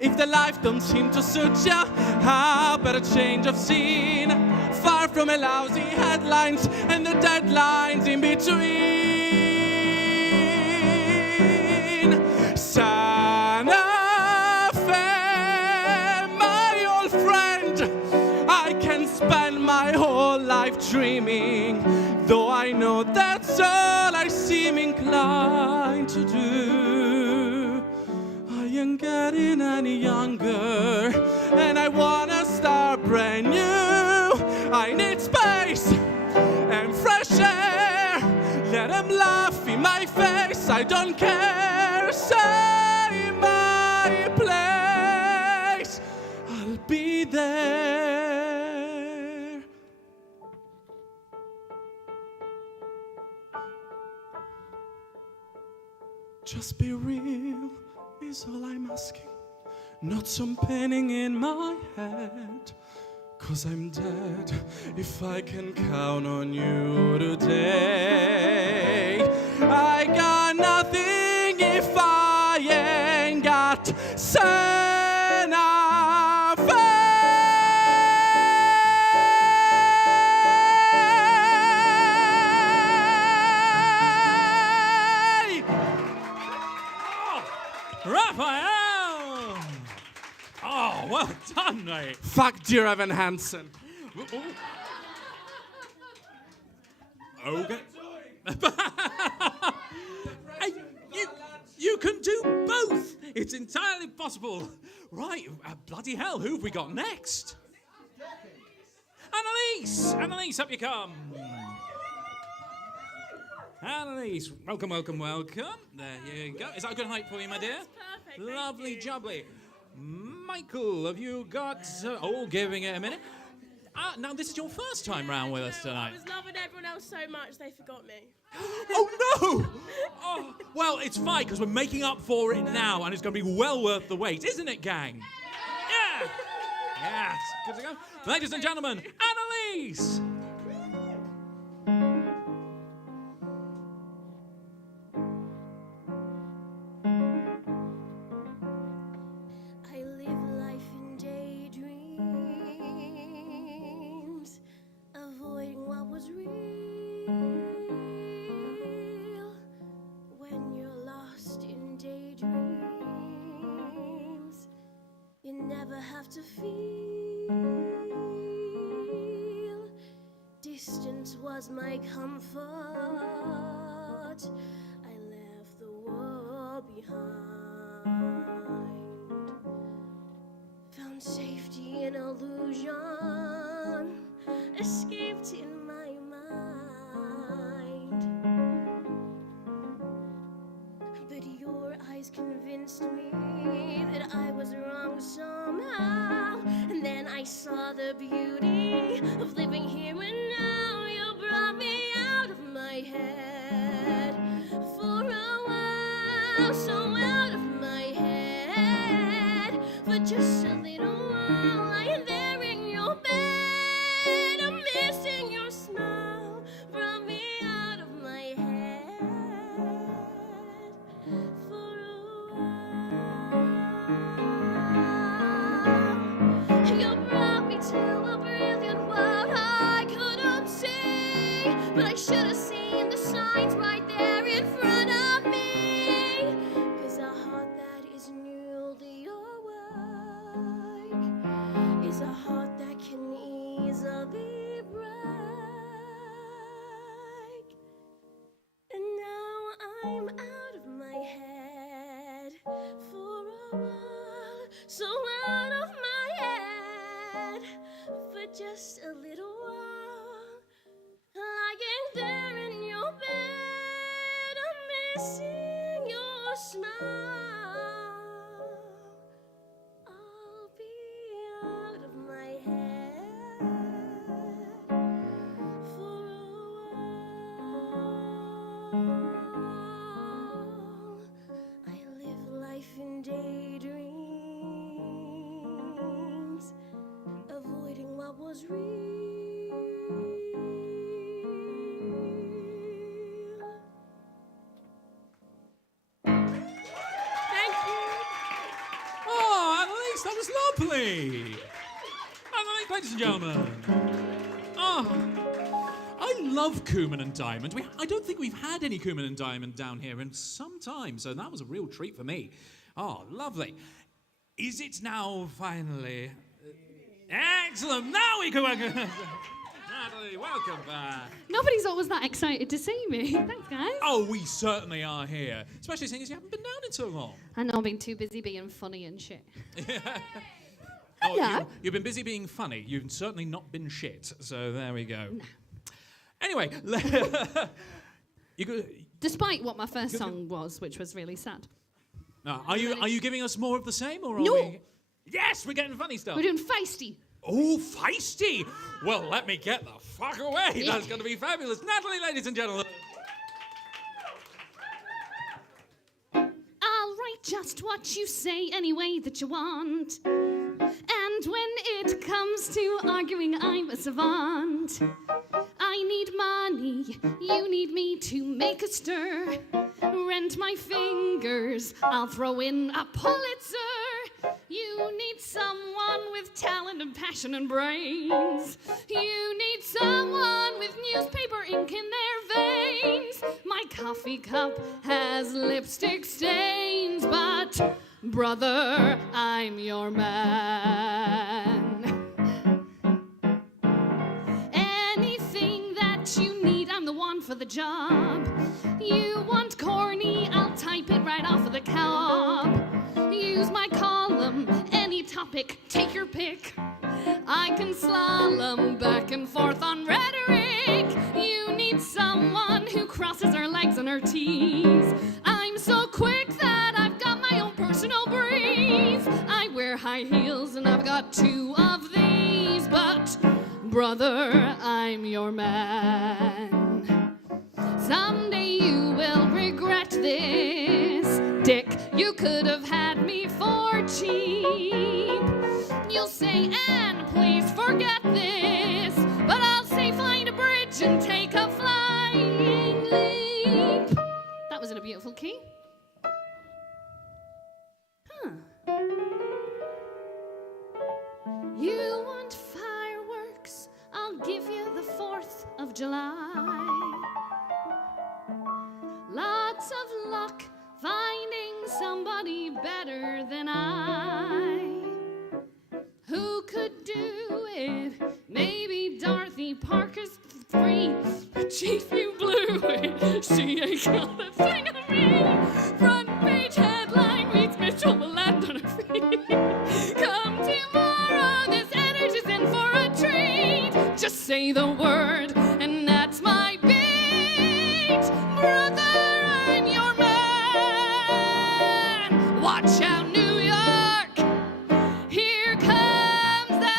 If the life don't seem to suit ya, how about a change of scene? Far from a lousy headlines and the deadlines in between. Santa Fe, my old friend, I can spend my whole life dreaming, though I know that's all I seem inclined to do. I ain't getting any younger, and I wanna start brand new. I need space and fresh air. Let them laugh in my face, I don't care. Say my place, I'll be there. Just be real is all I'm asking, not some painting in my head. 'Cause I'm dead if I can count on you today. I got nothing if I ain't got Santa Fe. Raphael! Oh, well done, mate. Fuck dear Evan Hansen. Okay. Hey, you can do both. It's entirely possible. Right, bloody hell, who have we got next? Annalise! Annalise, up you come. Annalise, welcome, welcome, welcome. There you go. Is that a good height for you, my dear? Perfect. Lovely jubbly. Michael, have you got... giving it a minute. Now, this is your first time round with us tonight. I was loving everyone else so much they forgot me. Oh, no! Oh, well, it's fine, because we're making up for it now, and it's going to be well worth the wait, isn't it, gang? Yeah! Yes, good to go. Ladies and gentlemen, Annalise! I live life in daydreams, avoiding what was real. When you're lost in daydreams, you never have to feel. Distance was my comfort. I left the world behind. Found safety in illusion, escaped in my mind. But your eyes convinced me that I was wrong somehow. And then I saw the beauty of living here and now. You brought me out of my head for a while, so out of my head for just a little while. Lying there in your bed, I'm missing your smile. Brought me out of my head for a while. You brought me to a brilliant world I couldn't see, but I should have seen the signs right there in front of me. a heart that can easily break. And now I'm out of my head for a while, so out of my head for just a little while, lying there in your bed, I'm missing your smile. I'll be out of my head for a while. I live life in daydreams, avoiding what was real. Thank you. Oh, Annalise, that was lovely. Annalise, ladies and gentlemen. Oh, I love Cumin and Diamond. I don't think we've had any Cumin and Diamond down here in some time, so that was a real treat for me. Oh, lovely. Is it now finally? Excellent. Now we can work. Natalie, welcome back. Nobody's always that excited to see me. Thanks, guys. Oh, we certainly are here. Especially seeing as you haven't been down in so long. I know I've been too busy being funny and shit. Oh, Yeah. you've been busy being funny. You've certainly not been shit. So there we go. No. Anyway, you go. Despite what my first song was, which was really sad. Are you giving us more of the same, or are No. we? Yes, we're getting funny stuff. We're doing feisty. Oh, feisty! Well, let me get the fuck away. Yeah. That's going to be fabulous. Natalie, ladies and gentlemen. I'll write just what you say any way that you want. And when it comes to arguing, I'm a savant. I need money, you need me to make a stir. Rent my fingers, I'll throw in a Pulitzer. You need someone with talent and passion and brains. You need someone with newspaper ink in their veins. My coffee cup has lipstick stains, but brother, I'm your man. Anything that you need, I'm the one for the job. You want corny, I'll type it right off of the cob. Use my column, any topic, take your pick. I can slalom back and forth on rhetoric. You need someone who crosses her legs and her T's. I'm so quick that I've got my own personal breeze. I wear high heels and I've got two of these. But, brother, I'm your man. Someday you will regret this. Dick, you could have had me for cheap. You'll say, Anne, please forget this. But I'll say, find a bridge and take a flying leap. That was in a beautiful key. Huh. You want fireworks? I'll give you the 4th of July. Lots of luck finding somebody better than I. Who could do it? Maybe Dorothy Parker's free. But Chief, you blew it. She ain't got a thing of me. Front page headline reads Mitchell will land on her feet. Come tomorrow, this energy's in for a treat. Just say the word, and that's my beat. Brother, I'm your man. Watch out, New York. Here comes the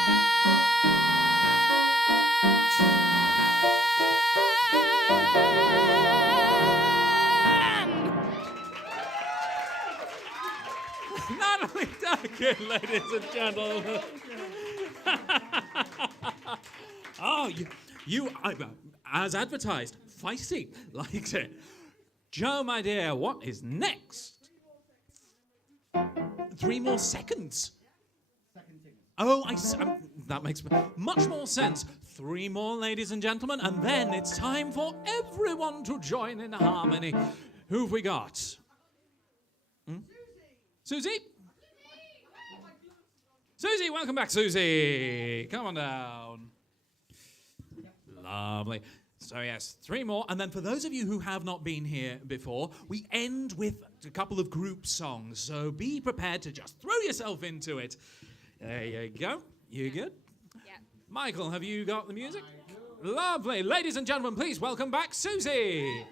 Natalie Duncan, ladies and gentlemen. Oh, you as advertised, feisty, liked it. Joe, my dear, what is next? 3 more seconds. Oh, that makes much more sense. 3 more, ladies and gentlemen, and then it's time for everyone to join in harmony. Who've we got? Susie? Susie, welcome back, Susie. Come on down. Lovely. So yes, 3 more. And then for those of you who have not been here before, we end with a couple of group songs. So be prepared to just throw yourself into it. There you go. You good? Yeah. Michael, have you got the music? Lovely. Ladies and gentlemen, please welcome back Susie.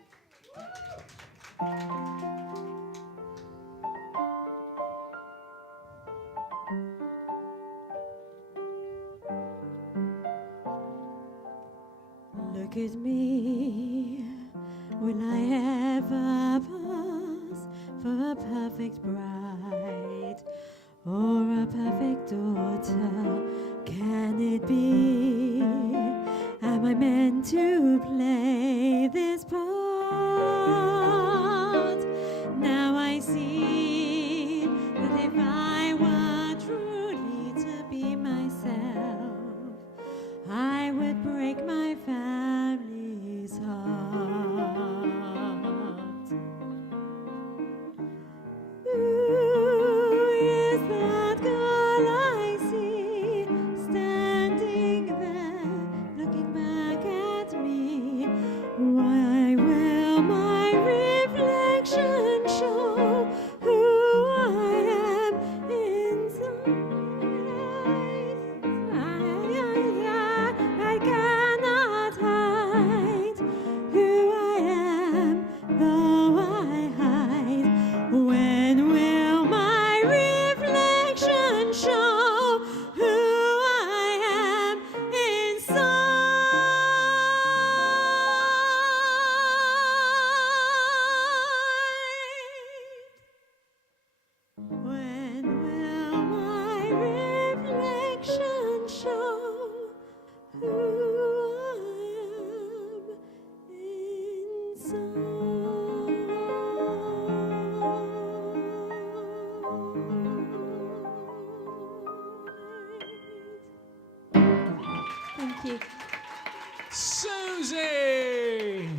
Look at me. Will I ever pass for a perfect bride or a perfect daughter? Can it be? Am I meant to play this part? Now I see that if I were truly to be myself, I would break my family's heart. Who is that girl I see standing there, looking back at me? Why will my reflection show who I am inside? I cannot hide who I am, though I hide. When will my reflection show who I am inside? When will my reflection show who I am inside? Thank you. Susie!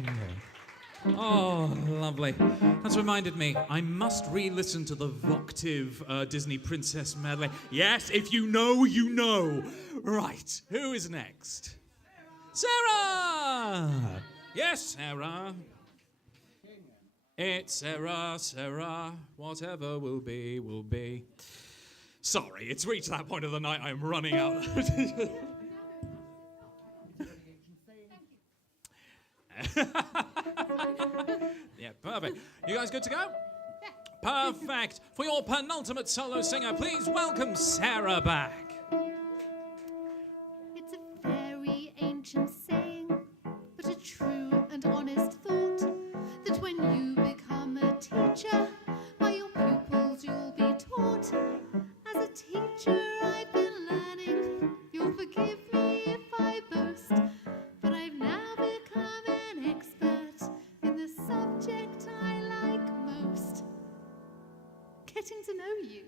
Oh, lovely. That's reminded me, I must re-listen to the Voctive Disney Princess medley. Yes, if you know, you know. Right, who is next? Sarah! Yes, Sarah. It's Sarah, Sarah. Whatever will be, will be. Sorry, it's reached that point of the night I am running out. Yeah, perfect. You guys good to go? Perfect. For your penultimate solo singer, please welcome Sarah back. It's a very ancient saying, but a true and honest thought, that when you become a teacher, by your pupils you'll be taught. As a teacher I've been learning, you'll forgive me if I boast, but I've now become an expert in the subject I like most. Getting to know you.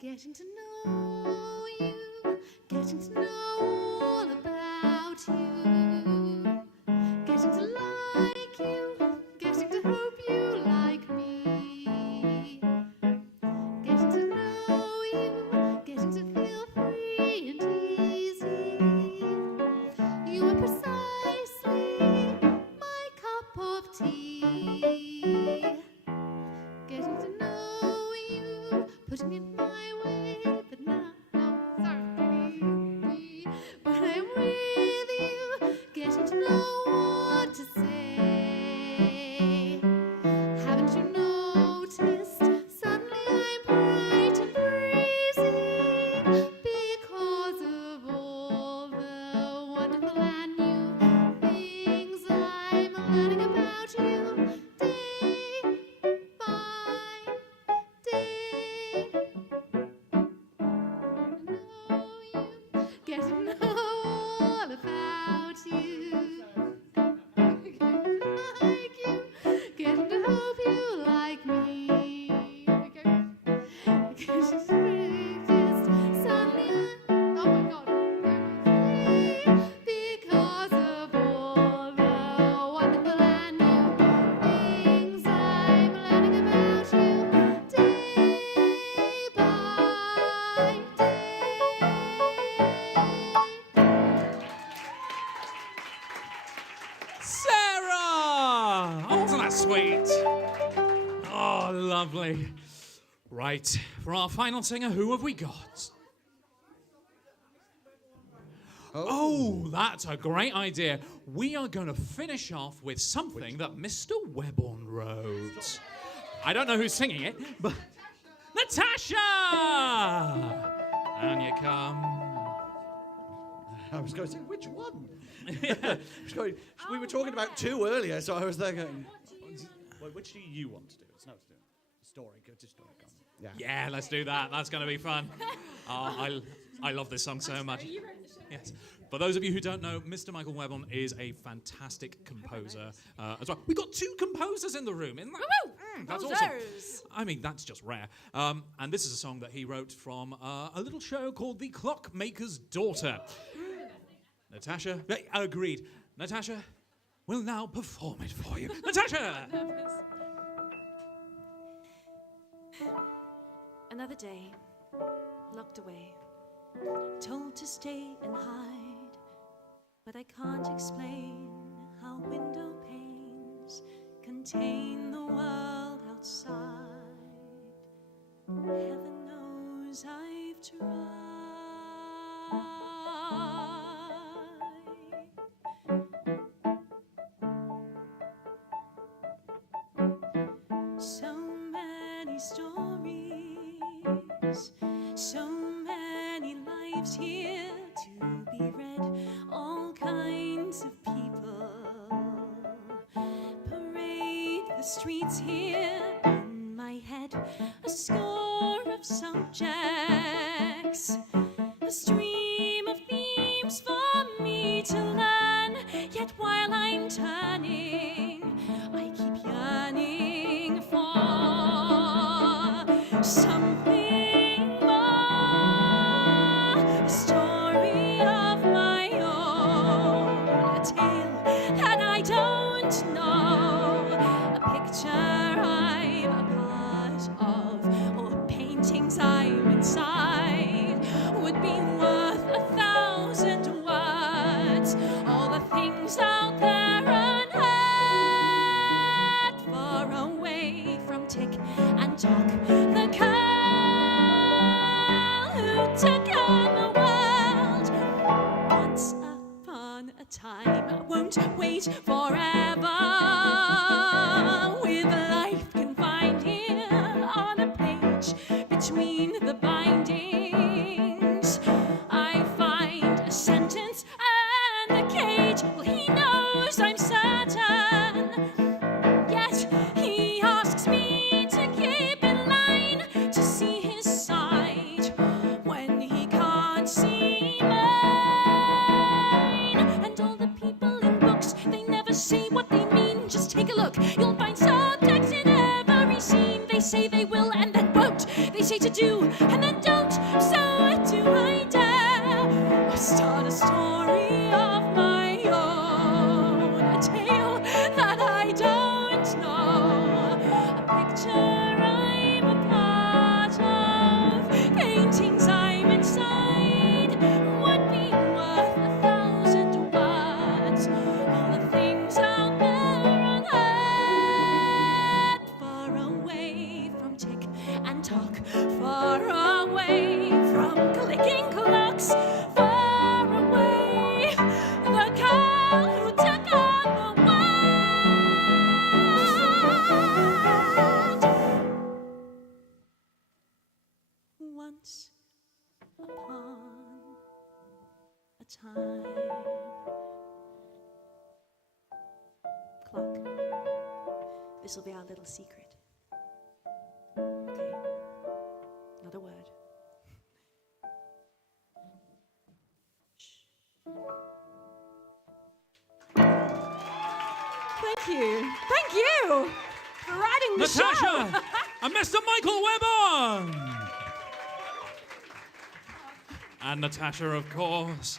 Getting to know you. Getting to know all about you. Getting to like you. Getting to hope you like me. Getting to know you. Getting to feel free and easy. You are precisely my cup of tea. Getting to know you, putting it my way, but now sweet. Oh, lovely. Right, for our final singer, who have we got? Oh, that's a great idea. We are going to finish off with something that Mr. Webborn wrote. I don't know who's singing it, but Natasha! And you come. I was going to say, which one? We were talking about two earlier, so I was there going... Well, which do you want to do? It's not to do. Story, go to story. Yeah, let's do that. That's going to be fun. I love this song so much. Yes. For those of you who don't know, Mr. Michael Webborn is a fantastic composer as well. We've got two composers in the room, isn't that? That's awesome. I mean, that's just rare. And this is a song that he wrote from a little show called The Clockmaker's Daughter. Natasha, agreed. Natasha will now perform it for you. Natasha! Another day, locked away, told to stay and hide, but I can't explain how window panes contain the world outside. Heaven knows I've tried. So many stories, so many lives here to be read, all kinds of people parade the streets here. In my head, a score of subjects, a stream of themes for me to learn. Yet while I'm turning, I keep yearning for something more, a story of my own, a tale that I don't know, a picture I'm a part of, or paintings I'm inside, would be worth 1,000 words. All the things out there unheard, far away from tick and talk. The girl who took on the world once upon a time won't wait forever. With life confined here on a page between the bindings, I find a sentence and a cage. Well, he knows I'm certain, yet he asks me to keep in line, to see his side when he can't see mine. And all the people in books, they never say what they mean. Just take a look, you'll find subtext in every scene. They say they will and then won't. They say to do and then don't. So do I dare start a story of my own, a tale that I don't know, a picture I'm a part of, paintings I'm inside, would be worth 1,000 words. All the things out there unheard, far away from tick and talk, far away from clicking clocks, far away. The girl who took on the world once upon a time. Clock. This will be our little secret. Okay. Not a word. Thank you. Thank you for writing the show. Natasha and Mr. Michael Webborn. And Natasha, of course.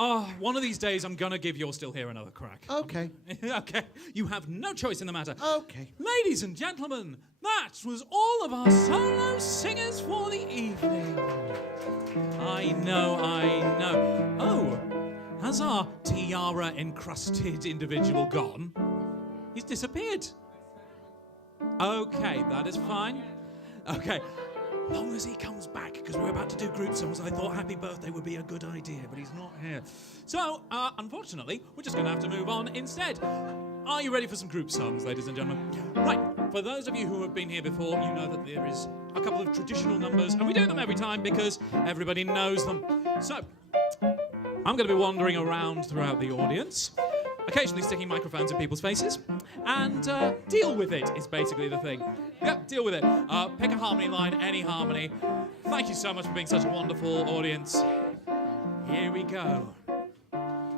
Oh, one of these days I'm going to give You're Still Here another crack. Okay. Okay. You have no choice in the matter. Okay. Ladies and gentlemen, that was all of our solo singers for the evening. I know. Oh, has our tiara-encrusted individual gone? He's disappeared. Okay, that is fine. Okay. Long as he comes back, because we're about to do group songs, I thought Happy Birthday would be a good idea, but he's not here. So, unfortunately, we're just going to have to move on instead. Are you ready for some group songs, ladies and gentlemen? Right, for those of you who have been here before, you know that there is a couple of traditional numbers, and we do them every time because everybody knows them. So, I'm going to be wandering around throughout the audience, occasionally sticking microphones in people's faces, and deal with it is basically the thing. Yep, deal with it. Pick a harmony line, any harmony. Thank you so much for being such a wonderful audience. Here we go.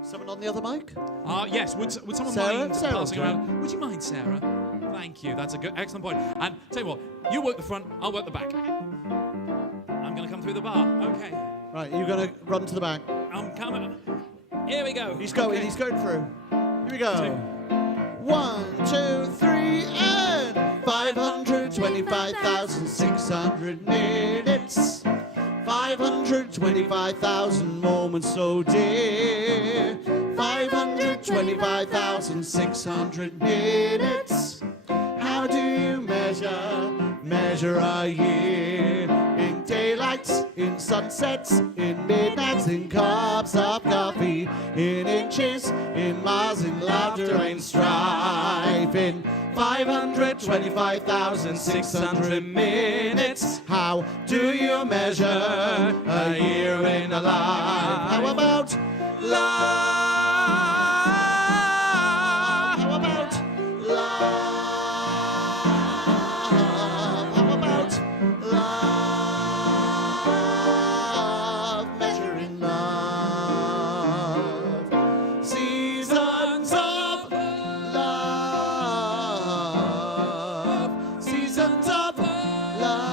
Someone on the other mic? Yes, would someone Sarah? mind Sarah, passing around? Would you mind, Sarah? Thank you, that's a good, excellent point. And tell you what, you work the front, I'll work the back. I'm going to come through the bar, okay. Right, you're going to run to the back. I'm coming. Here we go. He's going, okay. He's going through. Here we go. 1, 2, 3, and 525,600 minutes. 525,000 moments so dear. 525,600 minutes. How do you measure a year? In daylights, in sunsets, in midnights, in cups of coffee, in inches, in miles, in laughter and strife, in 525,600 minutes. How do you measure a year in a life? How about love? How about love? How about love? Measuring love. Seasons of love. Seasons of love.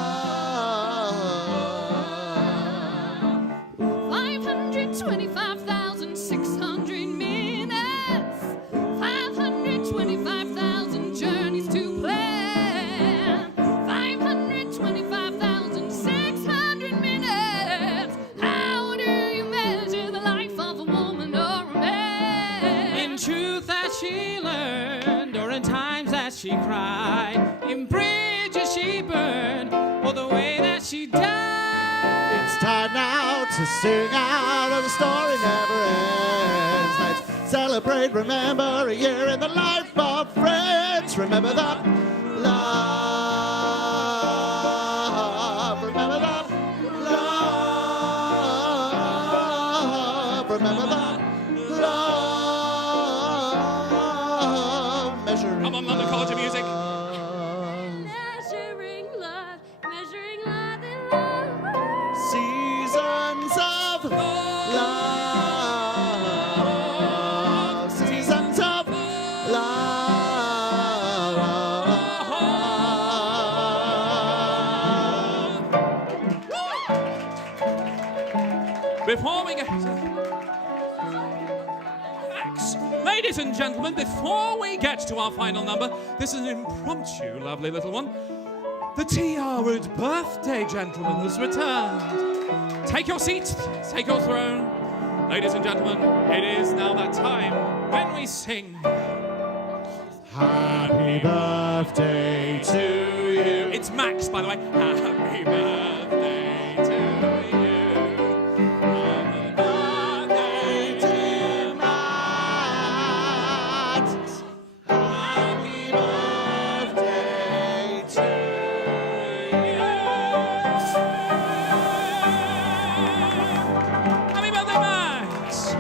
525,600 minutes. 525,000 journeys to plan. 525,600 minutes. How do you measure the life of a woman or a man? In truth that she learned, or in times that she cried, in bridges she burned, or the way that she died. It's time now to sing out, and the story never ends. Let's celebrate, remember a year in the life of friends. Remember that love. Remember that love. Remember that love. Measuring Come on, London College of Music. Measuring love in love. Seasons of love. Seasons of love. Before we get... Ladies and gentlemen, before we get to our final number, this is an impromptu, lovely little one. The tiaraed birthday gentleman has returned. Take your seat, take your throne. Ladies and gentlemen, it is now that time when we sing. Happy birthday to you. It's Max, by the way. Happy birthday to you. Happy birthday, dear Max. Happy birthday to you. Happy birthday, Max.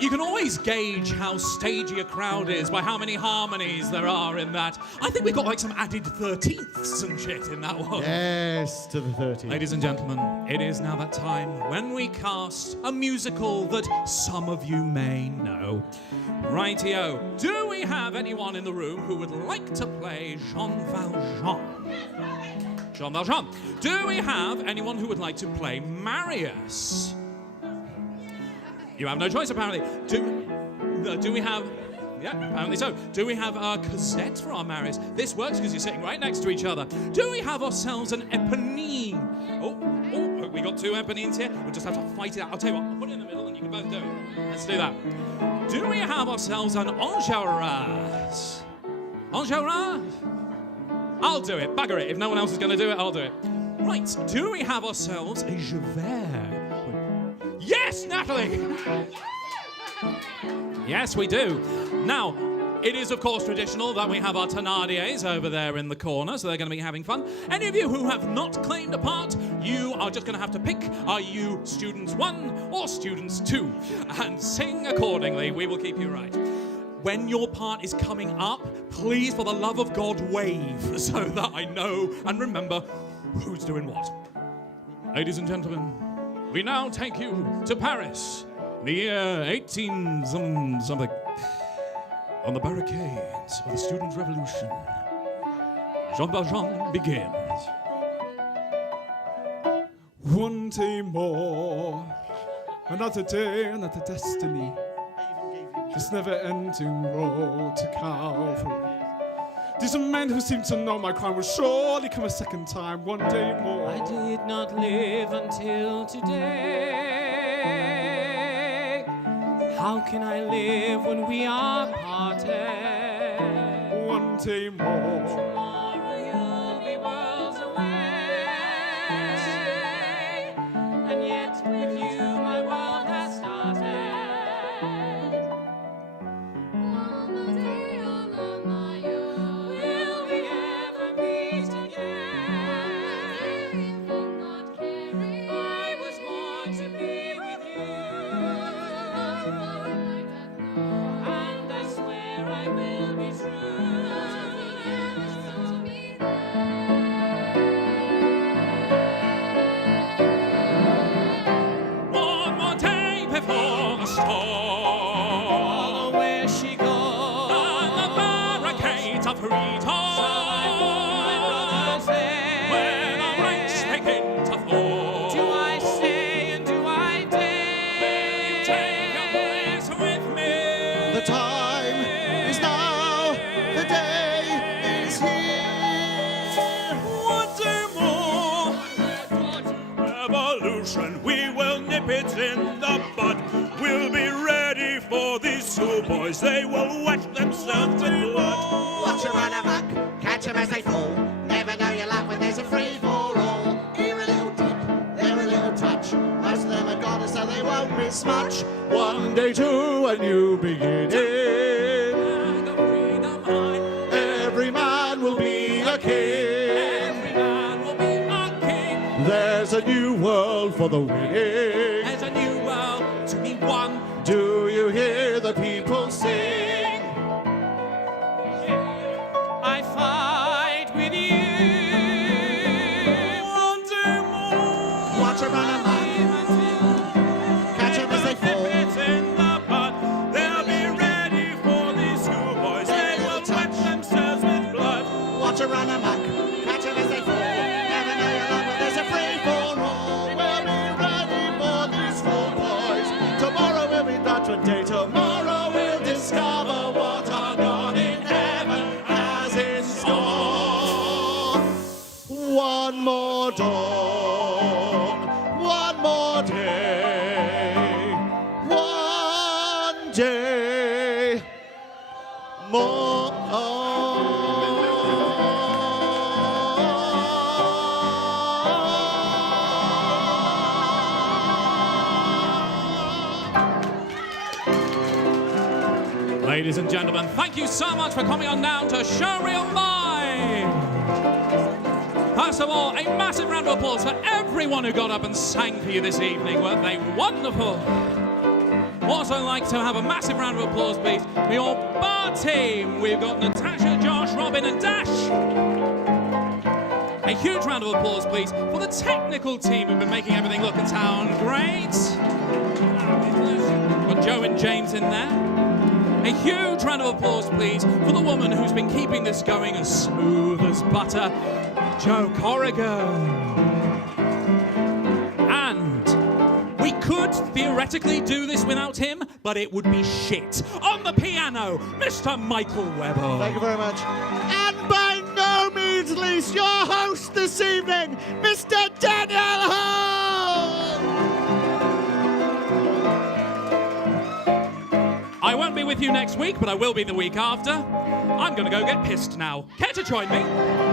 You can always gauge how stagey a crowd is by how many harmonies there are in that. I think we've got like some added 13ths and shit in that one. Yes, to the 30. Ladies and gentlemen, it is now that time when we cast a musical that some of you may know. Rightio, do we have anyone in the room who would like to play Jean Valjean? Jean Valjean. Do we have anyone who would like to play Marius? You have no choice, apparently. Do we have... Yeah, apparently so. Do we have Cosette for our Marius? This works because you're sitting right next to each other. Do we have ourselves an Eponine? Oh, we got two Eponines here. We'll just have to fight it out. I'll tell you what, I'll put it in the middle and you can both do it. Let's do that. Do we have ourselves an Enjolras? Enjolras? I'll do it. Bugger it. If no one else is going to do it, I'll do it. Right. Do we have ourselves a Javert? Yes, Natalie! Yes, we do. Now, it is, of course, traditional that we have our Thénardiers over there in the corner, so they're going to be having fun. Any of you who have not claimed a part, you are just going to have to pick, are you students 1 or students 2? And sing accordingly. We will keep you right. When your part is coming up, please, for the love of God, wave so that I know and remember who's doing what. Ladies and gentlemen, we now take you to Paris, the year 18-something. On the barricades of the Student Revolution, Jean Valjean begins. One day more, another day, another destiny. This never-ending road to Calvary. These men who seem to know my crime will surely come a second time, one day more. I did not live until today. How can I live when we are parted? One day more. Tomorrow you'll be worlds away, and yet with you my world has started. On the day of my youth, will we ever meet again? Not caring, I was born to be with you. And I swear I will be true. One more day before the storm. Follow where she goes. And the barricades of freedom. When the ranks begin to fall. Do I stay and do I dare? You take your place with me. The time is now, the day is here. One day more. Revolution, we will nip it in the bud. We'll be ready for these schoolboys. They will wet themselves in blood. Watch her run amok, catch them as they fall. Never know your luck when there's a free for all. Here a little dip, there a little touch. Most of them are gone, so they won't miss much. One day to a new beginning. Every man will be a king. Every man will be a king. There's a new world for the winning. There's a new world to be won. Do you hear the people sing? I fight with you. One day more. Watch her run amok, catch them as they fall. It's in the bud. They'll be ready for these schoolboys. They will wet themselves with blood. Watch her run amok, catch them as they fall. Never know your love when there's a free for all. We'll be ready for these schoolboys. Tomorrow will be Judgment Day. Tomorrow we'll discover what our God in heaven has in store. One more dawn, one more day, one day more. Ladies and gentlemen, thank you so much for coming on down to Showreel Live. First of all, a massive round of applause for everyone who got up and sang for you this evening. Weren't they wonderful? Also like to have a massive round of applause, please, for your bar team. We've got Natasha, Josh, Robin and Dash. A huge round of applause, please, for the technical team who've been making everything look and sound great. Got Joe and James in there. A huge round of applause, please, for the woman who's been keeping this going as smooth as butter, Joe Corrigan. And we could theoretically do this without him, but it would be shit. On the piano, Mr. Michael Webber. Thank you very much. And by no means least, your host this evening, Mr. Daniel Hall. I won't be with you next week, but I will be the week after. I'm gonna go get pissed now. Care to join me?